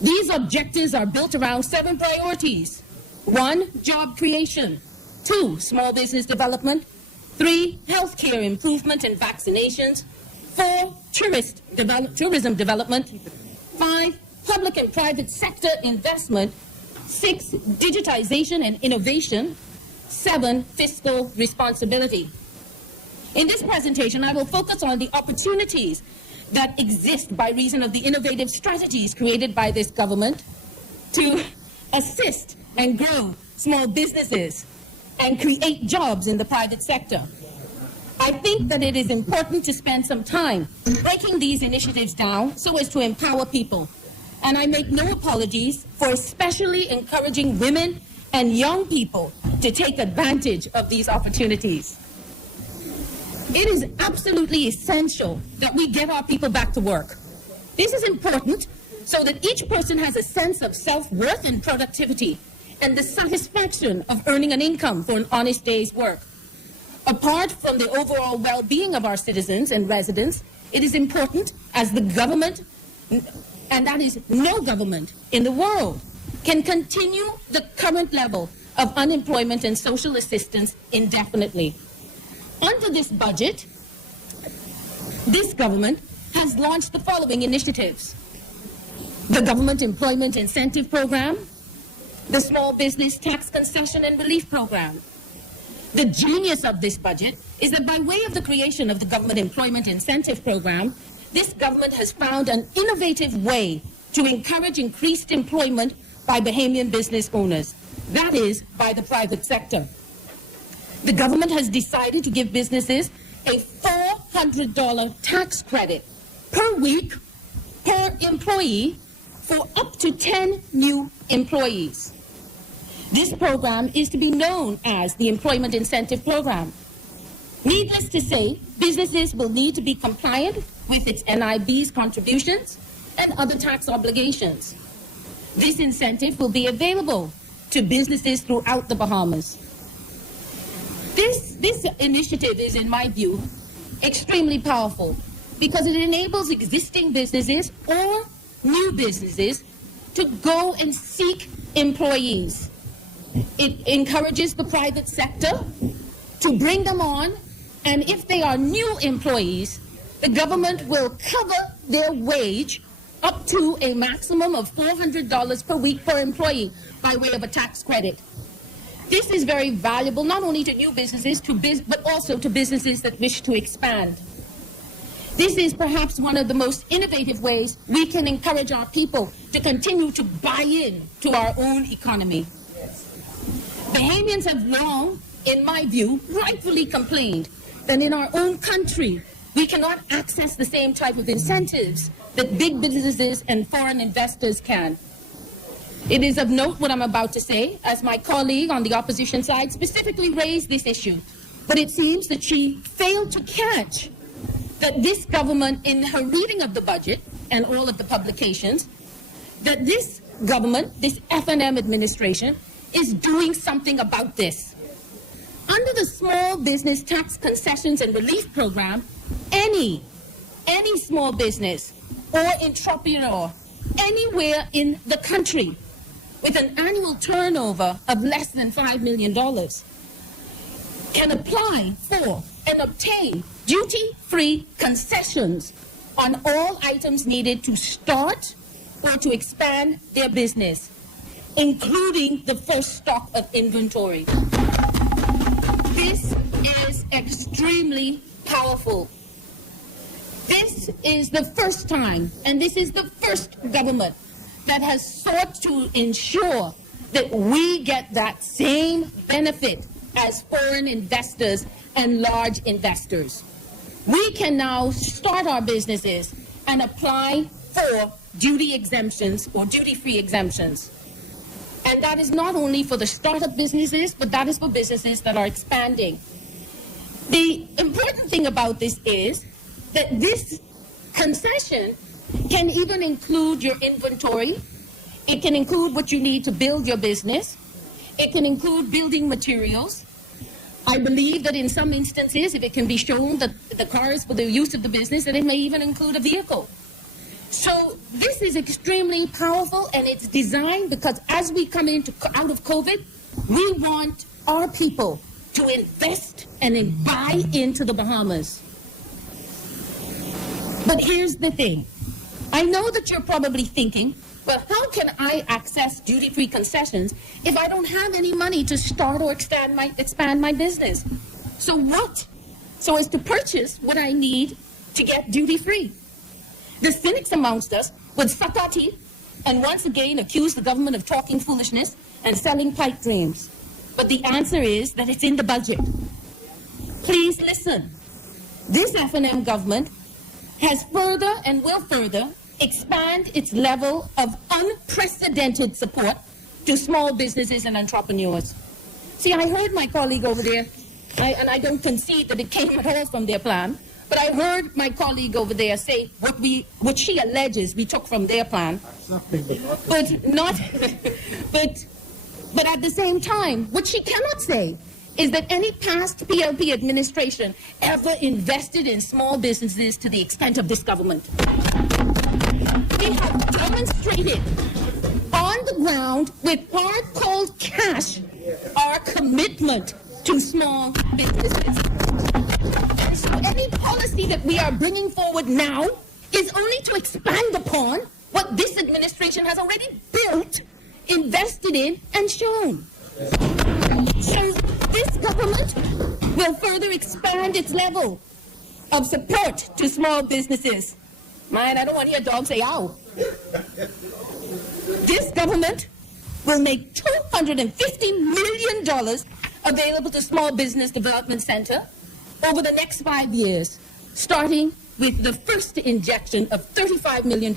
These objectives are built around 7 priorities. 1, job creation. 2, small business development. 3, healthcare improvement and vaccinations. 4, tourism development. 5, public and private sector investment. 6, digitization and innovation. 7, fiscal responsibility. In this presentation, I will focus on the opportunities that exist by reason of the innovative strategies created by this government to assist and grow small businesses and create jobs in the private sector. I think that it is important to spend some time breaking these initiatives down so as to empower people. And I make no apologies for especially encouraging women and young people to take advantage of these opportunities. It is absolutely essential that we get our people back to work. This is important so that each person has a sense of self-worth and productivity and the satisfaction of earning an income for an honest day's work. Apart from the overall well-being of our citizens and residents, it is important as the government, and that is no government in the world, can continue the current level of unemployment and social assistance indefinitely. Under this budget, this government has launched the following initiatives: the Government Employment Incentive Program, the Small Business Tax Concession and Relief Program. The genius of this budget is that by way of the creation of the Government Employment Incentive Program, this government has found an innovative way to encourage increased employment by Bahamian business owners, that is, by the private sector. The government has decided to give businesses a $400 tax credit per week per employee for up to 10 new employees. This program is to be known as the Employment Incentive Program. Needless to say, businesses will need to be compliant with its NIB's contributions and other tax obligations. This incentive will be available to businesses throughout the Bahamas. This initiative is, in my view, extremely powerful because it enables existing businesses or new businesses to go and seek employees. It encourages the private sector to bring them on, and if they are new employees, the government will cover their wage up to a maximum of $400 per week per employee by way of a tax credit. This is very valuable not only to new businesses, but also to businesses that wish to expand. This is perhaps one of the most innovative ways we can encourage our people to continue to buy in to our own economy. Bahamians have long, in my view, rightfully complained that in our own country, we cannot access the same type of incentives that big businesses and foreign investors can. It is of note what I'm about to say, as my colleague on the opposition side specifically raised this issue. But it seems that she failed to catch that this government, in her reading of the budget and all of the publications, that this government, this F&M administration, is doing something about this. Under the Small Business Tax Concessions and Relief Program, any small business or entrepreneur anywhere in the country with an annual turnover of less than $5 million can apply for and obtain duty-free concessions on all items needed to start or to expand their business, including the first stock of inventory. This is extremely powerful. This is the first time, and this is the first government that has sought to ensure that we get that same benefit as foreign investors and large investors. We can now start our businesses and apply for duty exemptions or duty-free exemptions. And that is not only for the startup businesses, but that is for businesses that are expanding. The important thing about this is that this concession can even include your inventory. It can include what you need to build your business. It can include building materials. I believe that in some instances, if it can be shown that the car is for the use of the business, that it may even include a vehicle. So this is extremely powerful, and it's designed because as we come out of COVID, we want our people to invest and buy into the Bahamas. But here's the thing. I know that you're probably thinking, well, how can I access duty-free concessions if I don't have any money to start or expand my business? So what? So as to purchase what I need to get duty-free. The cynics amongst us would suck our teeth and once again accuse the government of talking foolishness and selling pipe dreams. But the answer is that it's in the budget. Please listen. This F&M government has further and will further expand its level of unprecedented support to small businesses and entrepreneurs. See, I heard my colleague over there, and I don't concede that it came at all from their plan, but I heard my colleague over there say what she alleges we took from their plan. But at the same time, what she cannot say is that any past PLP administration ever invested in small businesses to the extent of this government. We have demonstrated on the ground with hard, cold cash our commitment to small businesses. So any policy that we are bringing forward now is only to expand upon what this administration has already built, invested in, and shown. So this government will further expand its level of support to small businesses. Man, I don't want to hear dogs say ow. This government will make $250 million available to Small Business Development Center over the next 5 years, starting with the first injection of $35 million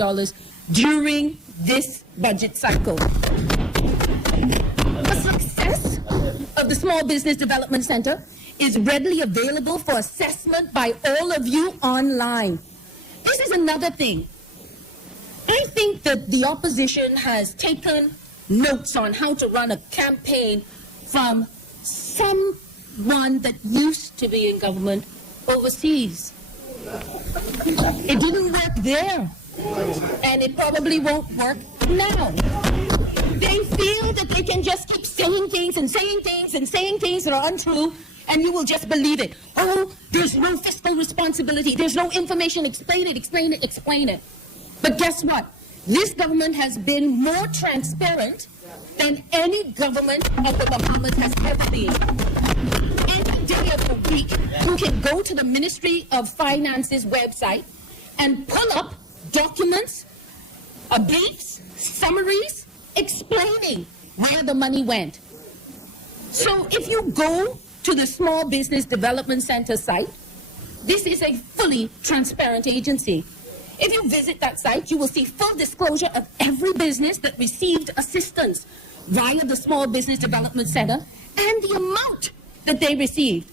during this budget cycle. The success of the Small Business Development Center is readily available for assessment by all of you online. This is another thing. I think that the opposition has taken notes on how to run a campaign from someone that used to be in government overseas. It didn't work there, and it probably won't work now. They feel that they can just keep saying things and saying things and saying things that are untrue, and you will just believe it. Oh, there's no fiscal responsibility. There's no information. Explain it. But guess what? This government has been more transparent than any government of the Bahamas has ever been. Any day of the week, you can go to the Ministry of Finance's website and pull up documents, briefs, summaries, explaining where the money went. So if you go to the Small Business Development Center site, this is a fully transparent agency. If you visit that site, you will see full disclosure of every business that received assistance via the Small Business Development Center and the amount that they received.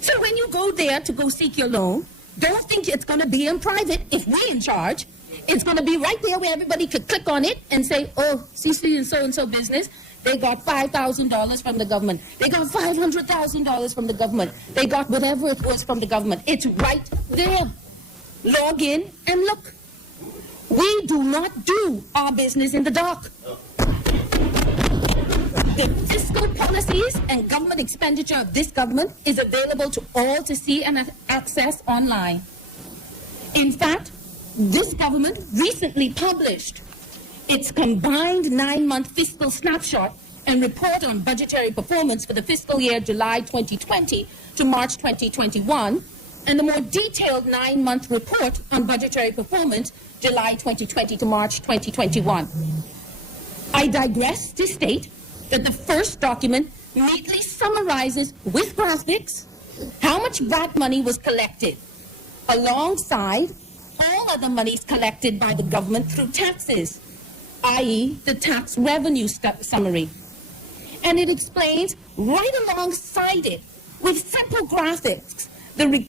So when you go there to go seek your loan, don't think it's going to be in private if we're in charge. It's going to be right there where everybody could click on it and say, oh, CC and so business, they got $5,000 from the government. They got $500,000 from the government. They got whatever it was from the government. It's right there. Log in and look. We do not do our business in the dark. The fiscal policies and government expenditure of this government is available to all to see and access online. In fact, this government recently published its combined 9-month fiscal snapshot and report on budgetary performance for the fiscal year July 2020 to March 2021, and the more detailed 9-month report on budgetary performance July 2020 to March 2021. I digress to state that the first document neatly summarizes with graphics how much VAT money was collected, alongside all other monies collected by the government through taxes, i.e. the tax revenue summary. And it explains right alongside it, with simple graphics, the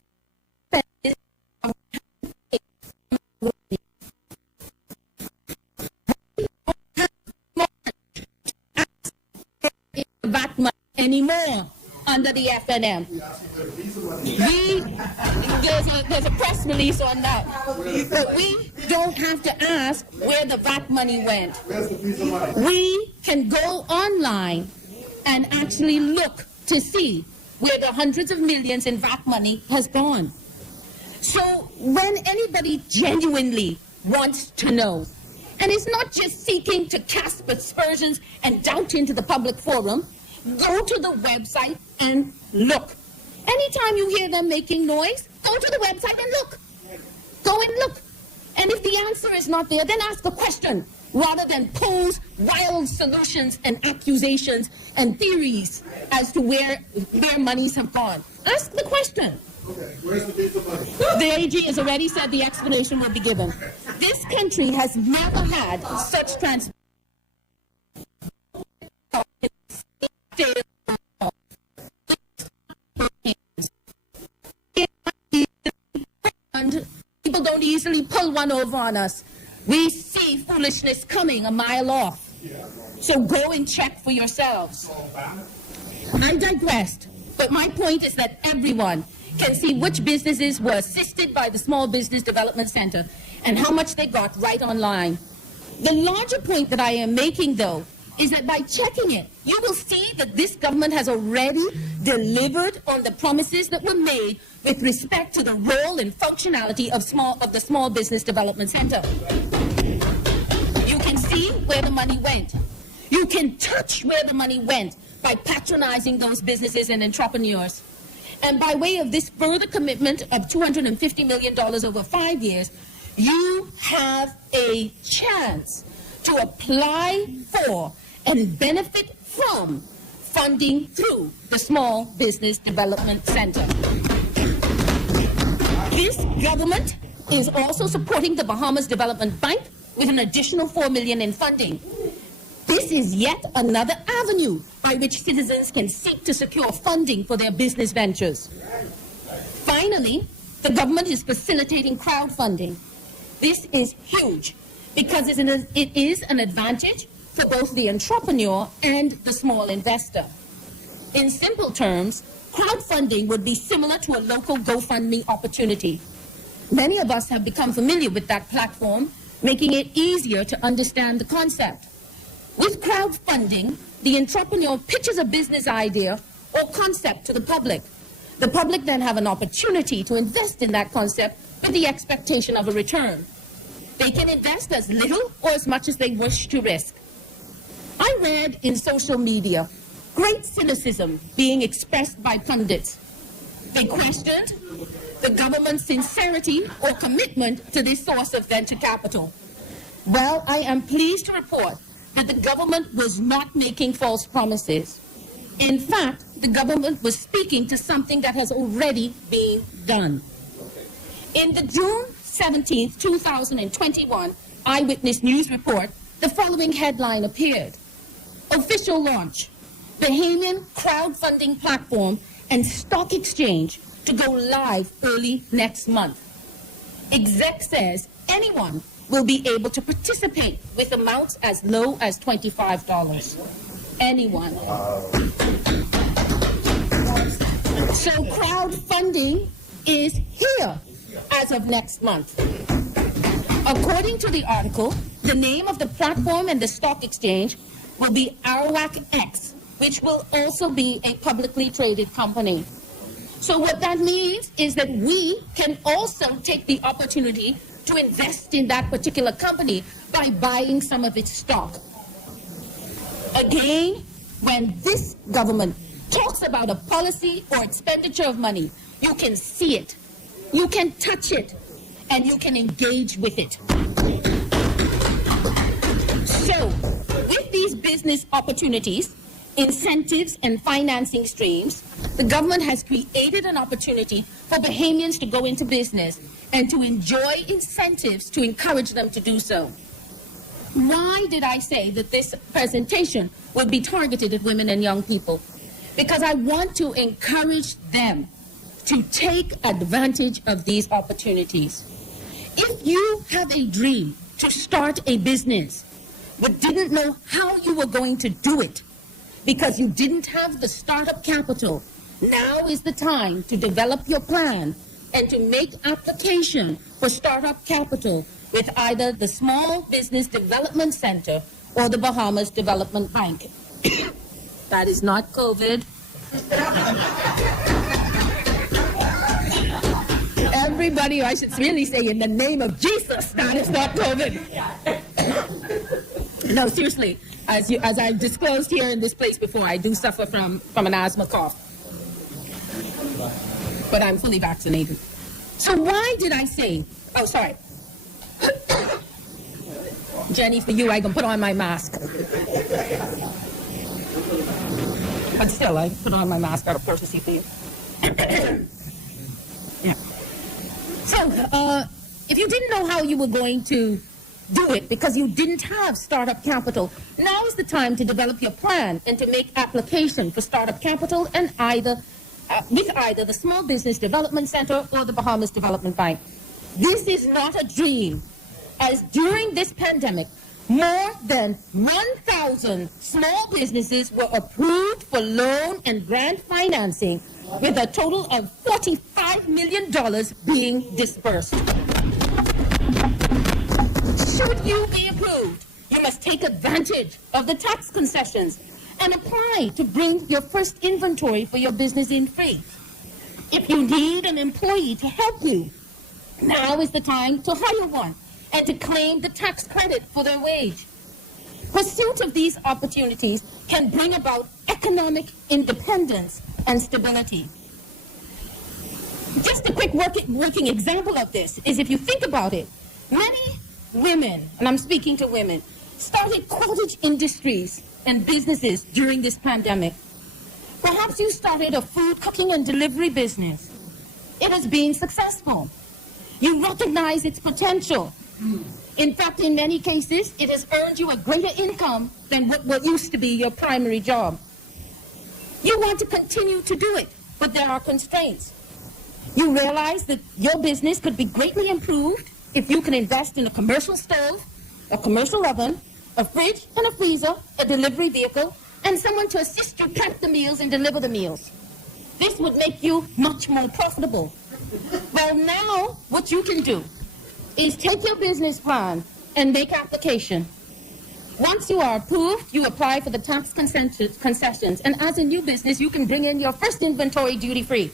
VAT money anymore under the FNM. There's a press release on that. But we don't have to ask where the VAT money went. We can go online and actually look to see where the hundreds of millions in VAT money has gone. So when anybody genuinely wants to know, and is not just seeking to cast aspersions and doubt into the public forum, go to the website and look. Anytime you hear them making noise, go to the website and look. Go and look. And if the answer is not there, then ask a question, rather than pose wild solutions and accusations and theories as to where monies have gone. Ask the question. Okay, where's the piece of money? The AG has already said the explanation will be given. This country has never had such transparency. People don't easily pull one over on us. We see foolishness coming a mile off. So go and check for yourselves. I digressed, but my point is that everyone can see which businesses were assisted by the Small Business Development Center and how much they got right online. The larger point that I am making, though, is that by checking it, you will see that this government has already delivered on the promises that were made with respect to the role and functionality of the Small Business Development Center. You can see where the money went. You can touch where the money went by patronizing those businesses and entrepreneurs. And by way of this further commitment of $250 million over 5 years, you have a chance to apply for and benefit from funding through the Small Business Development Center. This government is also supporting the Bahamas Development Bank with an additional $4 million in funding. This is yet another avenue by which citizens can seek to secure funding for their business ventures. Finally, the government is facilitating crowdfunding. This is huge because it is an advantage for both the entrepreneur and the small investor. In simple terms, crowdfunding would be similar to a local GoFundMe opportunity. Many of us have become familiar with that platform, making it easier to understand the concept. With crowdfunding, the entrepreneur pitches a business idea or concept to the public. The public then have an opportunity to invest in that concept with the expectation of a return. They can invest as little or as much as they wish to risk. I read in social media great cynicism being expressed by pundits. They questioned the government's sincerity or commitment to this source of venture capital. Well, I am pleased to report that the government was not making false promises. In fact, the government was speaking to something that has already been done. In the June 17, 2021 Eyewitness News report, the following headline appeared: Official launch, Bahamian crowdfunding platform and stock exchange to go live early next month. Exec says anyone will be able to participate with amounts as low as $25. Anyone. So crowdfunding is here as of next month. According to the article, the name of the platform and the stock exchange will be Arawak X, which will also be a publicly traded company. So what that means is that we can also take the opportunity to invest in that particular company by buying some of its stock. Again, when this government talks about a policy or expenditure of money, you can see it, you can touch it, and you can engage with it. So, with these business opportunities, incentives, and financing streams, the government has created an opportunity for Bahamians to go into business and to enjoy incentives to encourage them to do so. Why did I say that this presentation will be targeted at women and young people? Because I want to encourage them to take advantage of these opportunities. If you have a dream to start a business but didn't know how you were going to do it because you didn't have the startup capital, now is the time to develop your plan and to make application for startup capital with either the Small Business Development Center or the Bahamas Development Bank. That is not COVID. Everybody, I should really say, in the name of Jesus, that is not COVID. No, seriously, as I've disclosed here in this place before, I do suffer from an asthma cough. But I'm fully vaccinated. So why did I say, oh, sorry. Jenny, for you, I can put on my mask. But still, I put on my mask out of courtesy for you. Yeah. So, if you didn't know how you were going to do it because you didn't have startup capital, now is the time to develop your plan and to make application for startup capital and with either the Small Business Development Center or the Bahamas Development Bank. This is not a dream, as during this pandemic, more than 1,000 small businesses were approved for loan and grant financing, with a total of $45 million being disbursed. Should you be approved, you must take advantage of the tax concessions and apply to bring your first inventory for your business in free. If you need an employee to help you, now is the time to hire one and to claim the tax credit for their wage. Pursuit of these opportunities can bring about economic independence and stability. Just a quick working example of this is, if you think about it, many women, and I'm speaking to women, started cottage industries and businesses during this pandemic. Perhaps you started a food cooking and delivery business. It has been successful. You recognize its potential. In fact, in many cases, it has earned you a greater income than what used to be your primary job. You want to continue to do it, but there are constraints. You realize that your business could be greatly improved if you can invest in a commercial stove, a commercial oven, a fridge and a freezer, a delivery vehicle, and someone to assist you prep the meals and deliver the meals. This would make you much more profitable. Well, now what you can do is take your business plan and make application. Once you are approved, you apply for the tax concessions, and as a new business, you can bring in your first inventory duty-free.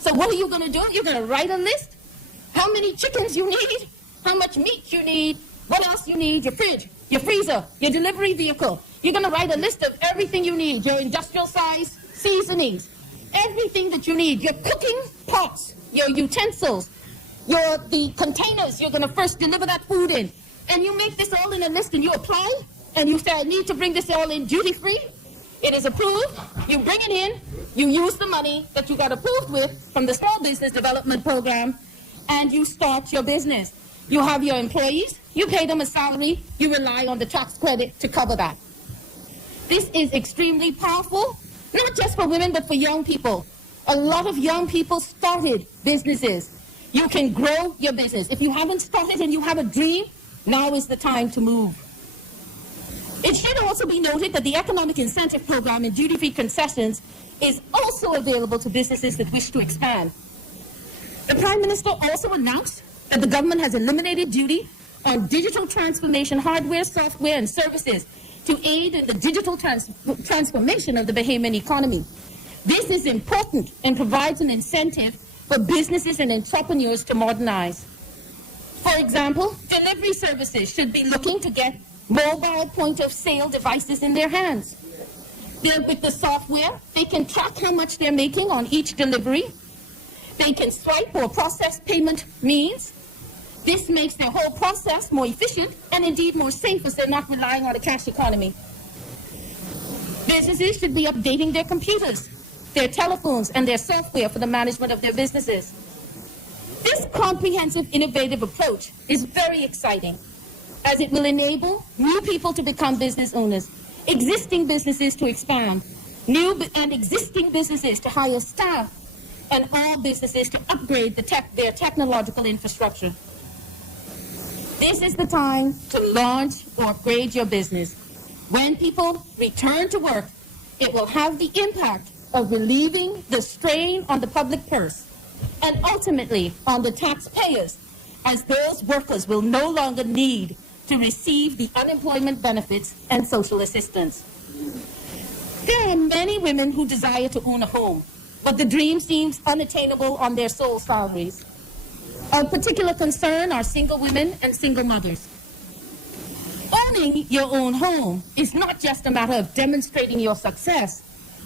So what are you going to do? You're going to write a list, how many chickens you need, how much meat you need, what else you need, your fridge, your freezer, your delivery vehicle. You're going to write a list of everything you need, your industrial size seasonings, everything that you need, your cooking pots, your utensils, the containers you're going to first deliver that food in. And you make this all in a list and you apply, and you say, I need to bring this all in duty-free. It is approved. You bring it in. You use the money that you got approved with from the Small Business Development Program, and you start your business. You have your employees. You pay them a salary. You rely on the tax credit to cover that. This is extremely powerful, not just for women, but for young people. A lot of young people started businesses. You can grow your business. If you haven't started and you have a dream, now is the time to move. It should also be noted that the Economic Incentive Program and duty-free concessions is also available to businesses that wish to expand. The Prime Minister also announced that the government has eliminated duty on digital transformation hardware, software, and services, to aid in the digital transformation of the Bahamian economy. This is important and provides an incentive for businesses and entrepreneurs to modernize. For example, delivery services should be looking to get mobile point-of-sale devices in their hands. With the software, they can track how much they're making on each delivery. They can swipe or process payment means. This makes their whole process more efficient and indeed more safe as they're not relying on a cash economy. Businesses should be updating their computers, their telephones, and their software for the management of their businesses. This comprehensive, innovative approach is very exciting, as it will enable new people to become business owners, existing businesses to expand, new and existing businesses to hire staff, and all businesses to upgrade their technological infrastructure. This is the time to launch or upgrade your business. When people return to work, it will have the impact of relieving the strain on the public purse and ultimately on the taxpayers, as those workers will no longer need to receive the unemployment benefits and social assistance. There are many women who desire to own a home, but the dream seems unattainable on their sole salaries. Of particular concern are single women and single mothers. Owning your own home is not just a matter of demonstrating your success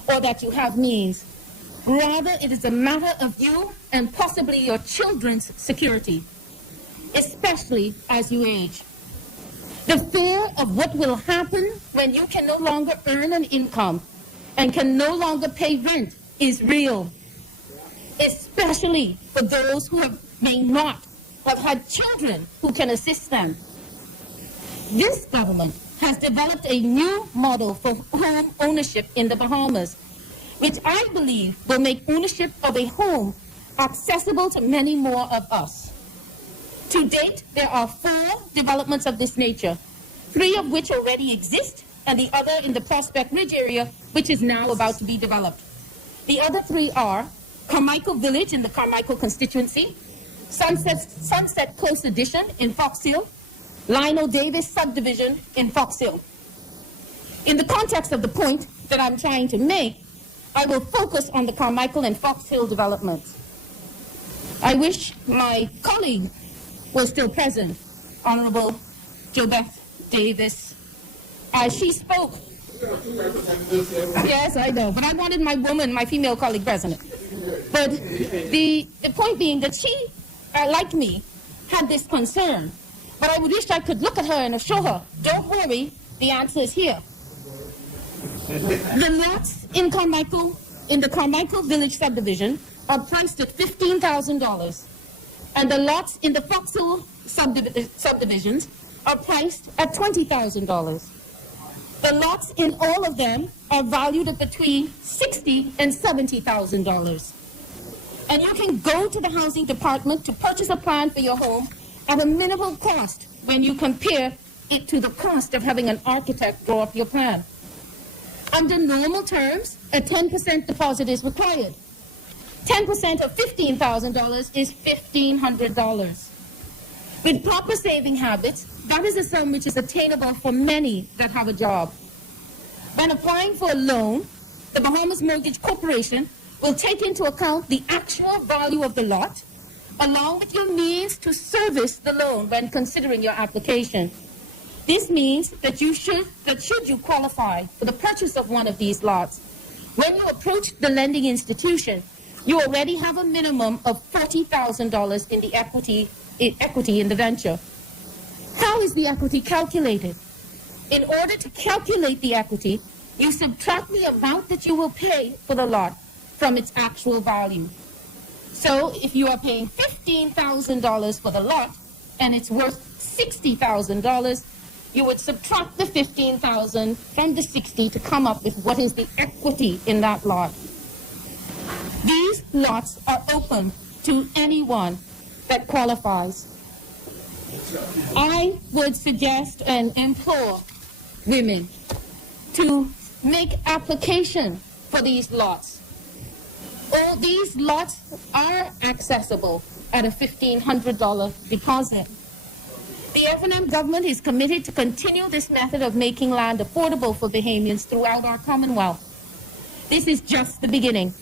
or that you have means. Rather, it is a matter of you and possibly your children's security, especially as you age. The fear of what will happen when you can no longer earn an income and can no longer pay rent is real, especially for those who may not have had children who can assist them. This government has developed a new model for home ownership in the Bahamas, which I believe will make ownership of a home accessible to many more of us. To date, there are 4 developments of this nature, 3 of which already exist, and the other in the Prospect Ridge area, which is now about to be developed. The other 3 are Carmichael Village in the Carmichael constituency, Sunset Close Addition in Fox Hill, Lionel Davis subdivision in Fox Hill. In the context of the point that I'm trying to make, I will focus on the Carmichael and Fox Hill developments. I wish my colleague was still present, Honorable JoBeth Davis. She spoke. Yes, I know, but I wanted my female colleague present. But the point being that she, like me, had this concern. But I would wish I could look at her and assure her, don't worry, the answer is here. The lots in the Carmichael Village subdivision are priced at $15,000. And the lots in the Fox Hill subdivisions are priced at $20,000. The lots in all of them are valued at between $60,000 and $70,000. And you can go to the housing department to purchase a plan for your home at a minimal cost when you compare it to the cost of having an architect draw up your plan. Under normal terms, a 10% deposit is required. 10% of $15,000 is $1,500. With proper saving habits, that is a sum which is attainable for many that have a job. When applying for a loan, the Bahamas Mortgage Corporation will take into account the actual value of the lot, along with your means to service the loan when considering your application. This means that should you qualify for the purchase of one of these lots, when you approach the lending institution, you already have a minimum of $40,000 in the equity in the venture. How is the equity calculated? In order to calculate the equity, you subtract the amount that you will pay for the lot from its actual value. So if you are paying $15,000 for the lot and it's worth $60,000, you would subtract the $15,000 from the $60,000 to come up with what is the equity in that lot. These lots are open to anyone that qualifies. I would suggest and implore women to make application for these lots. All these lots are accessible at a $1,500 deposit. The FNM government is committed to continue this method of making land affordable for Bahamians throughout our Commonwealth. This is just the beginning.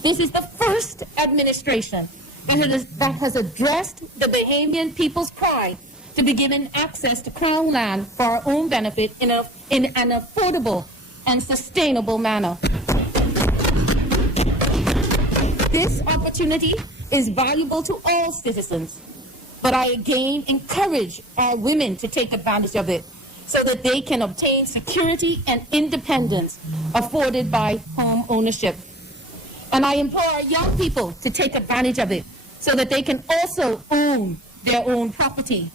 This is the first administration that has addressed the Bahamian people's cry to be given access to Crown land for our own benefit in an affordable and sustainable manner. This opportunity is valuable to all citizens, but I again encourage our women to take advantage of it so that they can obtain security and independence afforded by home ownership. And I implore our young people to take advantage of it so that they can also own their own property,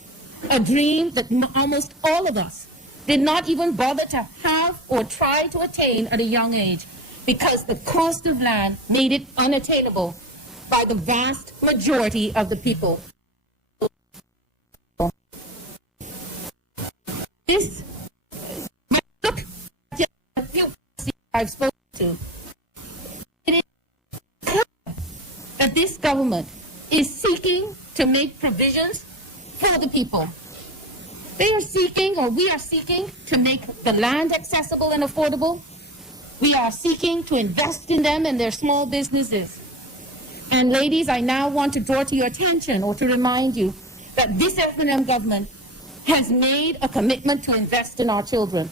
a dream that almost all of us did not even bother to have or try to attain at a young age because the cost of land made it unattainable by the vast majority of the people. This, look at a few I've spoken to. It is clear that this government is seeking to make provisions for the people. They are seeking, or we are seeking, to make the land accessible and affordable. We are seeking to invest in them and their small businesses. And ladies, I now want to draw to your attention or to remind you that this FNM government has made a commitment to invest in our children.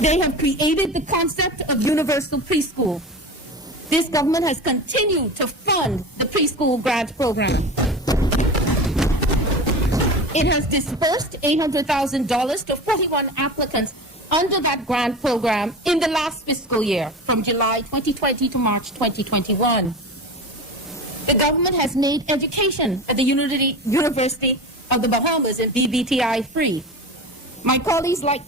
They have created the concept of universal preschool. This government has continued to fund the preschool grant program. It has disbursed $800,000 to 41 applicants under that grant program in the last fiscal year, from July 2020 to March 2021. The government has made education at the University of the Bahamas and BBTI free. My colleagues, the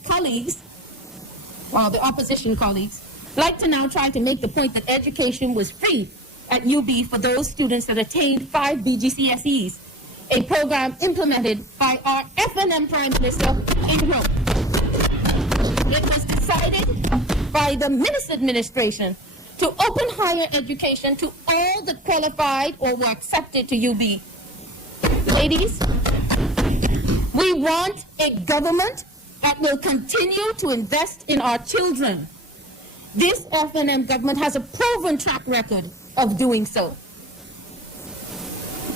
opposition colleagues, like to now try to make the point that education was free at UB for those students that attained 5 BGCSEs, a program implemented by our FNM Prime Minister in Rome. It was decided by the Minister administration to open higher education to all that qualified or were accepted to UB. Ladies, we want a government that will continue to invest in our children. This FNM government has a proven track record of doing so.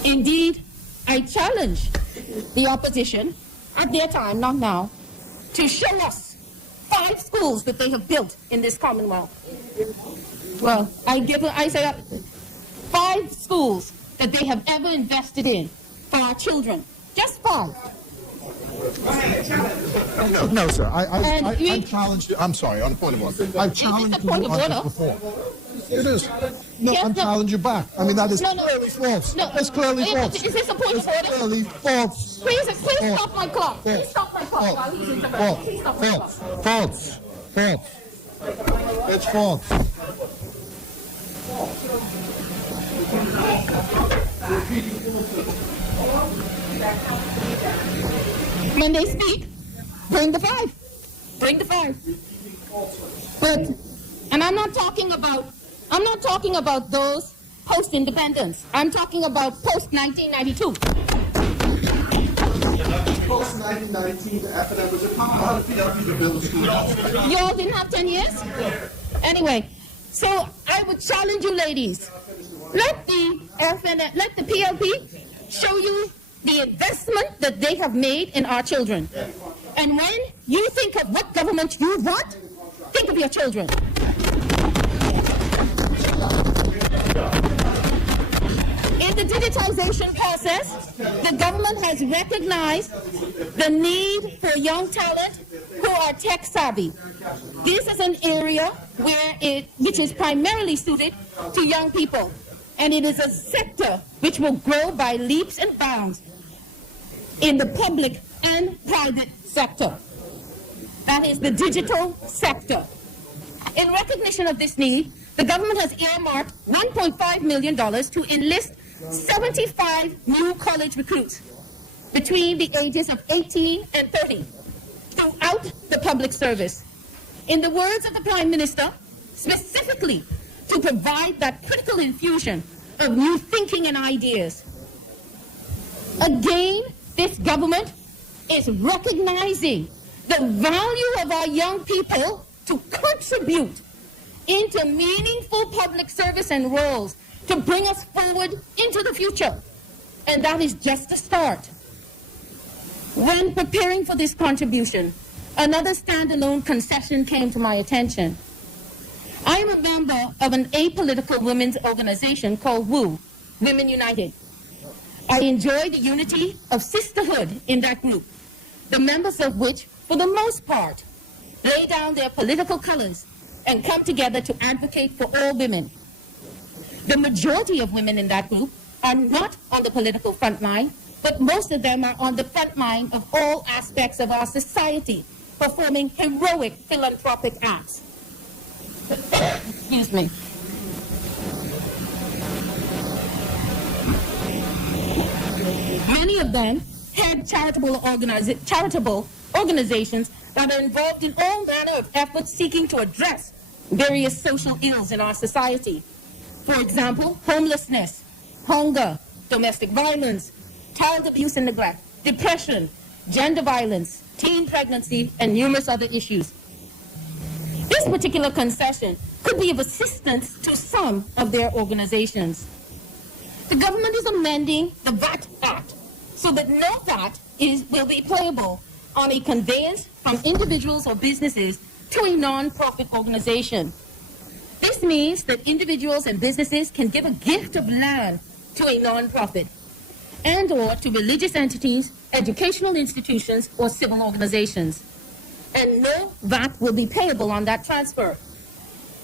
Indeed, I challenge the opposition, at their time, not now, to show us 5 schools that they have built in this Commonwealth. Well, I say 5 schools that they have ever invested in for our children. Just 5. No, sir. I challenged you. I'm sorry, on a point of order. I've challenged you on this before. It is. No, Yes, I'm no. challenging you back. I mean, that is No. clearly false. No. It's clearly false. Is this a point of order? It's clearly false. Please stop my clock. False. Please stop my clock while he's interrupting. Please stop my clock. False. It's false. When they speak, bring the 5. Bring the 5. But, and I'm not talking about those post-independence. I'm talking about post-1992. Post-1919, the FNM was a power. The bill of school. You all didn't have 10 years? Anyway, so I would challenge you ladies. Let the PLP show you the investment that they have made in our children. And when you think of what government you want, think of your children. In the digitization process, the government has recognized the need for young talent who are tech savvy. This is an area which is primarily suited to young people, and it is a sector which will grow by leaps and bounds in the public and private sector. That is the digital sector. In recognition of this need, the government has earmarked $1.5 million to enlist 75 new college recruits between the ages of 18 and 30 throughout the public service. In the words of the Prime Minister, specifically to provide that critical infusion of new thinking and ideas. Again, this government is recognizing the value of our young people to contribute into meaningful public service and roles to bring us forward into the future. And that is just a start. When preparing for this contribution, another standalone concession came to my attention. I am a member of an apolitical women's organization called WU, Women United. I enjoy the unity of sisterhood in that group, the members of which, for the most part, lay down their political colors and come together to advocate for all women. The majority of women in that group are not on the political front line, but most of them are on the front line of all aspects of our society, performing heroic philanthropic acts. Excuse me. Many of them head charitable organizations that are involved in all manner of efforts seeking to address various social ills in our society. For example, homelessness, hunger, domestic violence, child abuse and neglect, depression, gender violence, teen pregnancy, and numerous other issues. This particular concession could be of assistance to some of their organizations. The government is amending the VAT Act so that no VAT will be payable on a conveyance from individuals or businesses to a non-profit organization. This means that individuals and businesses can give a gift of land to a non-profit and or to religious entities, educational institutions, or civil organizations. And no VAT will be payable on that transfer.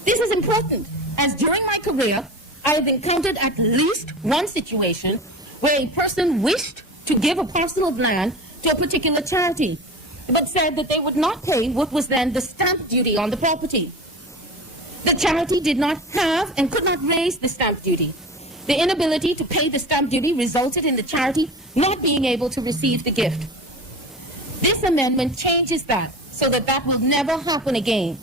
This is important, as during my career, I have encountered at least one situation where a person wished to give a parcel of land to a particular charity, but said that they would not pay what was then the stamp duty on the property. The charity did not have and could not raise the stamp duty. The inability to pay the stamp duty resulted in the charity not being able to receive the gift. This amendment changes that so that that will never happen again.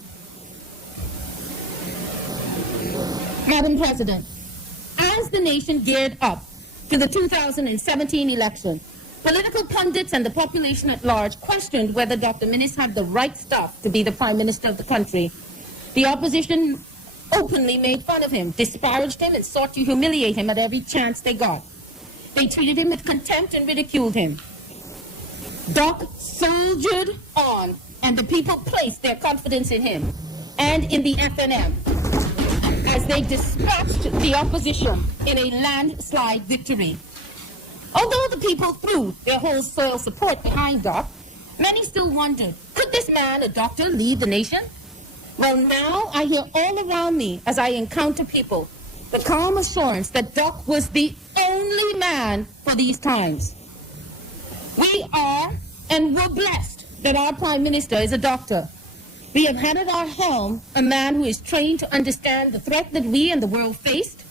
Madam President, as the nation geared up to the 2017 election, political pundits and the population at large questioned whether Dr. Minnis had the right stuff to be the Prime Minister of the country. The opposition openly made fun of him, disparaged him, and sought to humiliate him at every chance they got. They treated him with contempt and ridiculed him. Doc soldiered on, and the people placed their confidence in him and in the FNM as they dispatched the opposition in a landslide victory. Although the people threw their wholesale support behind Doc, many still wondered, could this man, a doctor, lead the nation? Well, now I hear all around me as I encounter people the calm assurance that Doc was the only man for these times. We are and we're blessed that our Prime Minister is a doctor. We have had at our helm a man who is trained to understand the threat that we and the world faced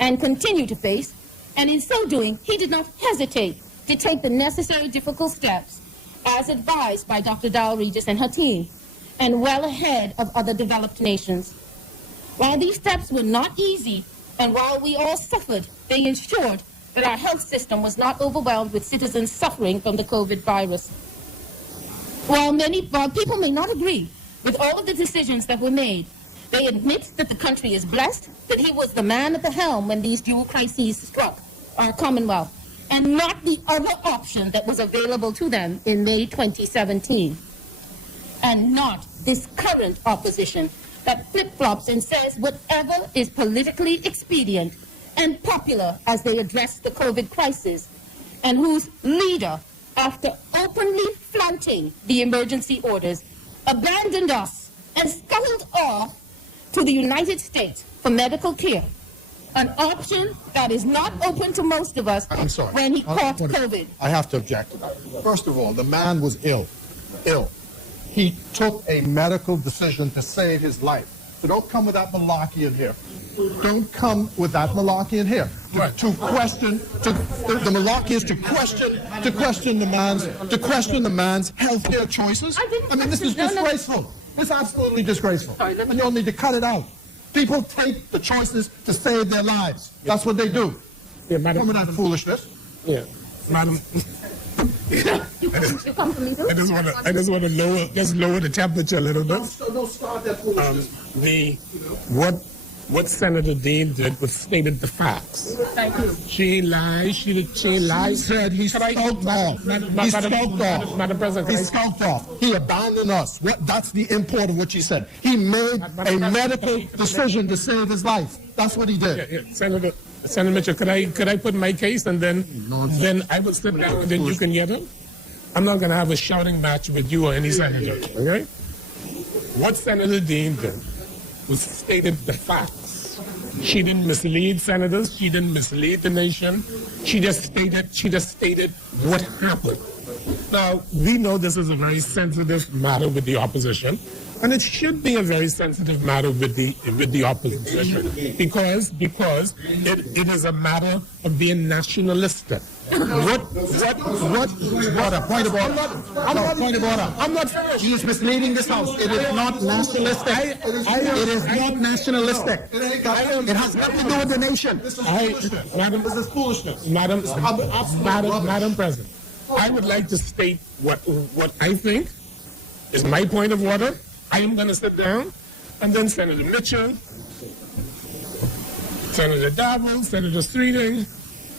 and continue to face, and in so doing, he did not hesitate to take the necessary difficult steps as advised by Dr. Dow Regis and her team, and well ahead of other developed nations. While these steps were not easy, and while we all suffered, they ensured that our health system was not overwhelmed with citizens suffering from the COVID virus. While people may not agree with all of the decisions that were made, they admit that the country is blessed, that he was the man at the helm when these dual crises struck our Commonwealth, and not the other option that was available to them in May 2017. And not this current opposition that flip-flops and says whatever is politically expedient and popular as they address the COVID crisis, and whose leader, after openly flaunting the emergency orders, abandoned us and scuttled off to the United States for medical care, an option that is not open to most of us. I'm sorry. When he caught COVID. I have to object to that. First of all, the man was ill. He took a medical decision to save his life. So don't come with that malarkey in here. Don't come with that malarkey in here. To question, the malarkey is to question the man's healthcare choices. I mean, this is disgraceful. It's absolutely disgraceful. And you'll need to cut it out. People take the choices to save their lives. That's what they do. Yeah, Madam. Come with that foolishness. Yeah. Madam. You come for me too? I just want to lower the temperature a little bit. What Senator Dean did was stated the facts. Thank you. She lied. She lied. Said he skulked off. He skulked off. Madam President, He skulked off. He abandoned us. That's the import of what she said. He made a medical decision to save his life. That's what he did. yeah, Senator Mitchell, could I put my case and then I will sit down and then you can get him? I'm not going to have a shouting match with you or any senator, okay? What Senator Dean did was stated the facts. She didn't mislead senators. She didn't mislead the nation. She just stated what happened. Now, we know this is a very sensitive matter with the opposition, and it should be a very sensitive matter with the opposition because it is a matter of being nationalistic. What? Point of order. Point of order. I'm not finished. He is misleading this House. It is not nationalistic. It is not nationalistic. It has nothing to do with the nation. Madam, This is foolishness. Madam President, I would like to state what I think is my point of order. I am going to sit down, and then Senator Mitchell, Senator Davos, Senator Streeting,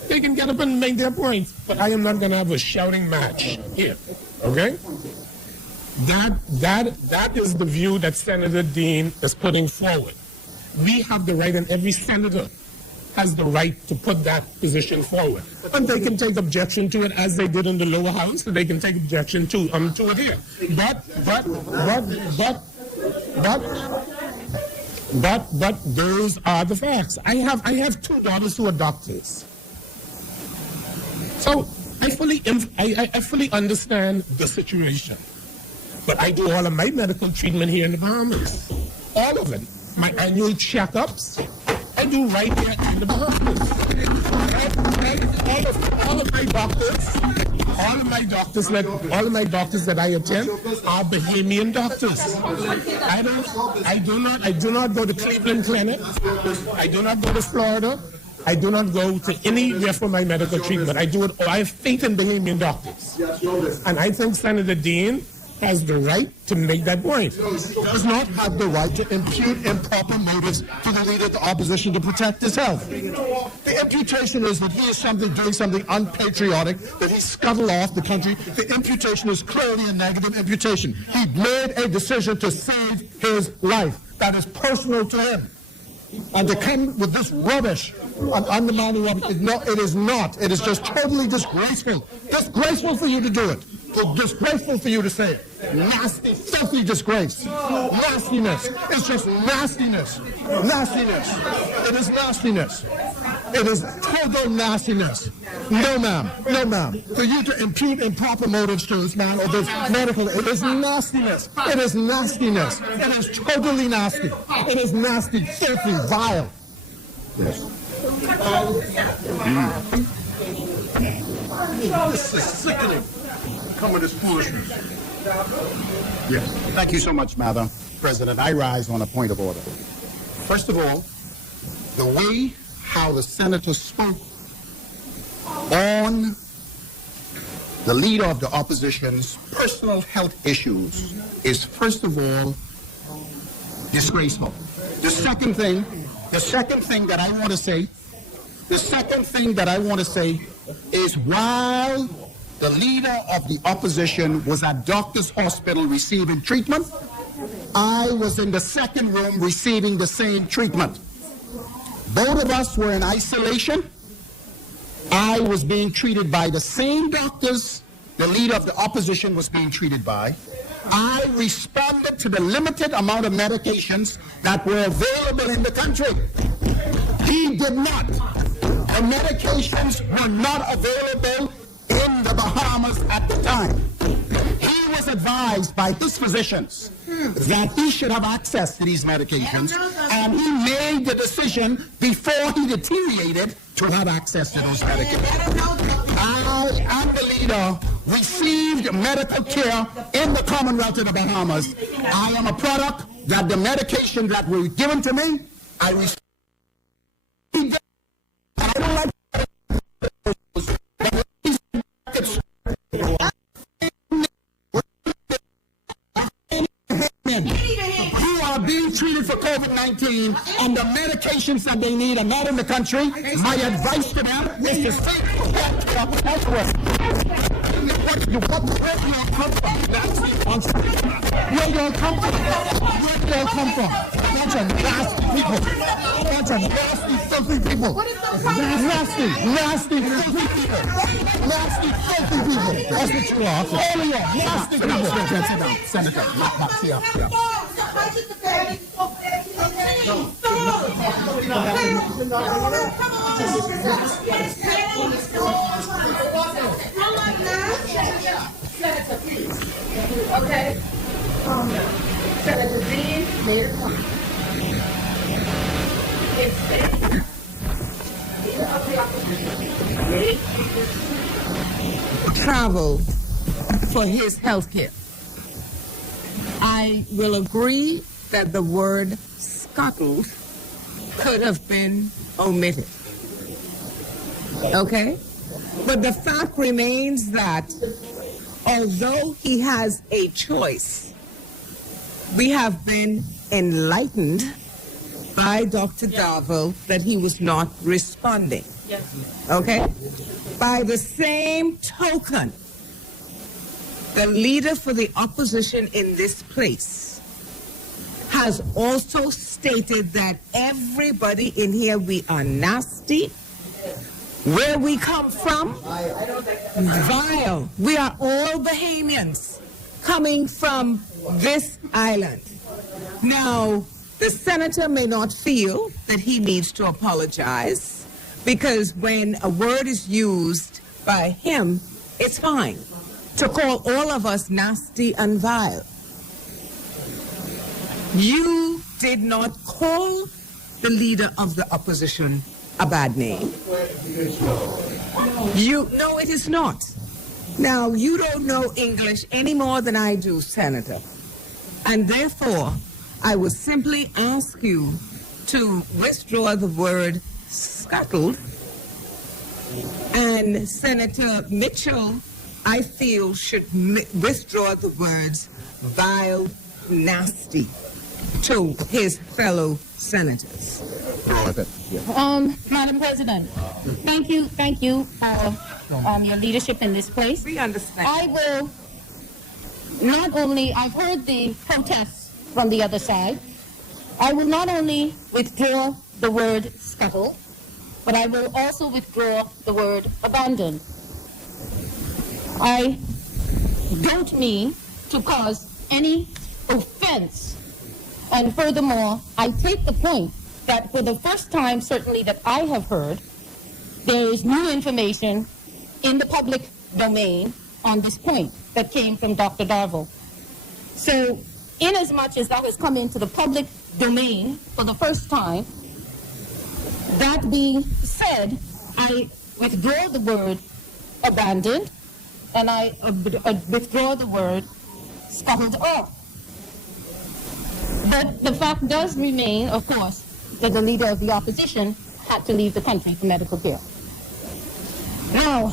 they can get up and make their points. But I am not going to have a shouting match here. Okay? That is the view that Senator Dean is putting forward. We have the right, and every senator has the right to put that position forward. And they can take objection to it as they did in the lower house, they can take objection to it here. But those are the facts. I have two daughters who are doctors. So I fully understand the situation. But I do all of my medical treatment here in the Bahamas. All of it. My annual checkups, I do right here in the Bahamas. All of my doctors that I attend are Bahamian doctors. I do not go to Cleveland Clinic. I do not go to Florida. I do not go to anywhere for my medical treatment. I have faith in Bahamian doctors. And I think Senator Dean has the right to make that point. He does not have the right to impute improper motives to the leader of the opposition to protect his health. The imputation is that he is doing something unpatriotic, that he scuttled off the country. The imputation is clearly a negative imputation. He made a decision to save his life. That is personal to him. And to come with this rubbish and undermining rubbish, it is not. It is just totally disgraceful. Disgraceful for you to do it. Disgraceful for you to say it. Nasty, filthy disgrace. Nastiness. It's just nastiness. Nastiness. It is nastiness. It is total nastiness. No, ma'am. No, ma'am. For you to impute improper motives to this man or this medical, it is nastiness. It is nastiness. It is totally nasty. It is nasty, filthy, vile. Yes. This is sickening. Come with this foolishness. Yes. Thank you so much, Madam President. I rise on a point of order. First of all, the way how the senator spoke on the leader of the opposition's personal health issues is, first of all, disgraceful. The second thing that I want to say is while the leader of the opposition was at Doctor's Hospital receiving treatment, I was in the second room receiving the same treatment. Both of us were in isolation. I was being treated by the same doctors the leader of the opposition was being treated by. I responded to the limited amount of medications that were available in the country. He did not. The medications were not available in the Bahamas at the time. He was advised by his physicians that he should have access to these medications, and he made the decision before he deteriorated to have access to those medications. I am the leader, received medical care in the Commonwealth of the Bahamas. I am a product that the medication that were given to me, I received. I don't like for COVID-19 and the medications that they need are not in the country, my advice to them is to stay elsewhere. Where do you all come from? That's the answer. Where do you all come from? Where do you all come from? Bunch of nasty people. Bunch of nasty, filthy people. Nasty, filthy people. Nasty, filthy people. That's what you are. All of you are nasty people. Sit down, Senator. Senator, please. Okay. Senator Dean made a point. Travel for his health care. I will agree that the word scuttled could have been omitted. Okay? But the fact remains that although he has a choice, we have been enlightened by Dr. Darville that he was not responding. Okay? By the same token, the leader for the opposition in this place has also stated that everybody in here, we are nasty. Where we come from, vile. We are all Bahamians coming from this island. Now, the senator may not feel that he needs to apologize because when a word is used by him, it's fine to call all of us nasty and vile. You did not call the leader of the opposition a bad name. No, it is not. Now, you don't know English any more than I do, Senator. And therefore, I would simply ask you to withdraw the word scuttled. And Senator Mitchell, I feel, should withdraw the words vile, nasty to his fellow senators. Madam President, thank you for your leadership in this place. We understand. I will not only, I've heard the protests from the other side, I will not only withdraw the word scuttle, but I will also withdraw the word abandon. I don't mean to cause any offense, and furthermore, I take the point that for the first time, certainly that I have heard, there is new information in the public domain on this point that came from Dr. Darville. So, inasmuch as that has come into the public domain for the first time, that being said, I withdraw the word abandoned, and I withdraw the word scuttled off. But the fact does remain, of course, that the leader of the opposition had to leave the country for medical care. Now,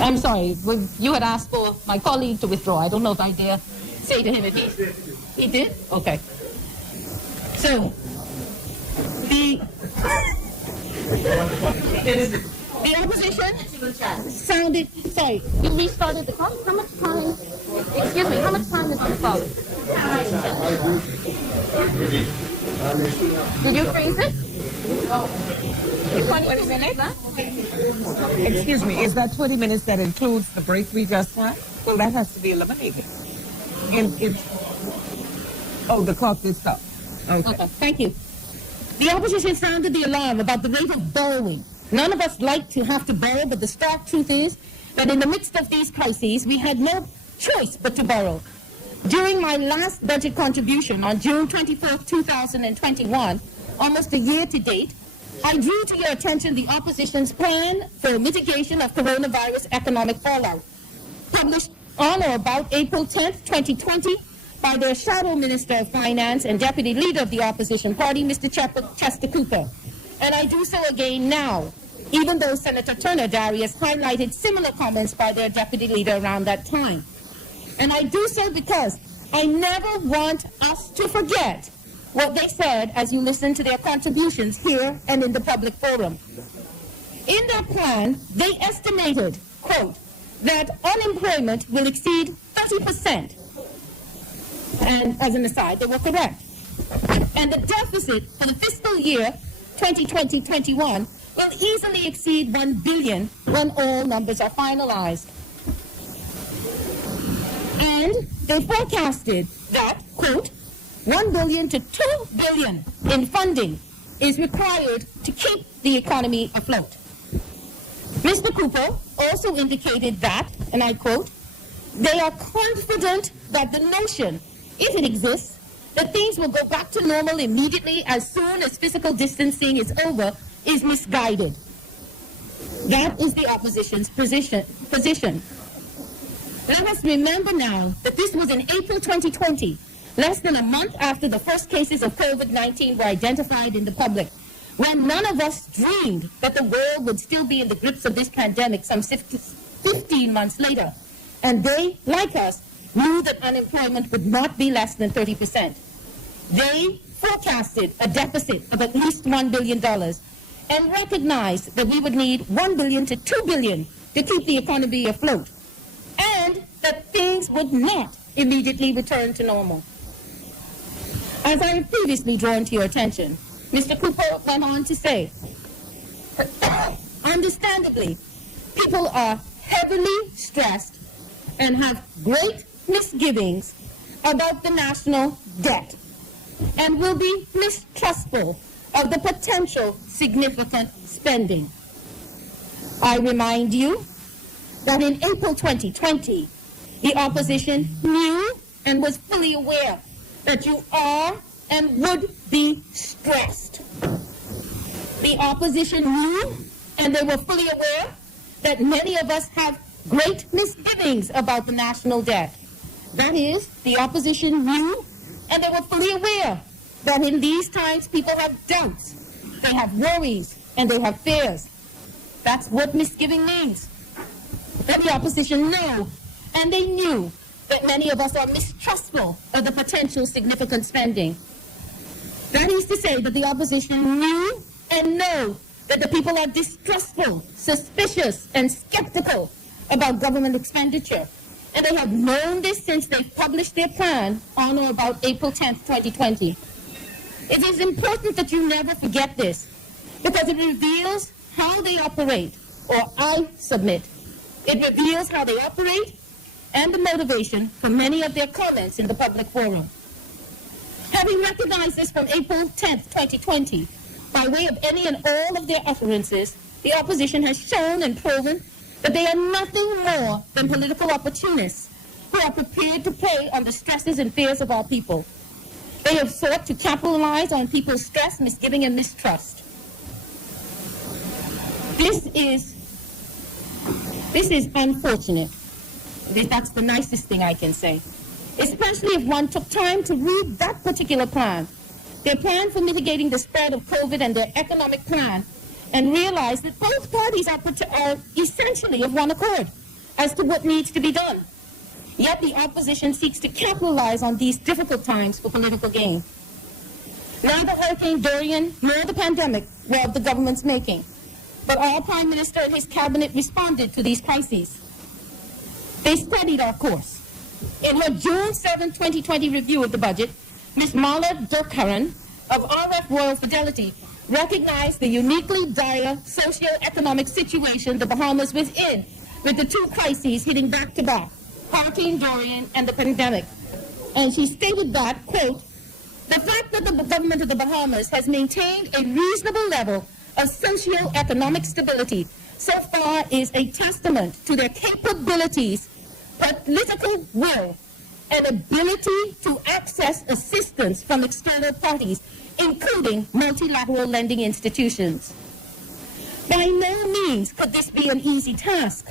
I'm sorry, you had asked for my colleague to withdraw. I don't know if I dare say to him if he did? Okay. So, the opposition sounded, sorry, you restarted the clock? How much time, excuse me, how much time is the clock? Did you freeze it? 20 minutes? Excuse me, is that 20 minutes that includes the break we just had? Well, that has to be eliminated. The clock did stop. Okay, thank you. The opposition sounded the alarm about the rate of borrowing. None of us like to have to borrow, but the stark truth is that in the midst of these crises, we had no choice but to borrow. During my last budget contribution on June 24th, 2021, almost a year to date, I drew to your attention the opposition's plan for mitigation of coronavirus economic fallout, published on or about April 10th, 2020, by their shadow Minister of Finance and Deputy Leader of the Opposition Party, Mr. Chester Cooper. And I do so again now, even though Senator Turner Darius highlighted similar comments by their Deputy Leader around that time. And I do so because I never want us to forget what they said as you listen to their contributions here and in the public forum. In their plan, they estimated, quote, that unemployment will exceed 30%. And as an aside, they were correct. And the deficit for the fiscal year 2020-21 will easily exceed $1 billion when all numbers are finalized. And they forecasted that, quote, $1 billion to $2 billion in funding is required to keep the economy afloat. Mr. Cooper also indicated that, and I quote, they are confident that the notion, if it exists, that things will go back to normal immediately as soon as physical distancing is over is misguided. That is the opposition's position. Let us remember now that this was in April 2020, less than a month after the first cases of COVID-19 were identified in the public, when none of us dreamed that the world would still be in the grips of this pandemic some 15 months later. And they, like us, knew that unemployment would not be less than 30%. They forecasted a deficit of at least $1 billion and recognized that we would need $1 billion to $2 billion to keep the economy afloat, and that things would not immediately return to normal. As I have previously drawn to your attention, Mr. Cooper went on to say, understandably, people are heavily stressed and have great misgivings about the national debt and will be mistrustful of the potential significant spending. I remind you that in April 2020, the opposition knew and was fully aware that you are and would be stressed. The opposition knew and they were fully aware that many of us have great misgivings about the national debt. That is, the opposition knew and they were fully aware that in these times people have doubts, they have worries, and they have fears. That's what misgiving means. And the opposition knew, and they knew that many of us are mistrustful of the potential significant spending. That is to say that the opposition knew and know that the people are distrustful, suspicious, and skeptical about government expenditure. And they have known this since they published their plan on or about April 10th, 2020. It is important that you never forget this, because it reveals how they operate, or I submit. It reveals how they operate and the motivation for many of their comments in the public forum. Having recognized this from April 10th, 2020, by way of any and all of their utterances, the opposition has shown and proven that they are nothing more than political opportunists who are prepared to prey on the stresses and fears of our people. They have sought to capitalize on people's stress, misgiving, and mistrust. This is unfortunate. That's the nicest thing I can say. Especially if one took time to read that particular plan, their plan for mitigating the spread of COVID and their economic plan, and realize that both parties are essentially of one accord as to what needs to be done. Yet the opposition seeks to capitalize on these difficult times for political gain. Neither Hurricane Dorian nor the pandemic were of the government's making, but our Prime Minister and his cabinet responded to these crises. They studied our course. In her June 7, 2020 review of the budget, Ms. Marla Durkheim of RF Royal Fidelity recognized the uniquely dire socio-economic situation the Bahamas was in, with the two crises hitting back-to-back, Hurricane Dorian and the pandemic. And she stated that, quote, the fact that the government of the Bahamas has maintained a reasonable level of socio-economic stability so far is a testament to their capabilities, political will, and ability to access assistance from external parties, including multilateral lending institutions. By no means could this be an easy task,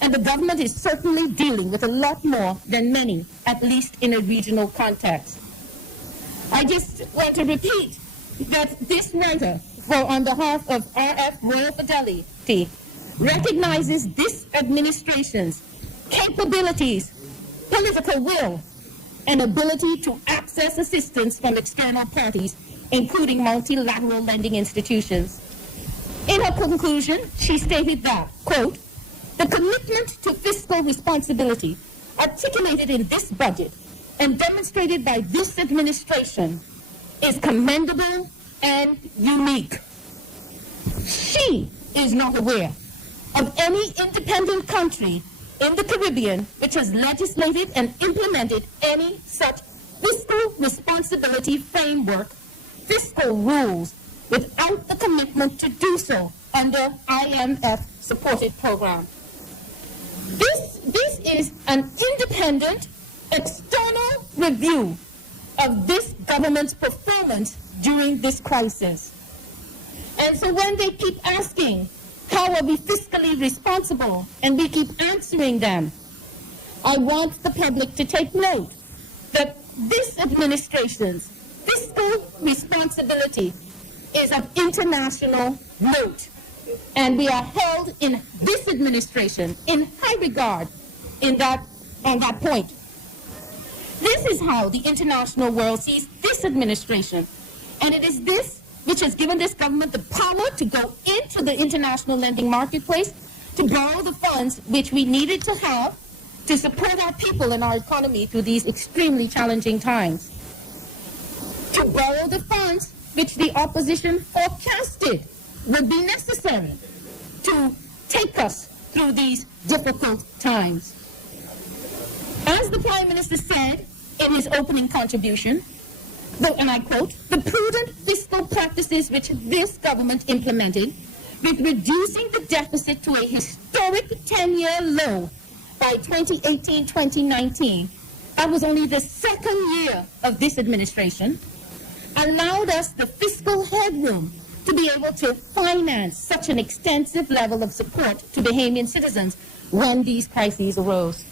and the government is certainly dealing with a lot more than many, at least in a regional context. I just want to repeat that this writer, on behalf of RF Royal Fidelity, recognizes this administration's capabilities, political will, and ability to access assistance from external parties, including multilateral lending institutions. In her conclusion, she stated that, quote, the commitment to fiscal responsibility articulated in this budget and demonstrated by this administration is commendable and unique. She is not aware of any independent country in the Caribbean which has legislated and implemented any such fiscal responsibility framework, fiscal rules, without the commitment to do so under IMF-supported program. This is an independent, external review of this government's performance during this crisis. And so when they keep asking, how are we fiscally responsible, and we keep answering them, I want the public to take note that this administration's fiscal responsibility is of international note, and we are held in this administration in high regard on that point. This is how the international world sees this administration, and it is this which has given this government the power to go into the international lending marketplace to borrow the funds which we needed to have to support our people and our economy through these extremely challenging times. To borrow the funds which the opposition forecasted would be necessary to take us through these difficult times. As the Prime Minister said in his opening contribution, and I quote, the prudent fiscal practices which this government implemented with reducing the deficit to a historic 10-year low by 2018-2019, that was only the second year of this administration, allowed us the fiscal headroom to be able to finance such an extensive level of support to Bahamian citizens when these crises arose.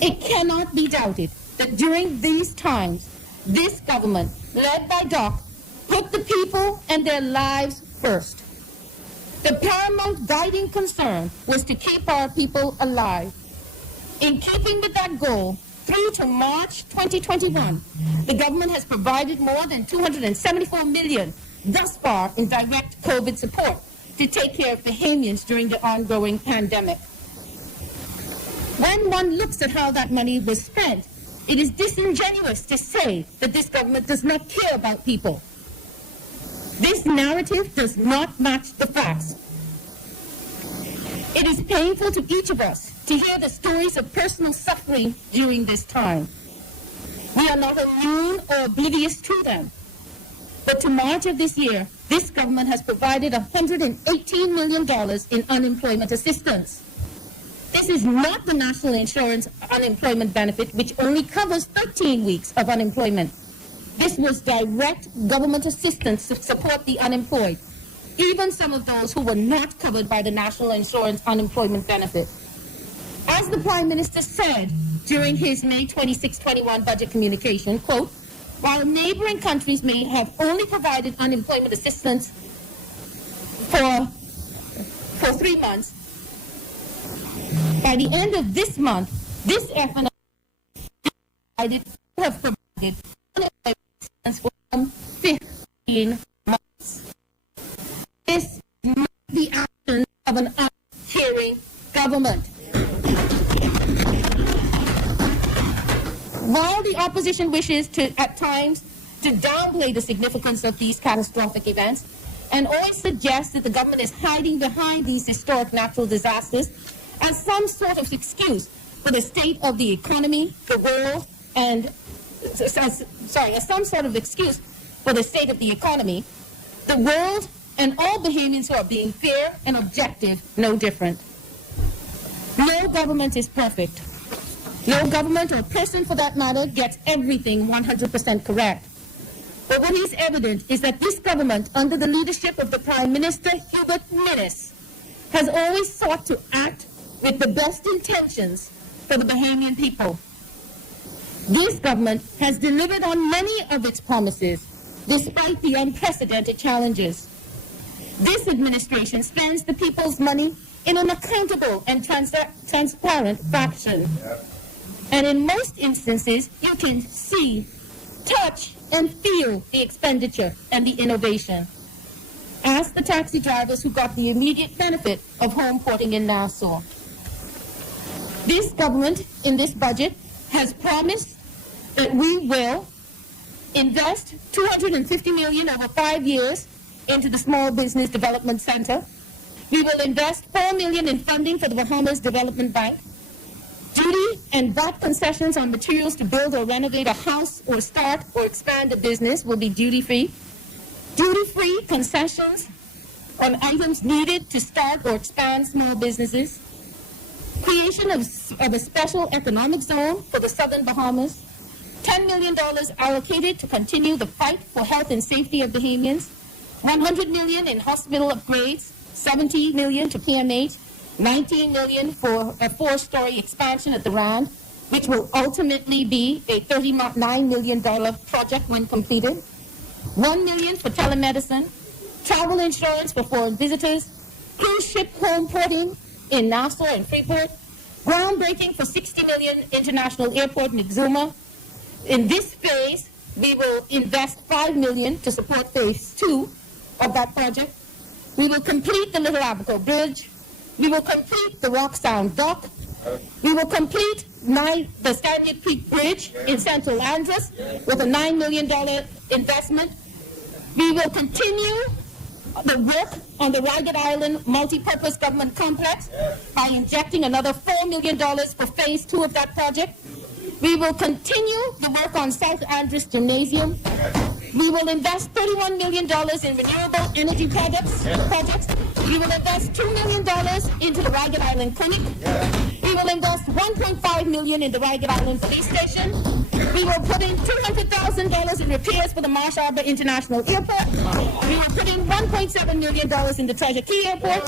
It cannot be doubted that during these times, this government, led by Doc, put the people and their lives first. The paramount guiding concern was to keep our people alive. In keeping with that goal, through to March 2021, the government has provided more than $274 million thus far in direct COVID support to take care of Bahamians during the ongoing pandemic. When one looks at how that money was spent, it is disingenuous to say that this government does not care about people. This narrative does not match the facts. It is painful to each of us to hear the stories of personal suffering during this time. We are not immune or oblivious to them. But to March of this year, this government has provided $118 million in unemployment assistance. This is not the National Insurance Unemployment Benefit, which only covers 13 weeks of unemployment. This was direct government assistance to support the unemployed, even some of those who were not covered by the National Insurance Unemployment Benefit. As the Prime Minister said during his May 26-21 budget communication, quote, while neighboring countries may have only provided unemployment assistance for 3 months, by the end of this month, this FNI have provided unemployment assistance for 15 months. This is not the action of an uncaring government. While the opposition wishes to, at times, to downplay the significance of these catastrophic events and always suggests that the government is hiding behind these historic natural disasters as some sort of excuse for the state of the economy, the world, and, as some sort of excuse for the state of the economy, the world, and all Bahamians who are being fair and objective, no different. No government is perfect. No government or person, for that matter, gets everything 100% correct. But what is evident is that this government, under the leadership of the Prime Minister, Hubert Minnis, has always sought to act with the best intentions for the Bahamian people. This government has delivered on many of its promises, despite the unprecedented challenges. This administration spends the people's money in an accountable and transparent fashion. And in most instances, you can see, touch, and feel the expenditure and the innovation. Ask the taxi drivers who got the immediate benefit of home porting in Nassau. This government, in this budget, has promised that we will invest $250 million over 5 years into the Small Business Development Center. We will invest $4 million in funding for the Bahamas Development Bank. Duty and VAT concessions on materials to build or renovate a house or start or expand a business will be duty-free. Duty-free concessions on items needed to start or expand small businesses. Creation of a special economic zone for the Southern Bahamas. $10 million allocated to continue the fight for health and safety of Bahamians. $100 million in hospital upgrades. $70 million to PMH. $19 million for a 4-story expansion at the Rand, which will ultimately be a $39 million project when completed. $1 million for telemedicine, travel insurance for foreign visitors, cruise ship home porting in Nassau and Freeport, groundbreaking for $60 million International Airport in Exuma. In this phase, we will invest $5 million to support phase 2 of that project. We will complete the Little Abaco Bridge. We will complete the Rock Sound Dock. We will complete the Stanley Creek Bridge in Central Andros with a $9 million investment. We will continue the work on the Ragged Island Multipurpose Government Complex by injecting another $4 million for phase 2 of that project. We will continue the work on South Andros Gymnasium. We will invest $31 million in renewable energy projects. We will invest $2 million into the Ragged Island Clinic. We will invest $1.5 million in the Ragged Island Police Station. We will put in $200,000 in repairs for the Marsh Arbor International Airport. We will put in $1.7 million in the Treasure Key Airport.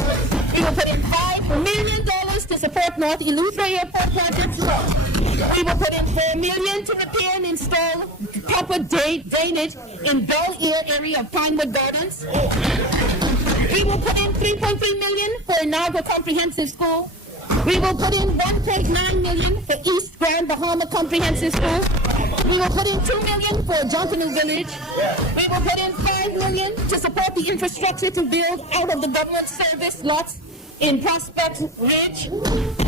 We will put in $5 million to support North Eleuthera Airport projects. We will put in $4 million to repair and install proper drainage in Bel Air area of Pinewood Gardens. We will put in $3.3 million for Inaugural Comprehensive School. We will put in $1.9 million for East Grand Bahama Comprehensive School. We will put in $2 million for Junkanoo Village. We will put in $5 million to support the infrastructure to build out of the government service lots in Prospect Ridge,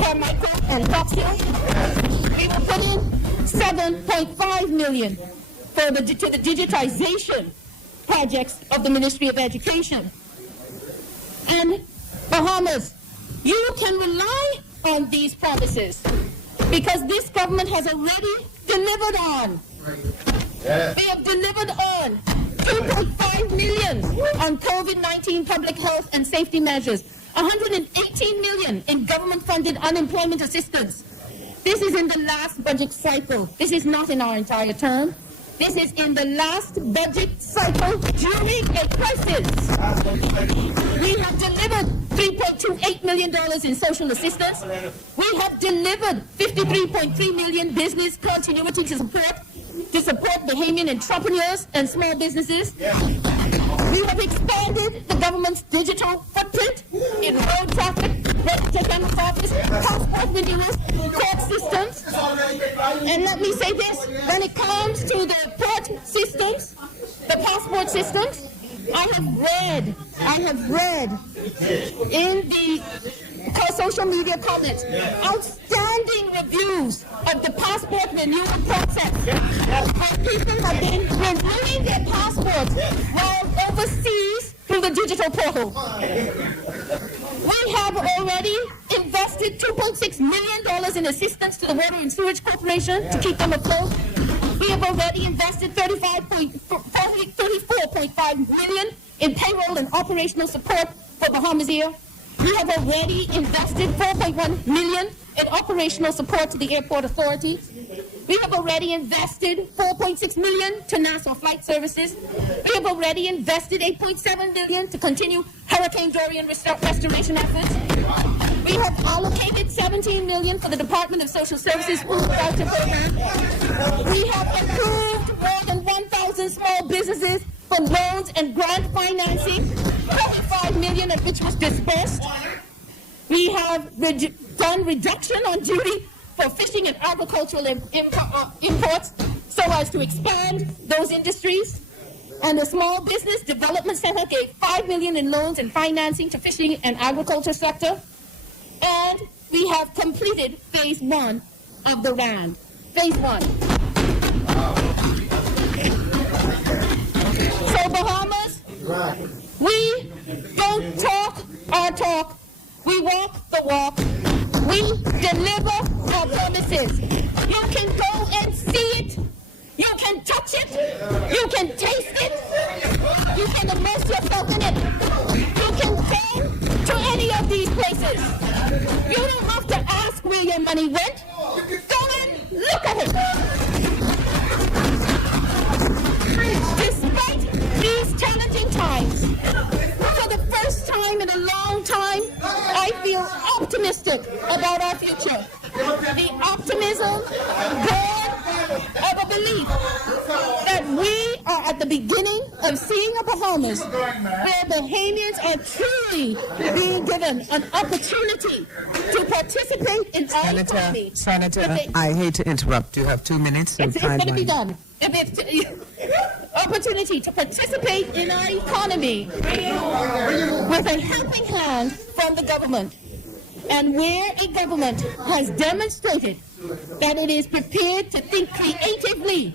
Carmichael, and Fox Hill. We will put in $7.5 million to the digitization projects of the Ministry of Education. And Bahamas, you can rely on these promises because this government has already delivered on. They have delivered on $2.5 million on COVID-19 public health and safety measures, $118 million in government-funded unemployment assistance. This is in the last budget cycle. This is not in our entire term. This is in the last budget cycle during a crisis. We have delivered $3.28 million in social assistance. We have delivered $53.3 million business continuity to support Bahamian entrepreneurs and small businesses. We have expanded the government's digital footprint in road traffic, registered general office, passport renewals, court systems. And let me say this, when it comes to the port systems, the passport systems, I have read in the social media comments outstanding reviews of the passport renewal process. Where people have been renewing their passports while overseas through the digital portal. We have already invested $2.6 million in assistance to the Water and Sewage Corporation to keep them afloat. We have already invested $34.5 million in payroll and operational support for Bahamas Air. We have already invested $4.1 million in operational support to the airport authority. We have already invested $4.6 million to Nassau Flight Services. We have already invested $8.7 million to continue Hurricane Dorian restoration efforts. We have allocated $17 million for the Department of Social Services food voucher program. We have approved more than 1,000 small businesses for loans and grant financing, $25 million of which was dispersed. We have done reduction on duty for fishing and agricultural imports so as to expand those industries. And the Small Business Development Center gave $5 million in loans and financing to fishing and agriculture sector. And we have completed phase 1 of the RAND. Phase 1. So Bahamas, we don't talk our talk, we walk the walk. We deliver our promises. You can go and see it. You can touch it. You can taste it. You can immerse yourself in it. You can go to any of these places. You don't have to ask where your money went. Go and look at it. Despite these challenging times, for the first time in a long time, I feel optimistic about our future. The optimism born of a belief that we are at the beginning of seeing a Bahamas where Bahamians are truly being given an opportunity to participate in our economy. Senator, I hate to interrupt. You have 2 minutes. It's going to be done. Opportunity to participate in our economy with a helping hand from the government. And where a government has demonstrated that it is prepared to think creatively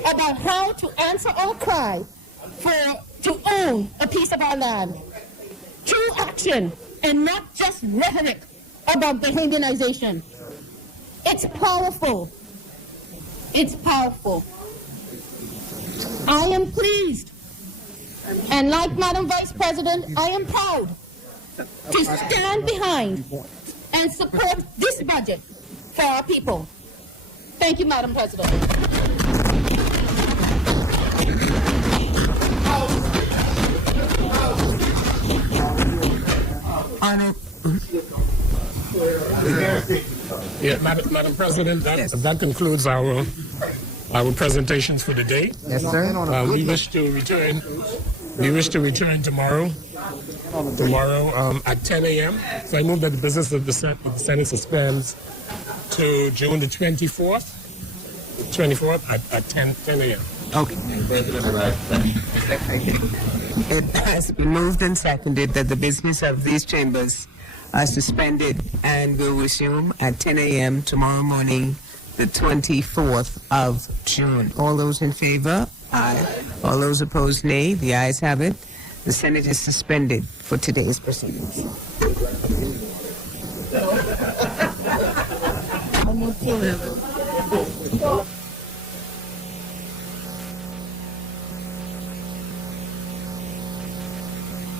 about how to answer our cry to own a piece of our land. True action and not just rhetoric about Bahamianization. It's powerful. It's powerful. I am pleased, and like Madam Vice President, I am proud to stand behind and support this budget for our people. Thank you, Madam President. Madam President, that concludes our presentations for the day. Yes, sir. We wish to return tomorrow at 10 a.m. So I move that the business of the Senate suspends to June the 24th at 10 a.m. Okay. It has been moved and seconded that the business of these chambers are suspended and will resume at 10 a.m. tomorrow morning, the 24th of June. All those in favor? Aye. All those opposed, nay. The ayes have it. The Senate is suspended for today's proceedings.